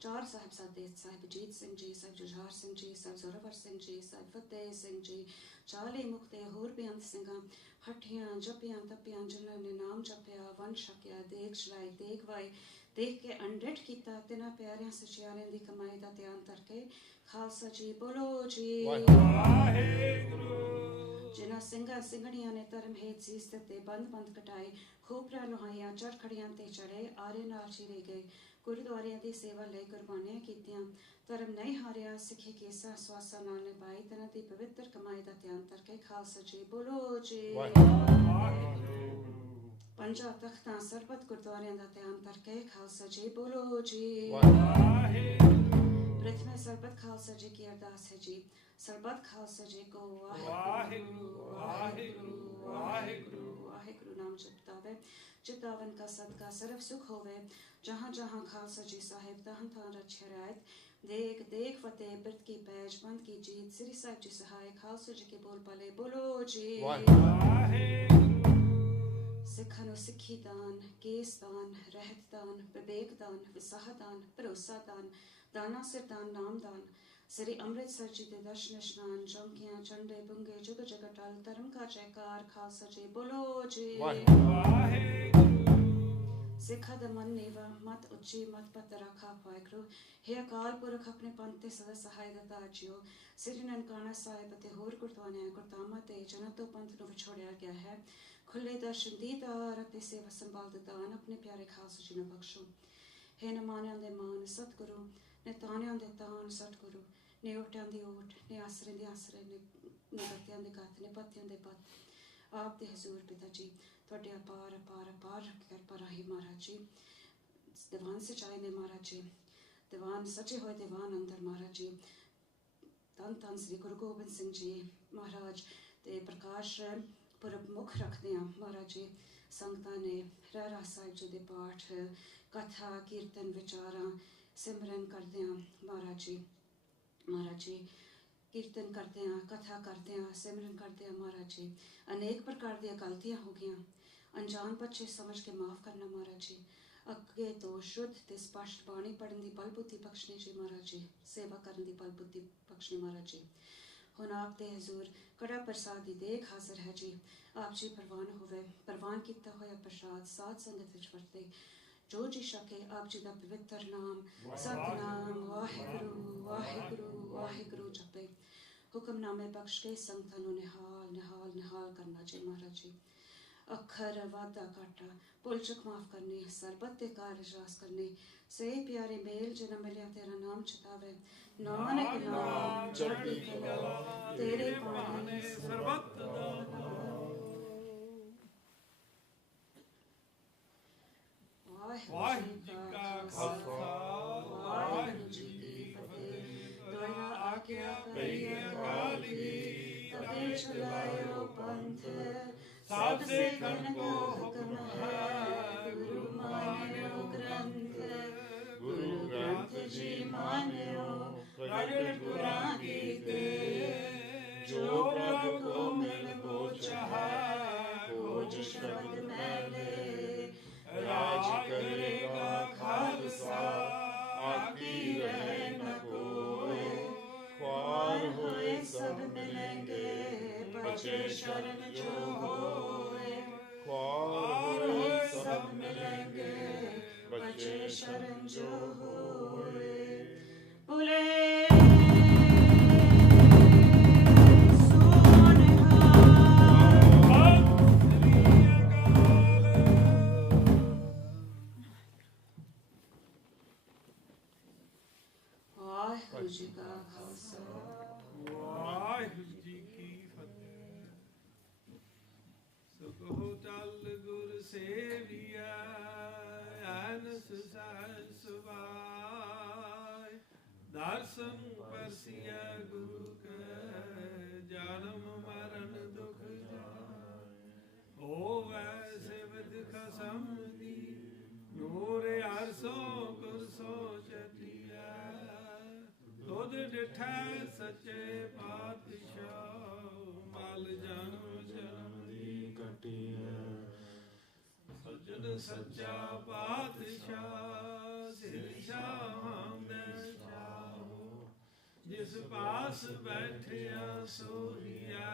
चार साहिबजादे साहिब जीत सिंह जी साहिब जुझार सिंह जी साहिब जोरावर सिंह जी साहिब फतेह सिंह जी चाली मुक्ते होर बेअंत सिंघां हठियां जपियां तपियां जिन्हां ने नाम जपिया वन छकिया देख चलाई देख वाई देख के अनडिठ कीता तिन्हां प्यारियां सचियारियां दी कमाई दा ध्यान करके खालसा जी बोलो जी वाहिगुरू। जिन्हां ਸਿੰਘਾਂ ਸਿੰਘਣੀਆਂ ने धर्म हेत सीस ते बंद बंद कटाए खोपरा लुहाइयां चढ़ खड़ियां ते चढ़े आरे नाल चिरे गए गुरुद्वारियां दी सेवा लई कुर्बानियां कीतियां धर्म नहीं हारिया सिखे केसा स्वासा नाल निभाई तिन्हां दी पवित्र कमाई दा ध्यान करके खालसा जी बोलो जी पंजा तख्तां सरबत गुरुद्वारियां दा ध्यान करके खालसा जी बोलो जी प्रथम सरबत खालसा जी की अरदास है जी सरबत खालसा जी को वाहिगुरु वाहिगुरु वाहिगुरु वाहिगुरु नाम जपतावे चितावन का सदका सर्व सुख होवे जहाँ जहाँ खालसा जी साहिब तहन तहन रक्षा रायत देख देख फतेह बिरत की पैज बंद की जीत श्री साहिब जी सहाय खालसा जी के बोल पाले बोलो जी सिखा नु सिखी दान केस दान रहत दान विवेक दान विसाह दान भरोसा दान दाना सिर दान नाम दान श्री अमृतसर जी दे दर्शन स्नान चौंकियां चंडे बुंगे जुग जग टल धर्म का जयकार खालसा जी बोलो जी सिखा द मन नेवा मत उच्ची मत पत रखा वाहिगुरु हे अकाल पुरख अपने पंथ ते सदा सहाय दता जियो श्री ननकाना साहिब ते होर गुरद्वारियां गुरधामां ते जन्नत तो पंथ नु विछोड़िया गया है खुले दर्शन दीदार ते सेवा संभाल दा दान अपने प्यारे खालसा जी ने बख्शो हे न मानियां दे मान सतगुरु ने तानियां दे तान सतगुरु ने ओटियां दी ओट ने आसरे दे आसरे ने गत्तियां दे गत्त ने पत्तियां दे पत्त आप दे हजूर पिता जी ਤੁਹਾਡੇ ਅਪਾਰ ਅਪਾਰ ਅਪਾਰ ਕਿਰਪਾ ਰਾਹੀਂ ਮਹਾਰਾਜ ਜੀ ਦੀਵਾਨ ਸਚਾਈ ਨੇ ਮਹਾਰਾਜ ਜੀ ਦੀਵਾਨ ਸੱਚੇ ਹੋਏ ਦੀਵਾਨ ਅੰਦਰ ਮਹਾਰਾਜ ਜੀ ਧੰਨ ਧੰਨ ਸ੍ਰੀ ਗੁਰੂ ਗੋਬਿੰਦ ਸਿੰਘ ਜੀ ਮਹਾਰਾਜ ਤੇ ਪ੍ਰਕਾਸ਼ ਪੁਰਬ ਮੁੱਖ ਰੱਖਦੇ ਹਾਂ ਮਹਾਰਾਜ ਜੀ ਸੰਗਤਾਂ ਨੇ ਰਹਿਰਾਸ ਸਾਹਿਬ ਜੀ ਦੇ ਪਾਠ ਕਥਾ ਕੀਰਤਨ ਵਿਚਾਰਾਂ ਸਿਮਰਨ ਕਰਦੇ ਹਾਂ ਮਹਾਰਾਜ ਜੀ कीर्तन करते हैं कथा करते हैं सिमरन करते हैं महाराज जी अनेक प्रकार दी गलतियां हो गई ਅਣਜਾਣ ਬੱਚੇ ਸਮਝ ਕੇ ਮਾਫ ਕਰਨਾ ਮਹਾਰਾਜ ਜੀ। ਅੱਗੇ ਤੋਂ ਸ਼ੁੱਧ ਤੇ ਸਪਸ਼ਟ ਬਾਣੀ ਪੜ੍ਹਨ ਦੀ ਬਲਬੁੱਧੀ ਬਖਸ਼ਣੀ ਜੀ ਮਹਾਰਾਜ ਜੀ। ਸੇਵਾ ਕਰਨ ਦੀ ਬਲਬੁੱਧੀ ਬਖਸ਼ਣੀ ਮਹਾਰਾਜ ਜੀ। ਹੁਣ ਆਪ ਦੇ ਹਜ਼ੂਰ ਕੜਾ ਪ੍ਰਸਾਦ ਦੀ ਦੇਖ ਹਾਜ਼ਰ ਹੈ ਜੀ। ਆਪ ਜੀ ਪ੍ਰਵਾਨ ਹੋਵੇ। ਪ੍ਰਵਾਨ ਕੀਤਾ ਹੋਇਆ ਪ੍ਰਸਾਦ ਸਾਧ ਸੰਗਤ ਵਿੱਚ ਵਰਤੇ। ਜੋ ਜੀ ਛਕੇ ਆਪ ਜੀ ਦਾ ਪਵਿੱਤਰ ਨਾਮ ਸਤਨਾਮ ਵਾਹਿਗੁਰੂ ਵਾਹਿਗੁਰੂ ਵਾਹਿਗੁਰੂ ਜਪੇ। ਹੁਕਮਨਾਮੇ ਬਖਸ਼ ਕੇ ਸੰਗਤਾਂ ਨੂੰ ਨਿਹਾਲ ਨਿਹਾਲ ਨਿਹਾਲ ਕਰਨਾ ਜੀ ਮਹਾਰਾਜ ਜੀ। ਅੱਖਰ ਵਾਧਾ ਘਾਟਾ ਭੁੱਲ ਚੁੱਕ ਮਾਫ ਕਰਨੀ, ਸਰਬਤ ਤੇ ਕਾਰਜ ਰਾਸ ਕਰਨੀ। ਸੇ ਪਿਆਰੇ ਮੇਲ ਜਿਨ੍ਹਾਂ ਮਿਲਿਆ ਤੇਰਾ ਨਾਮ ਚਿਤਾਵੇ। ਨਾਨਕ ਨਾਮ ਚੜ੍ਹਦੀ ਕਲਾ ਤੇਰੇ ਬਾਣੇ ਸਰਬਤ ਦਾ। ਵਾਹਿਗੁਰੂ ਜੀ ਕਾ ਖਾਲਸਾ ਵਾਹਿਗੁਰੂ ਜੀ ਕੀ ਫਤਿਹ। ਦੁਆਰਾ ਆਗਿਆ ਪਈ ਅਕਾਲ ਕੀ ਤਬੇ ਚਲਾਇਓ ਪੰਥ। ਸਭ ਸੇ ਕਨ ਕੋ ਹੁਕਮ ਹੈ ਗੁਰੂ ਮਾਨਿਓ ਗ੍ਰੰਥ। ਗੁਰੂ ਗ੍ਰੰਥ ਜੀ ਮਾਨਿਓ ਪ੍ਰਗਟ ਗੁਰਾਂ ਕੀਤੇ। ਜੋ ਪ੍ਰਭ ਕੋ ਮਿਲ ਕੋ ਚਾਹੈ ਖੋਜ ਸ਼ਬਦ ਮੈਲੇ। ਰਾਜ ਕਰੇਗਾ ਖਾਲਸਾ ਆਕੀ ਰਹਿ ਨ ਕੋਇ। ख्वार होए सब मिलेंगे बचे शरण जो होए। ख्वार होए सब मिलेंगे बचे शरण जो होए। बोले ਵਾਹਿਗੁਰੂ ਜੀ ਕਾ ਖਾਲਸਾ ਵਾਹਿਗੁਰੂ ਜੀ ਕੀ ਫਤਿਹ। ਸੁਖੋ ਚੱਲ ਗੁਰ ਸੇਵੀਆ ਅਨਸ ਸਹਿ ਸੁਭਾਇ। ਦਰਸ਼ਨ ਪਰਸਿਆ ਗੁਰੂ ਕੈ ਜਨਮ ਮਰਨ ਦੁਖ ਜਾਇ। ਹੋਵੈ ਸਿਵਦ ਖਸਮ ਦੀ ਨੂਰ ਅਰਸੋ ਕੁਰਸੋ ਚਟਿਆ। ਤੁਧ ਡਿਠੈ ਸੱਚੇ ਪਾਤਸ਼ਾਹ ਮਲ ਜਨਮ ਜਨਮ ਦੀ ਕਟਿਐ। ਸੱਜਣ ਸੱਚਾ ਪਾਤਸ਼ਾਹ ਸਿਰ ਸ਼ਾਹਾਂ ਦੇ ਸ਼ਾਹੋ। ਜਿਸ ਪਾਸ ਬੈਠਿਆ ਸੋਹੀਆ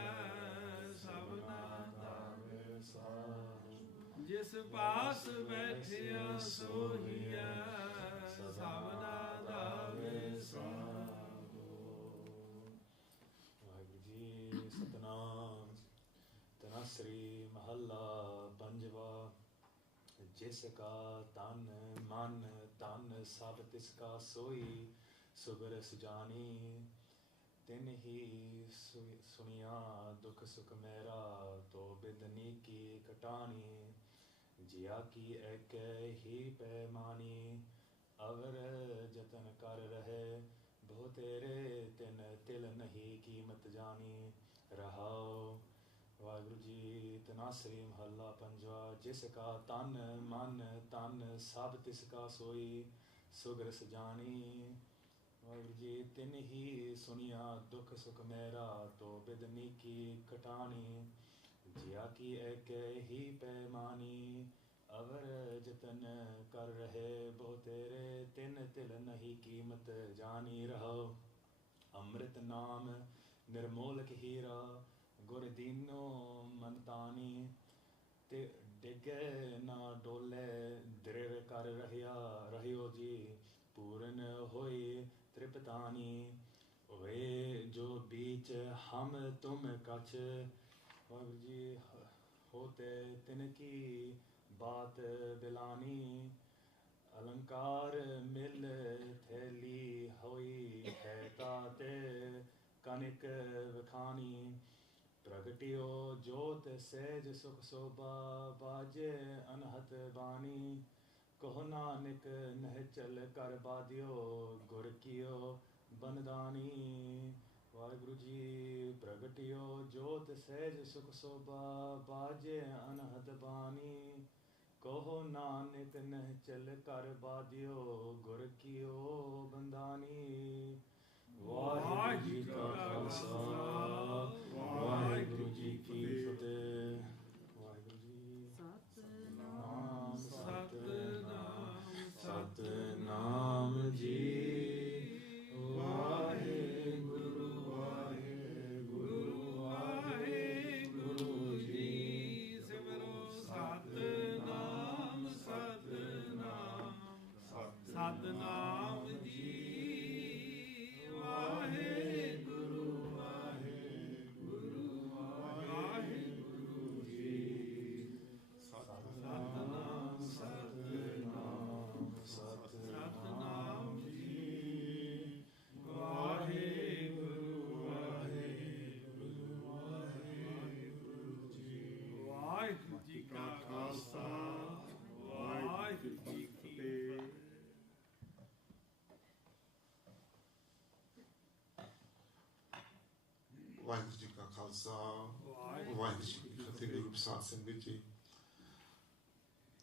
ਸਭਨਾ ਦਾ ਵਿਸਾਹੋ। ਜਿਸ ਪਾਸ ਬੈਠਿਆ ਸੋਹੀਆ ਸਭਨਾ ਦਾ ਵਿਸਾਹੋ। ਸਤਨਾਮ। ਤਨਸਰੀ ਮਹੱਲਾ ਪੰਜਵਾ। ਜਿਸ ਕਾ ਤਨ ਮਨ ਤਨ ਸਭ ਤਿਸ ਕਾ ਸੋਈ। ਸੁਗਰ ਸੁਜਾਨੀ ਤਿਨ ਹੀ ਸੁਣਿਆ ਦੁਖ ਸੁਖ ਮੇਰਾ। ਤੋ ਬਿਦਨੀ ਕੀ ਕਟਾਣੀ ਜਿਆ ਕੀ ਐਕ ਹੀ ਪੈਮਾਨੀ। ਅਵਰ ਜਤਨ ਕਰ ਰਹੇ ਬਹੁ ਤੇਰੇ ਤਿਨ ਤਿਲ ਨਹੀਂ ਕੀਮਤ ਜਾਣੀ। ਰਹਾਉ। ਵਾਹਿਗੁਰੂ ਜੀ ਤਨਾਸਰੀ ਮਹੱਲਾ ਪੰਜਵਾ। ਜਿਸ ਕਾ ਤਨ ਮਨ ਤਨ ਸਭ ਤਿਸ ਕਾ ਸੋਈ। ਸੁਗਰ ਸਜਾਣੀ ਵਾਹਿਗੁਰੂ ਜੀ ਤਿਨ ਹੀ ਸੁਣਿਆ ਦੁਖ ਸੁਖ ਮੇਰਾ। ਤੋ ਬਿਦਨੀ ਕੀ ਕਟਾਣੀ ਜਿਆ ਕੀ ਐਕ ਹੀ ਪੈਮਾਨੀ। ਅਵਰ ਜਤਨ ਕਰ ਰਹੇ ਬਹੁ ਤੇਰੇ ਤਿਨ ਤਿਲ ਨਹੀਂ ਕੀਮਤ ਜਾਣੀ। ਰਹੋ। ਅੰਮ੍ਰਿਤ ਨਾਮ ਨਿਰਮੋਲਕ ਹੀਰਾ ਗੁਰ ਦੀਨੋ ਮਨਤਾਨੀ। ਤੇ ਡਿਗੇ ਨਾ ਡੋਲੇ ਦ੍ਰਿਵ ਕਰ ਰਹਿਓ ਜੀ। ਪੂਰਨ ਹੋਈ ਤ੍ਰਿਪਤਾਨੀ ਹੋਏ ਜੋ ਬੀਚ ਹਮ ਤੁਮ ਕਛ। ਵਾਹਿਗੁਰੂ ਜੀ ਹੋਤੇ ਤਿਨ ਕੀ ਬਾਤ ਬਿਲਾਨੀ। अलंकार मिल थैली होई है ताते कनिक विखानी। प्रगटियो जोत सहज सुख शोभा बाजे अनहत बानी। कहो नानक नहचल कर बादियो गुर कियो बनदानी। वाहिगुरु जी प्रगटियो जोत सहज सुख शोभा बाजे अनहत बानी। कहो नानक नह चल कर बादियो गुर कियो बंदानी। वाहिगुरु जी का खालसा वाहिगुरु जी की फतेह। वाहिगुरु जी खालसा वाहिगुरू जी की फतेह। गुरु प्रसाद संगत जी,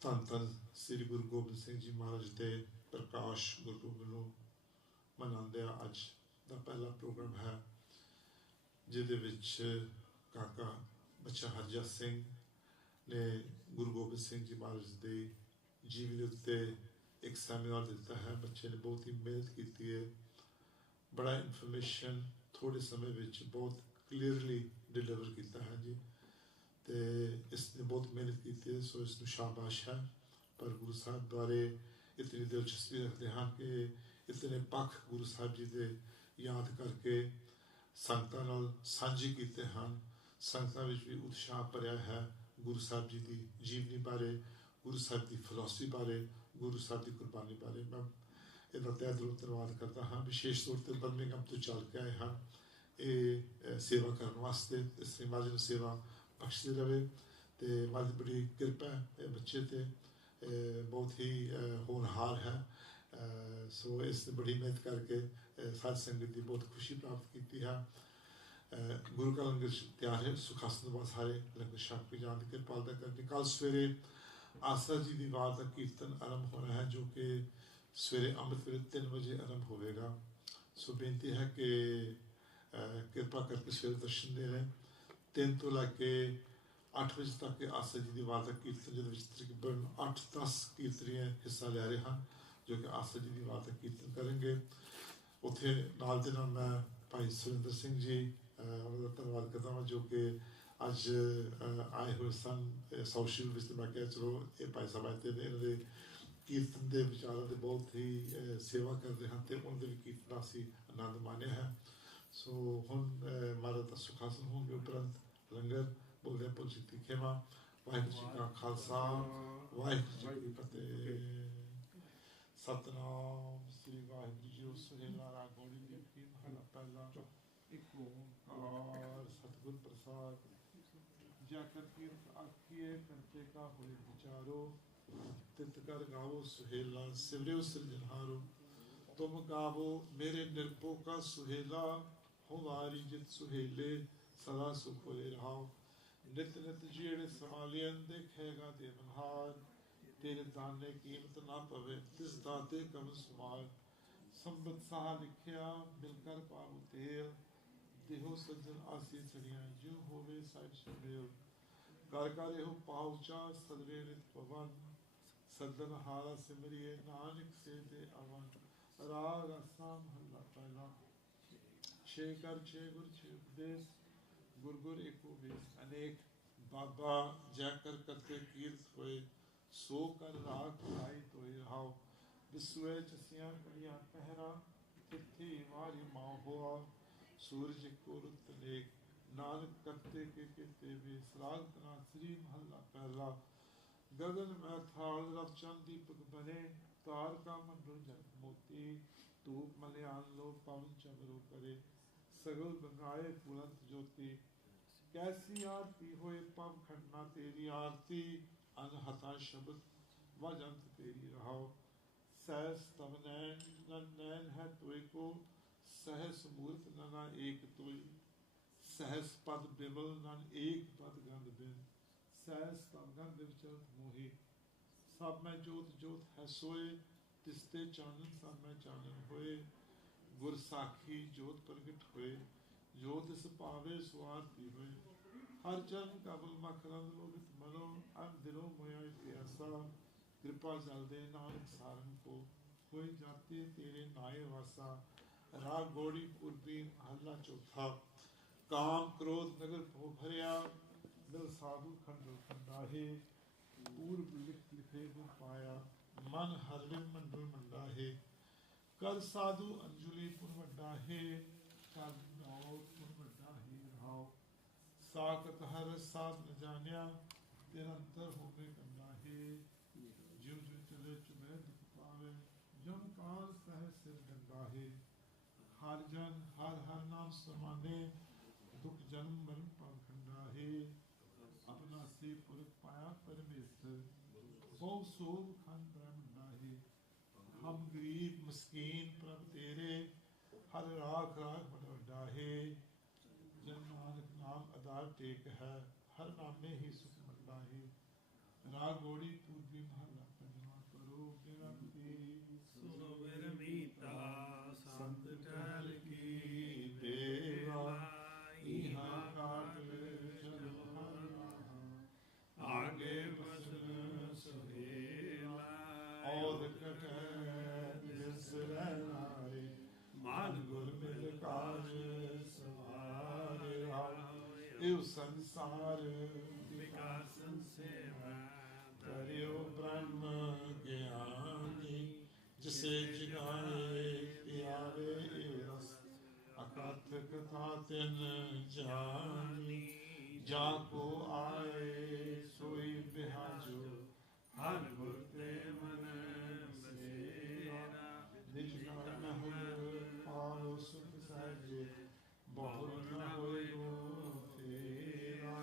धन धन श्री गुरु गोबिंद सिंह जी महाराज के प्रकाश गुरपुरब ਨੂੰ ਮਨਾਉਂਦੇ ਅੱਜ ਦਾ ਪਹਿਲਾ ਪ੍ਰੋਗਰਾਮ ਹੈ, ਜਿਹਦੇ ਵਿੱਚ ਕਾਕਾ ਬੱਚਾ ਹਰਜਾ ਸਿੰਘ ਨੇ ਗੁਰੂ ਗੋਬਿੰਦ ਸਿੰਘ ਜੀ ਮਹਾਰਾਜ ਦੇ ਜੀਵਨ ਉੱਤੇ ਇੱਕ ਸੈਮੀਨਾਰ ਦਿੱਤਾ ਹੈ। ਬੱਚੇ ਨੇ ਬਹੁਤ ਹੀ ਮਿਹਨਤ ਕੀਤੀ ਹੈ, ਬੜਾ ਇਨਫੋਰਮੇਸ਼ਨ ਥੋੜੇ ਸਮੇਂ ਵਿੱਚ ਬਹੁਤ ਕਲੀਅਰਲੀ ਡਿਲੀਵਰ ਕੀਤਾ ਹੈ ਜੀ, ਤੇ ਇਸ ਨੇ ਬਹੁਤ ਮਿਹਨਤ ਕੀਤੀ ਹੈ, ਸੋ ਇਸ ਨੂੰ ਸ਼ਾਬਾਸ਼ ਹੈ। ਪਰ ਗੁਰੂ ਸਾਹਿਬ ਬਾਰੇ ਇਤਨੀ ਦਿਲਚਸਪੀ ਰੱਖਦੇ ਹਨ ਕਿ ਇਤਨੇ ਪੱਖ ਗੁਰੂ ਸਾਹਿਬ ਜੀ ਦੇ ਯਾਦ ਕਰਕੇ ਸੰਗਤਾਂ ਨਾਲ ਸਾਂਝੇ ਕੀਤੇ ਹਨ। ਸੰਗਤਾਂ ਵਿੱਚ ਵੀ ਉਤਸ਼ਾਹ ਭਰਿਆ ਹੈ ਗੁਰੂ ਸਾਹਿਬ ਜੀ ਦੀ ਜੀਵਨੀ ਬਾਰੇ, ਗੁਰੂ ਸਾਹਿਬ ਦੀ ਫਿਲਾਸਫੀ ਬਾਰੇ, ਗੁਰੂ ਸਾਹਿਬ ਦੀ ਕੁਰਬਾਨੀ ਬਾਰੇ। ਮੈਂ ਇਹਦਾ ਤਹਿ ਦਿਲੋਂ ਧੰਨਵਾਦ ਕਰਦਾ ਹਾਂ। ਵਿਸ਼ੇਸ਼ ਤੌਰ 'ਤੇ ਬਰਮਿੰਘਮ ਤੋਂ ਚੱਲ ਕੇ ਆਏ ਹਨ ਇਹ ਸੇਵਾ ਕਰਨ ਵਾਸਤੇ। ਇਸ ਲਈ ਮਾਲੀ ਨੂੰ ਸੇਵਾ ਬਖਸ਼ਦੇ ਰਹੇ ਅਤੇ ਮਾਲੀ ਦੀ ਬੜੀ ਕਿਰਪਾ ਹੈ ਇਹ ਬੱਚੇ 'ਤੇ, ਬਹੁਤ ਹੀ ਹੋਣਹਾਰ ਹੈ। ਸੋ ਇਸ ਨੇ ਬੜੀ ਮਿਹਨਤ ਕਰਕੇ ਸਾਧ ਸੰਗਤ ਦੀ ਬਹੁਤ ਖੁਸ਼ੀ ਪ੍ਰਾਪਤ ਕੀਤੀ ਹੈ। ਗੁਰੂ ਕਾ ਲੰਗਰ ਤਿਆਰ ਹੈ, ਸੁਖਾਸਨ ਤੋਂ ਬਾਅਦ ਸਾਰੇ ਲੰਗਰ ਛਕ ਕੇ ਜਾਣ ਦੀ ਕਿਰਪਾ ਅਦਾ ਕਰਨੀ। ਕੱਲ੍ਹ ਸਵੇਰੇ ਆਸਾ ਜੀ ਦੀ ਵਾਰ ਦਾ ਕੀਰਤਨ ਆਰੰਭ ਹੋਣਾ ਹੈ, ਜੋ ਕਿ ਸਵੇਰੇ ਅੰਮ੍ਰਿਤ ਵੇਲੇ 3 ਵਜੇ ਆਰੰਭ ਹੋਵੇਗਾ। ਸੋ ਬੇਨਤੀ ਹੈ ਕਿ ਕਿਰਪਾ ਕਰਕੇ ਸਵੇਰੇ ਦਰਸ਼ਨ ਦੇ ਰਹੇ। 3 ਤੋਂ ਲੈ ਕੇ 8 ਵਜੇ ਤੱਕ ਆਸਾ ਜੀ ਦੀ ਵਾਰ ਦਾ ਕੀਰਤਨ, ਜਿਹਦੇ ਵਿੱਚ ਤਕਰੀਬਨ 8-10 ਕੀਰਤਨੀਏ ਹਿੱਸਾ ਲੈ ਰਹੇ ਹਨ, ਜੋ ਕਿ ਆਸਾ ਜੀ ਦੀ ਵਾਰ ਦਾ ਕੀਰਤਨ ਕਰਨਗੇ। ਉੱਥੇ ਨਾਲ ਦੇ ਨਾਲ ਮੈਂ ਭਾਈ ਸੁਰਿੰਦਰ ਸਿੰਘ ਜੀ ਉਹਨਾਂ ਦਾ ਧੰਨਵਾਦ ਕਰਦਾ ਹਾਂ, ਜੋ ਕਿ ਅੱਜ ਆਏ ਹੋਏ ਸਨ ਸੋਸ਼ਲ ਵਿੱਚ। ਮੈਂ ਕਿਹਾ ਚਲੋ ਇਹ ਭਾਈ ਸਾਹਿਬ ਆਏ ਤੇ ਇਹਨਾਂ ਦੇ ਕੀਰਤਨ ਦੇ ਵਿਚਾਰਾਂ ਦੇ ਬਹੁਤ ਹੀ ਸੇਵਾ ਕਰਦੇ ਹਨ, ਅਤੇ ਉਹਨਾਂ ਦੇ ਵੀ ਕੀਰਤਨ ਦਾ ਅਸੀਂ ਆਨੰਦ ਮਾਣਿਆ ਹੈ। ਸੋ ਹੁਣ ਮਹਾਰਾਜ ਦਾ ਸੁਖਾਸਨ ਹੋਣਗੇ, ਉਪਰੰਤ ਲੰਗਰ ਬੋਲਦੇ ਪੁੱਲ ਜੀ ਖੇਮਾ। ਵਾਹਿਗੁਰੂ ਜੀ ਕਾ ਖਾਲਸਾ, ਵਾਹਿਗੁਰੂ ਜੀ ਕੀ ਫਤਿਹ। ਸਤਨਾਮ ਸ੍ਰੀ ਵਾਹਿਗੁਰੂ ਜੀ। ਸੁਹੇਲਾ ਰਾਗ ਗੋੜੀ ਦੀ ਕੀ ਮਹਲਾ ਪਹਿਲਾ। ਇੱਕ ਓਂਕਾਰ ਸਤਿਗੁਰ ਪ੍ਰਸਾਦ। ਜਾ ਕਰ ਕੀਰਤ ਆਖੀਏ ਕਰਤੇ ਕਾ ਹੋਏ ਵਿਚਾਰੋ, ਤਿਤ ਕਰ ਗਾਵੋ ਸੁਹੇਲਾ ਸਿਵਰਿਓ ਸਿਰਜਨਹਾਰੋ। ਤੁਮ ਗਾਵੋ ਮੇਰੇ ਨਿਰਭਉ ਕਾ ਸੁਹੇਲਾ, ਹੁਵਾਰੀ ਜਿਤ ਸੁਹੇਲੇ ਸਦਾ ਸੁਖ ਹੋਏ ਰਹਾਓ। ਨਿਤ ਨਿਤ ਜਿਹੜੇ ਸਮਾਲੀਅਨ ਦੇਖੇਗਾ ਦੇਵਨਹਾਰ, ਤੇਰੇ ਦਾਨੇ ਕੀਮਤ ਨਾ ਪਵੇ ਤਿਸ ਦਾਤੇ ਕਮ ਸਮਾਰ। ਸੰਬਤ ਸਾਹ ਲਿਖਿਆ ਮਿਲ ਕਰ ਪਾਵੋ ਤੇਲ, ਦੇਹੋ ਸੱਜਣ ਆਸੀ ਸੜੀਆਂ ਜਿਉ ਹੋਵੇ ਸਾਹਿਬ ਸੁਮੇਲ। ਕਰ ਕਰ ਇਹੋ ਪਾਉਚਾ ਸਦਰੇ ਨਿਤ ਪਵਨ, ਸੱਜਣ ਹਾਰਾ ਸਿਮਰਿਏ ਨਾਨਕ ਸੇ ਦੇ ਅਵਨ। ਰਾਗ ਆਸਾ ਮਹੱਲਾ ਪਹਿਲਾ। ਛੇ ਕਰ ਛੇ ਗੁਰ ਛੇ ਉਪਦੇਸ਼, ਗੁਰ ਗੁਰ ਏਕੋ ਵੇਸ ਅਨੇਕ। ਬਾਬਾ ਜੈ ਕਰ ਕਰਤੇ ਕੀਰਤ ਹੋਏ, ਸੋ ਕਰ ਰਾਗ ਆਈ ਤੋਏ ਰਹਾਓ। ਵਿਸਵੇ ਚਸੀਆਂ ਕੜੀਆਂ ਪਹਿਰਾ, ਤਿੱਥੀ ਵਾਰੀ ਮਾਂ ਹੋਆ। ਸੂਰਜ ਇੱਕੋ ਰੁੱਤ ਨੇਕ, ਨਾਨਕ ਕਰਤੇ ਕੇ ਕੀਤੇ ਵੇਸ। ਰਾਗ ਤਨਾ ਸ੍ਰੀ ਮਹੱਲਾ ਪਹਿਲਾ। ਗਗਨ ਮੈਂ ਥਾਲ ਰਵ ਚੰਦ ਦੀਪਕ ਬਨੇ, ਤਾਰ ਕਾ ਮੰਡਲ ਜਗ ਮੋਤੀ। ਧੂਪ ਮਲਿਆਨ ਲੋ ਪਵਨ ਚਮਰੋ ਕਰੇ, ਸਗਲ ਬੰਗਾਏ ਪੁਲੰਤ ਜੋਤੀ। ਕੈਸੀ ਆਰਤੀ ਹੋਏ ਪਵ ਖੰਡਨਾ ਤੇਰੀ ਆਰਤੀ, ਅਨਹਤਾ ਸ਼ਬਦ ਵਜੰਤ ਤੇਰੀ ਰਹਾਓ। ਸਹਿਸ ਤਵ ਨੈਣ ਨਨ ਨੈਣ ਹੈ ਤੋਏ ਕੋ, ਸਹਿਸ ਮੂਰਤ ਨਨਾ ਏਕ ਤੋਈ। ਸਹਿਸ ਪਦ ਬਿਮਲ ਨਨ ਏਕ ਪਦ ਗੰਧ ਬਿਨ, ਸਹਿਸ ਤਵ ਗੰਧ ਵਿਚਰਤ ਮੋਹੀ। ਸਭ ਮੈਂ ਜੋਤ ਜੋਤ ਹੈ ਸੋਏ, ਤਿਸ ਤੇ ਚਾਨਣ ਸਭ ਮੈਂ ਚਾਨਣ ਹੋਏ। ਗੁਰ ਸਾਖੀ ਜੋਤ ਪ੍ਰਗਟ ਹੋਏ, ਜੋ ਤਿਸ ਭਾਵੇ ਸੁਆਰਤੀ ਹੋਏ। ਹਰ ਚਰਨ ਕਬਲ ਮਖਰੰਦ ਲੋਭਿਤ ਮਨੋ, ਅਨ ਦਿਲੋਂ ਮੋਇਆ ਪਿਆਸਾ। ਕਿਰਪਾ ਜਲ ਦੇ ਨਾਨਕ ਸਾਰਨ ਕੋ, ਹੋਏ ਜਾਤੇ ਤੇਰੇ ਨਾਏ ਵਾਸਾ। ਰਾਗ ਗੋੜੀ ਪੁਰਬੀ ਮਹੱਲਾ ਚੌਥਾ। ਕਾਮ ਕ੍ਰੋਧ ਨਗਰ ਭੋ ਭਰਿਆ, ਦਿਲ ਸਾਧੂ ਖੰਡੋ ਖੰਡਾਹੇ। ਪੂਰਬ ਲਿਖ ਲਿਖੇ ਗੁਰ ਪਾਇਆ, ਮਨ ਹਰਿ ਮੰਡਲ ਮੰਡਾਹੇ। ਕਰ ਸਾਧੂ ਅੰਜੁਲੀ ਪੁਰ ਵੱਡਾ ਹੈ, ਕਰ ਨਾਉ ਪੁਰ ਵੱਡਾ ਹੀ ਰਹਾਓ। ਸਾਖਤ ਹਰ ਸਾਧ ਨ ਜਾਣਿਆ, ਨਿਰੰਤਰ ਹੋਵੇ ਕੰਡਾ ਹੈ। ਜਿਉ ਜਿਉ ਚਲੇ ਚੁਬੈ ਦੁਖ ਪਾਵੇ, ਜਮ ਕਾਲ ਸਹਿ ਸਿਰ ਗੰਡਾ ਹੈ। ਹਰ ਜਨ ਹਰ ਹਰ ਨਾਮ ਸਮਾਨੇ, ਦੁਖ ਜਨਮ ਮਰਨ ਭਵ ਖੰਡਾ ਹੈ। ਆਪਣਾ ਸੇ ਪੁਰਖ ਪਾਇਆ ਪਰਮੇਸ਼ਰ, ਬਹੁ ਸੋਭ ਖੰਡ ਬ੍ਰਹਮੰਡਾ ਹੈ। ਹਮ ਗਰੀਬ ਮਸਕੀਨ ਪ੍ਰਭ ਤੇਰੇ, ਹਰ ਰਾਖ ਰਾਖ ਬੜ ਵੱਡਾ ਹੈ। ਜਨ ਨਾਨਕ ਨਾਮ ਆਧਾਰ ਟੇਕ ਹੈ, ਹਰ ਨਾਮੇ ਹੀ ਸੁਖ ਮੰਦਾਹੀ। ਰਾਗ ਗੋੜੀ ਪੂਰਬੀ ਮਹਲਾ ਪੰਜਵਾਂ। ਕਰੋ ਬੇਨਤੀ ਸੁਨੋ ਮੇਰ ਮੀਤਾ, ਸੰਤ ਟਹਿਲ ਕੀ ਦੇਵਾ। ਇਹਾਂ ਕਾਟ ਜਨਮ ਆਗੇ ਬਸਨ ਸੁਹੇਲਾ। ਔਰ ਕਟੈ ਜਿਸ ਰਹਿਨਾਰੇ, ਮਨ ਗੁਰ ਮਿਲ ਕਾਜ ਸਵਾਰੇ। ਇਹ ਸੰਸਾਰ ਵਿਕਾਸਨ ਸੇਵਾ ਕਰਿਓ ਬ੍ਰਹਮ ਗਿਆਨੀ। ਜਿਸੇ ਜਗਾਏ ਪਿਆਵੇ ਇਹ ਰਸ, ਅਕਥ ਕਥਾ ਤਿਨ ਜਾਨੀ। ਜਾ ਕੋ ਆਏ ਸੋਈ ਬਿਹਾਜੋ, ਹਰ ਗੁਰ ਤੇ ਮਨ ਬਸੇਰਾ। ਨਿਜ ਨਾਮ ਮਹਿਲ ਪਾਵੋ ਸੁਖ ਸਹਿਜੇ, ਬਹੁਤ ਨ ਹੋਇਓ ਤੇਰਾ।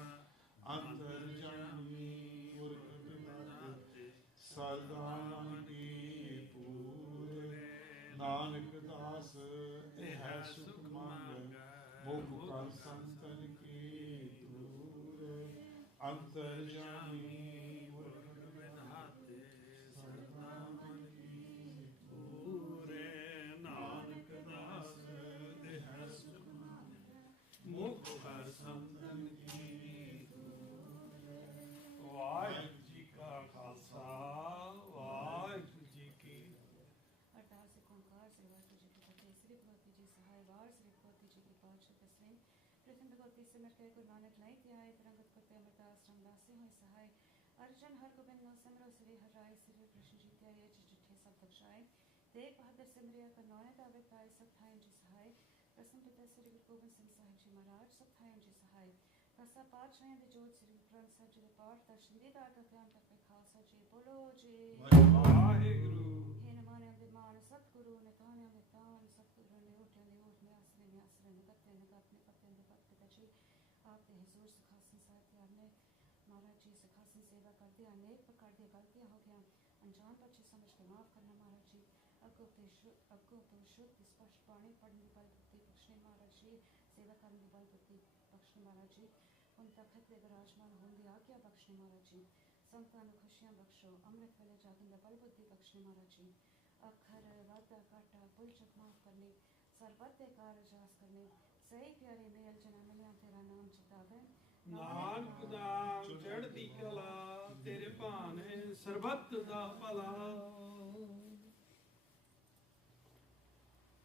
ਅੰਤਰ ਜਾਮੀ ਮੁਰਖ ਬਿਨਾਤੇ, ਸਦਾ ਮਨ ਕੀ ਪੂਰੇ। ਨਾਨਕ ਦਾਸ ਇਹ ਹੈ ਸੁਖ ਮੰਗ, ਮੁਖ ਕਰ ਸੰਤਨ ਕੀ ਤੂਰੇ। ਅੰਤਰ ਜਾਮੀ ਮੁਰਖ ਬਿਨਾਤੇ, ਸਦਾ ਮਨ ਕੀ ਪੂਰੇ। ਨਾਨਕ ਦਾਸ ਤੇ ਹੈ ਸੁਖ ਮੁਖ ਹਰ ਸੰਤਨ ਕੀ ਪੂਰੇ। ਵਾਹਿਗੁਰੂ ਜੀ ਕਾ ਖਾਲਸਾ, ਵਾਹਿਗੁਰੂ ਜੀ ਕੀ ਅਰਦਾਸ ਸਿੱਖ ਓਂਕਾਰ ਸੇਵਾ ਜੀ ਕੀ ਫਤਿਹ। ਸ੍ਰੀ ਭਗਵਤੀ ਜੀ ਸਹਾਇ ਵਾਰ, ਸ੍ਰੀ ਭਗਵਤੀ ਜੀ की पातशाह तस्वीर। प्रथम भगवती से मिलकर गुरु नानक लाई त्याय, तरंगत करते अमरदास रामदासी हुई सहाय। अर्जन हर गोबिंद नो सिमरो, श्री हर राय श्री कृष्ण जी त्याय, जिठे सब बख्शाए। देख बहादुर सिमरिया कन्नौय, दावे ताय सब थायन जी सहाय। प्रथम पिता श्री गुरु गोबिंद सिंह साहिब जी महाराज, सब थायन जी सहाय। खासा पातशाह दी जोत श्री गुरु ग्रंथ साहिब जी दे पाठ दर्शन दीदार का ध्यान तक खालसा जी बोलो जी। ਵਾਹਿਗੁਰੂ। हे नमाने दे मान सतगुरु ने ताने दे तान, सतगुरु ने ओठियां दे ओठ ने आसरे ने गत्ते ने गत ने पत्ते ने पत पिता जी। आप दे हुजूर सिखासन साहिब त्यार ने महाराज जी सिखासन सेवा करते अनेक प्रकार दी गलतियां हो गया, अनजान बच्चे समझ के माफ करना महाराज जी। अगो तो शुद्ध स्पष्ट बाणी पढ़ने की बल बुद्धि बख्शने महाराज जी। सेवा करने की बल बुद्धि बख्शने महाराज जी। उन तखत दे विराजमान होने की आज्ञा बख्शने महाराज जी। संतान खुशियां बख्शो, अमृत वेले जागन दा बल बुद्धि बख्शने महाराज जी। अखर वादा काटा भुल चुक माफ करने, सरबत दे कारज आस करने। सही प्यारे मेल जना मिलिया तेरा नाम चितावे। ਨਾਨਕ ਨਾਮ ਚੜ੍ਹਦੀ ਕਲਾ, ਤੇਰੇ ਭਾਣੇ ਸਰਬੱਤ ਦਾ ਭਲਾ।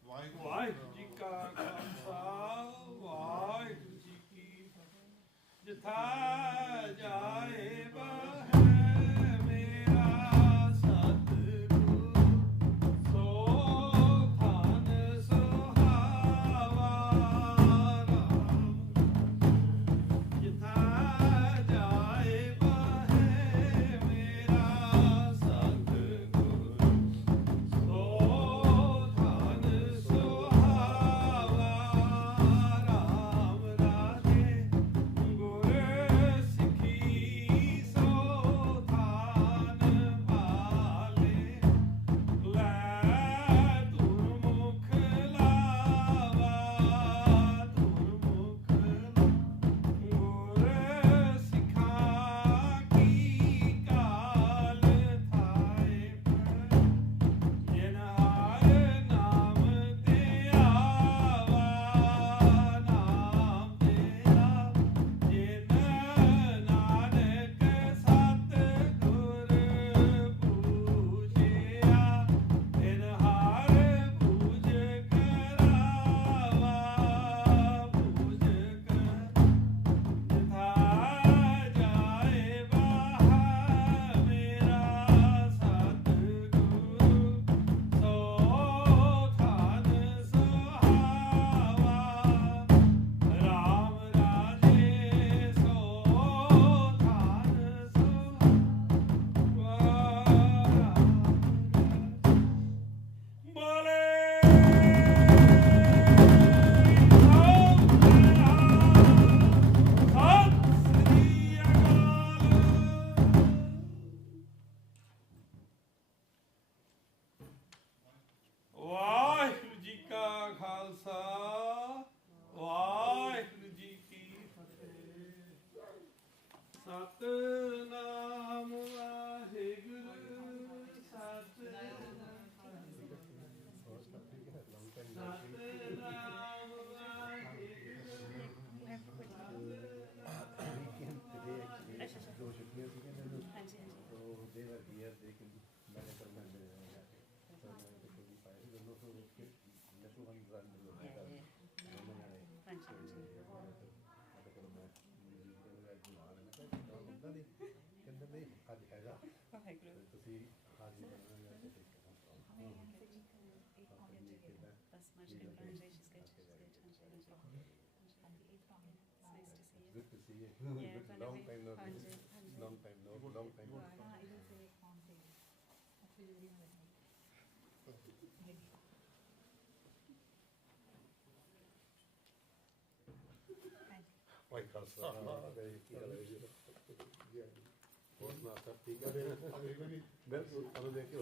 ਵਾਹਿਗੁਰੂ ਜੀ ਕਾ ਖਾਲਸਾ, ਵਾਹਿਗੁਰੂ ਜੀ ਕੀ ਫਤਿਹ। ਜਿਥਾ ਜਾਏ ਬਹਿ ਮੇਰਾ ਸਤਿਗੁਰ, ਸੋ ਧਨ ਸੁਹਾਵਾ ਰਾਮ। ਜਿਥਾ ਜਾਏ ਬਹਿ ਮੇਰਾ ਸਤਿਗੁਰ, Good to see you. Long time no see. Long time no. White Khalsa. बहुत ना सब ठीक है। बिल्कुल, हम देखे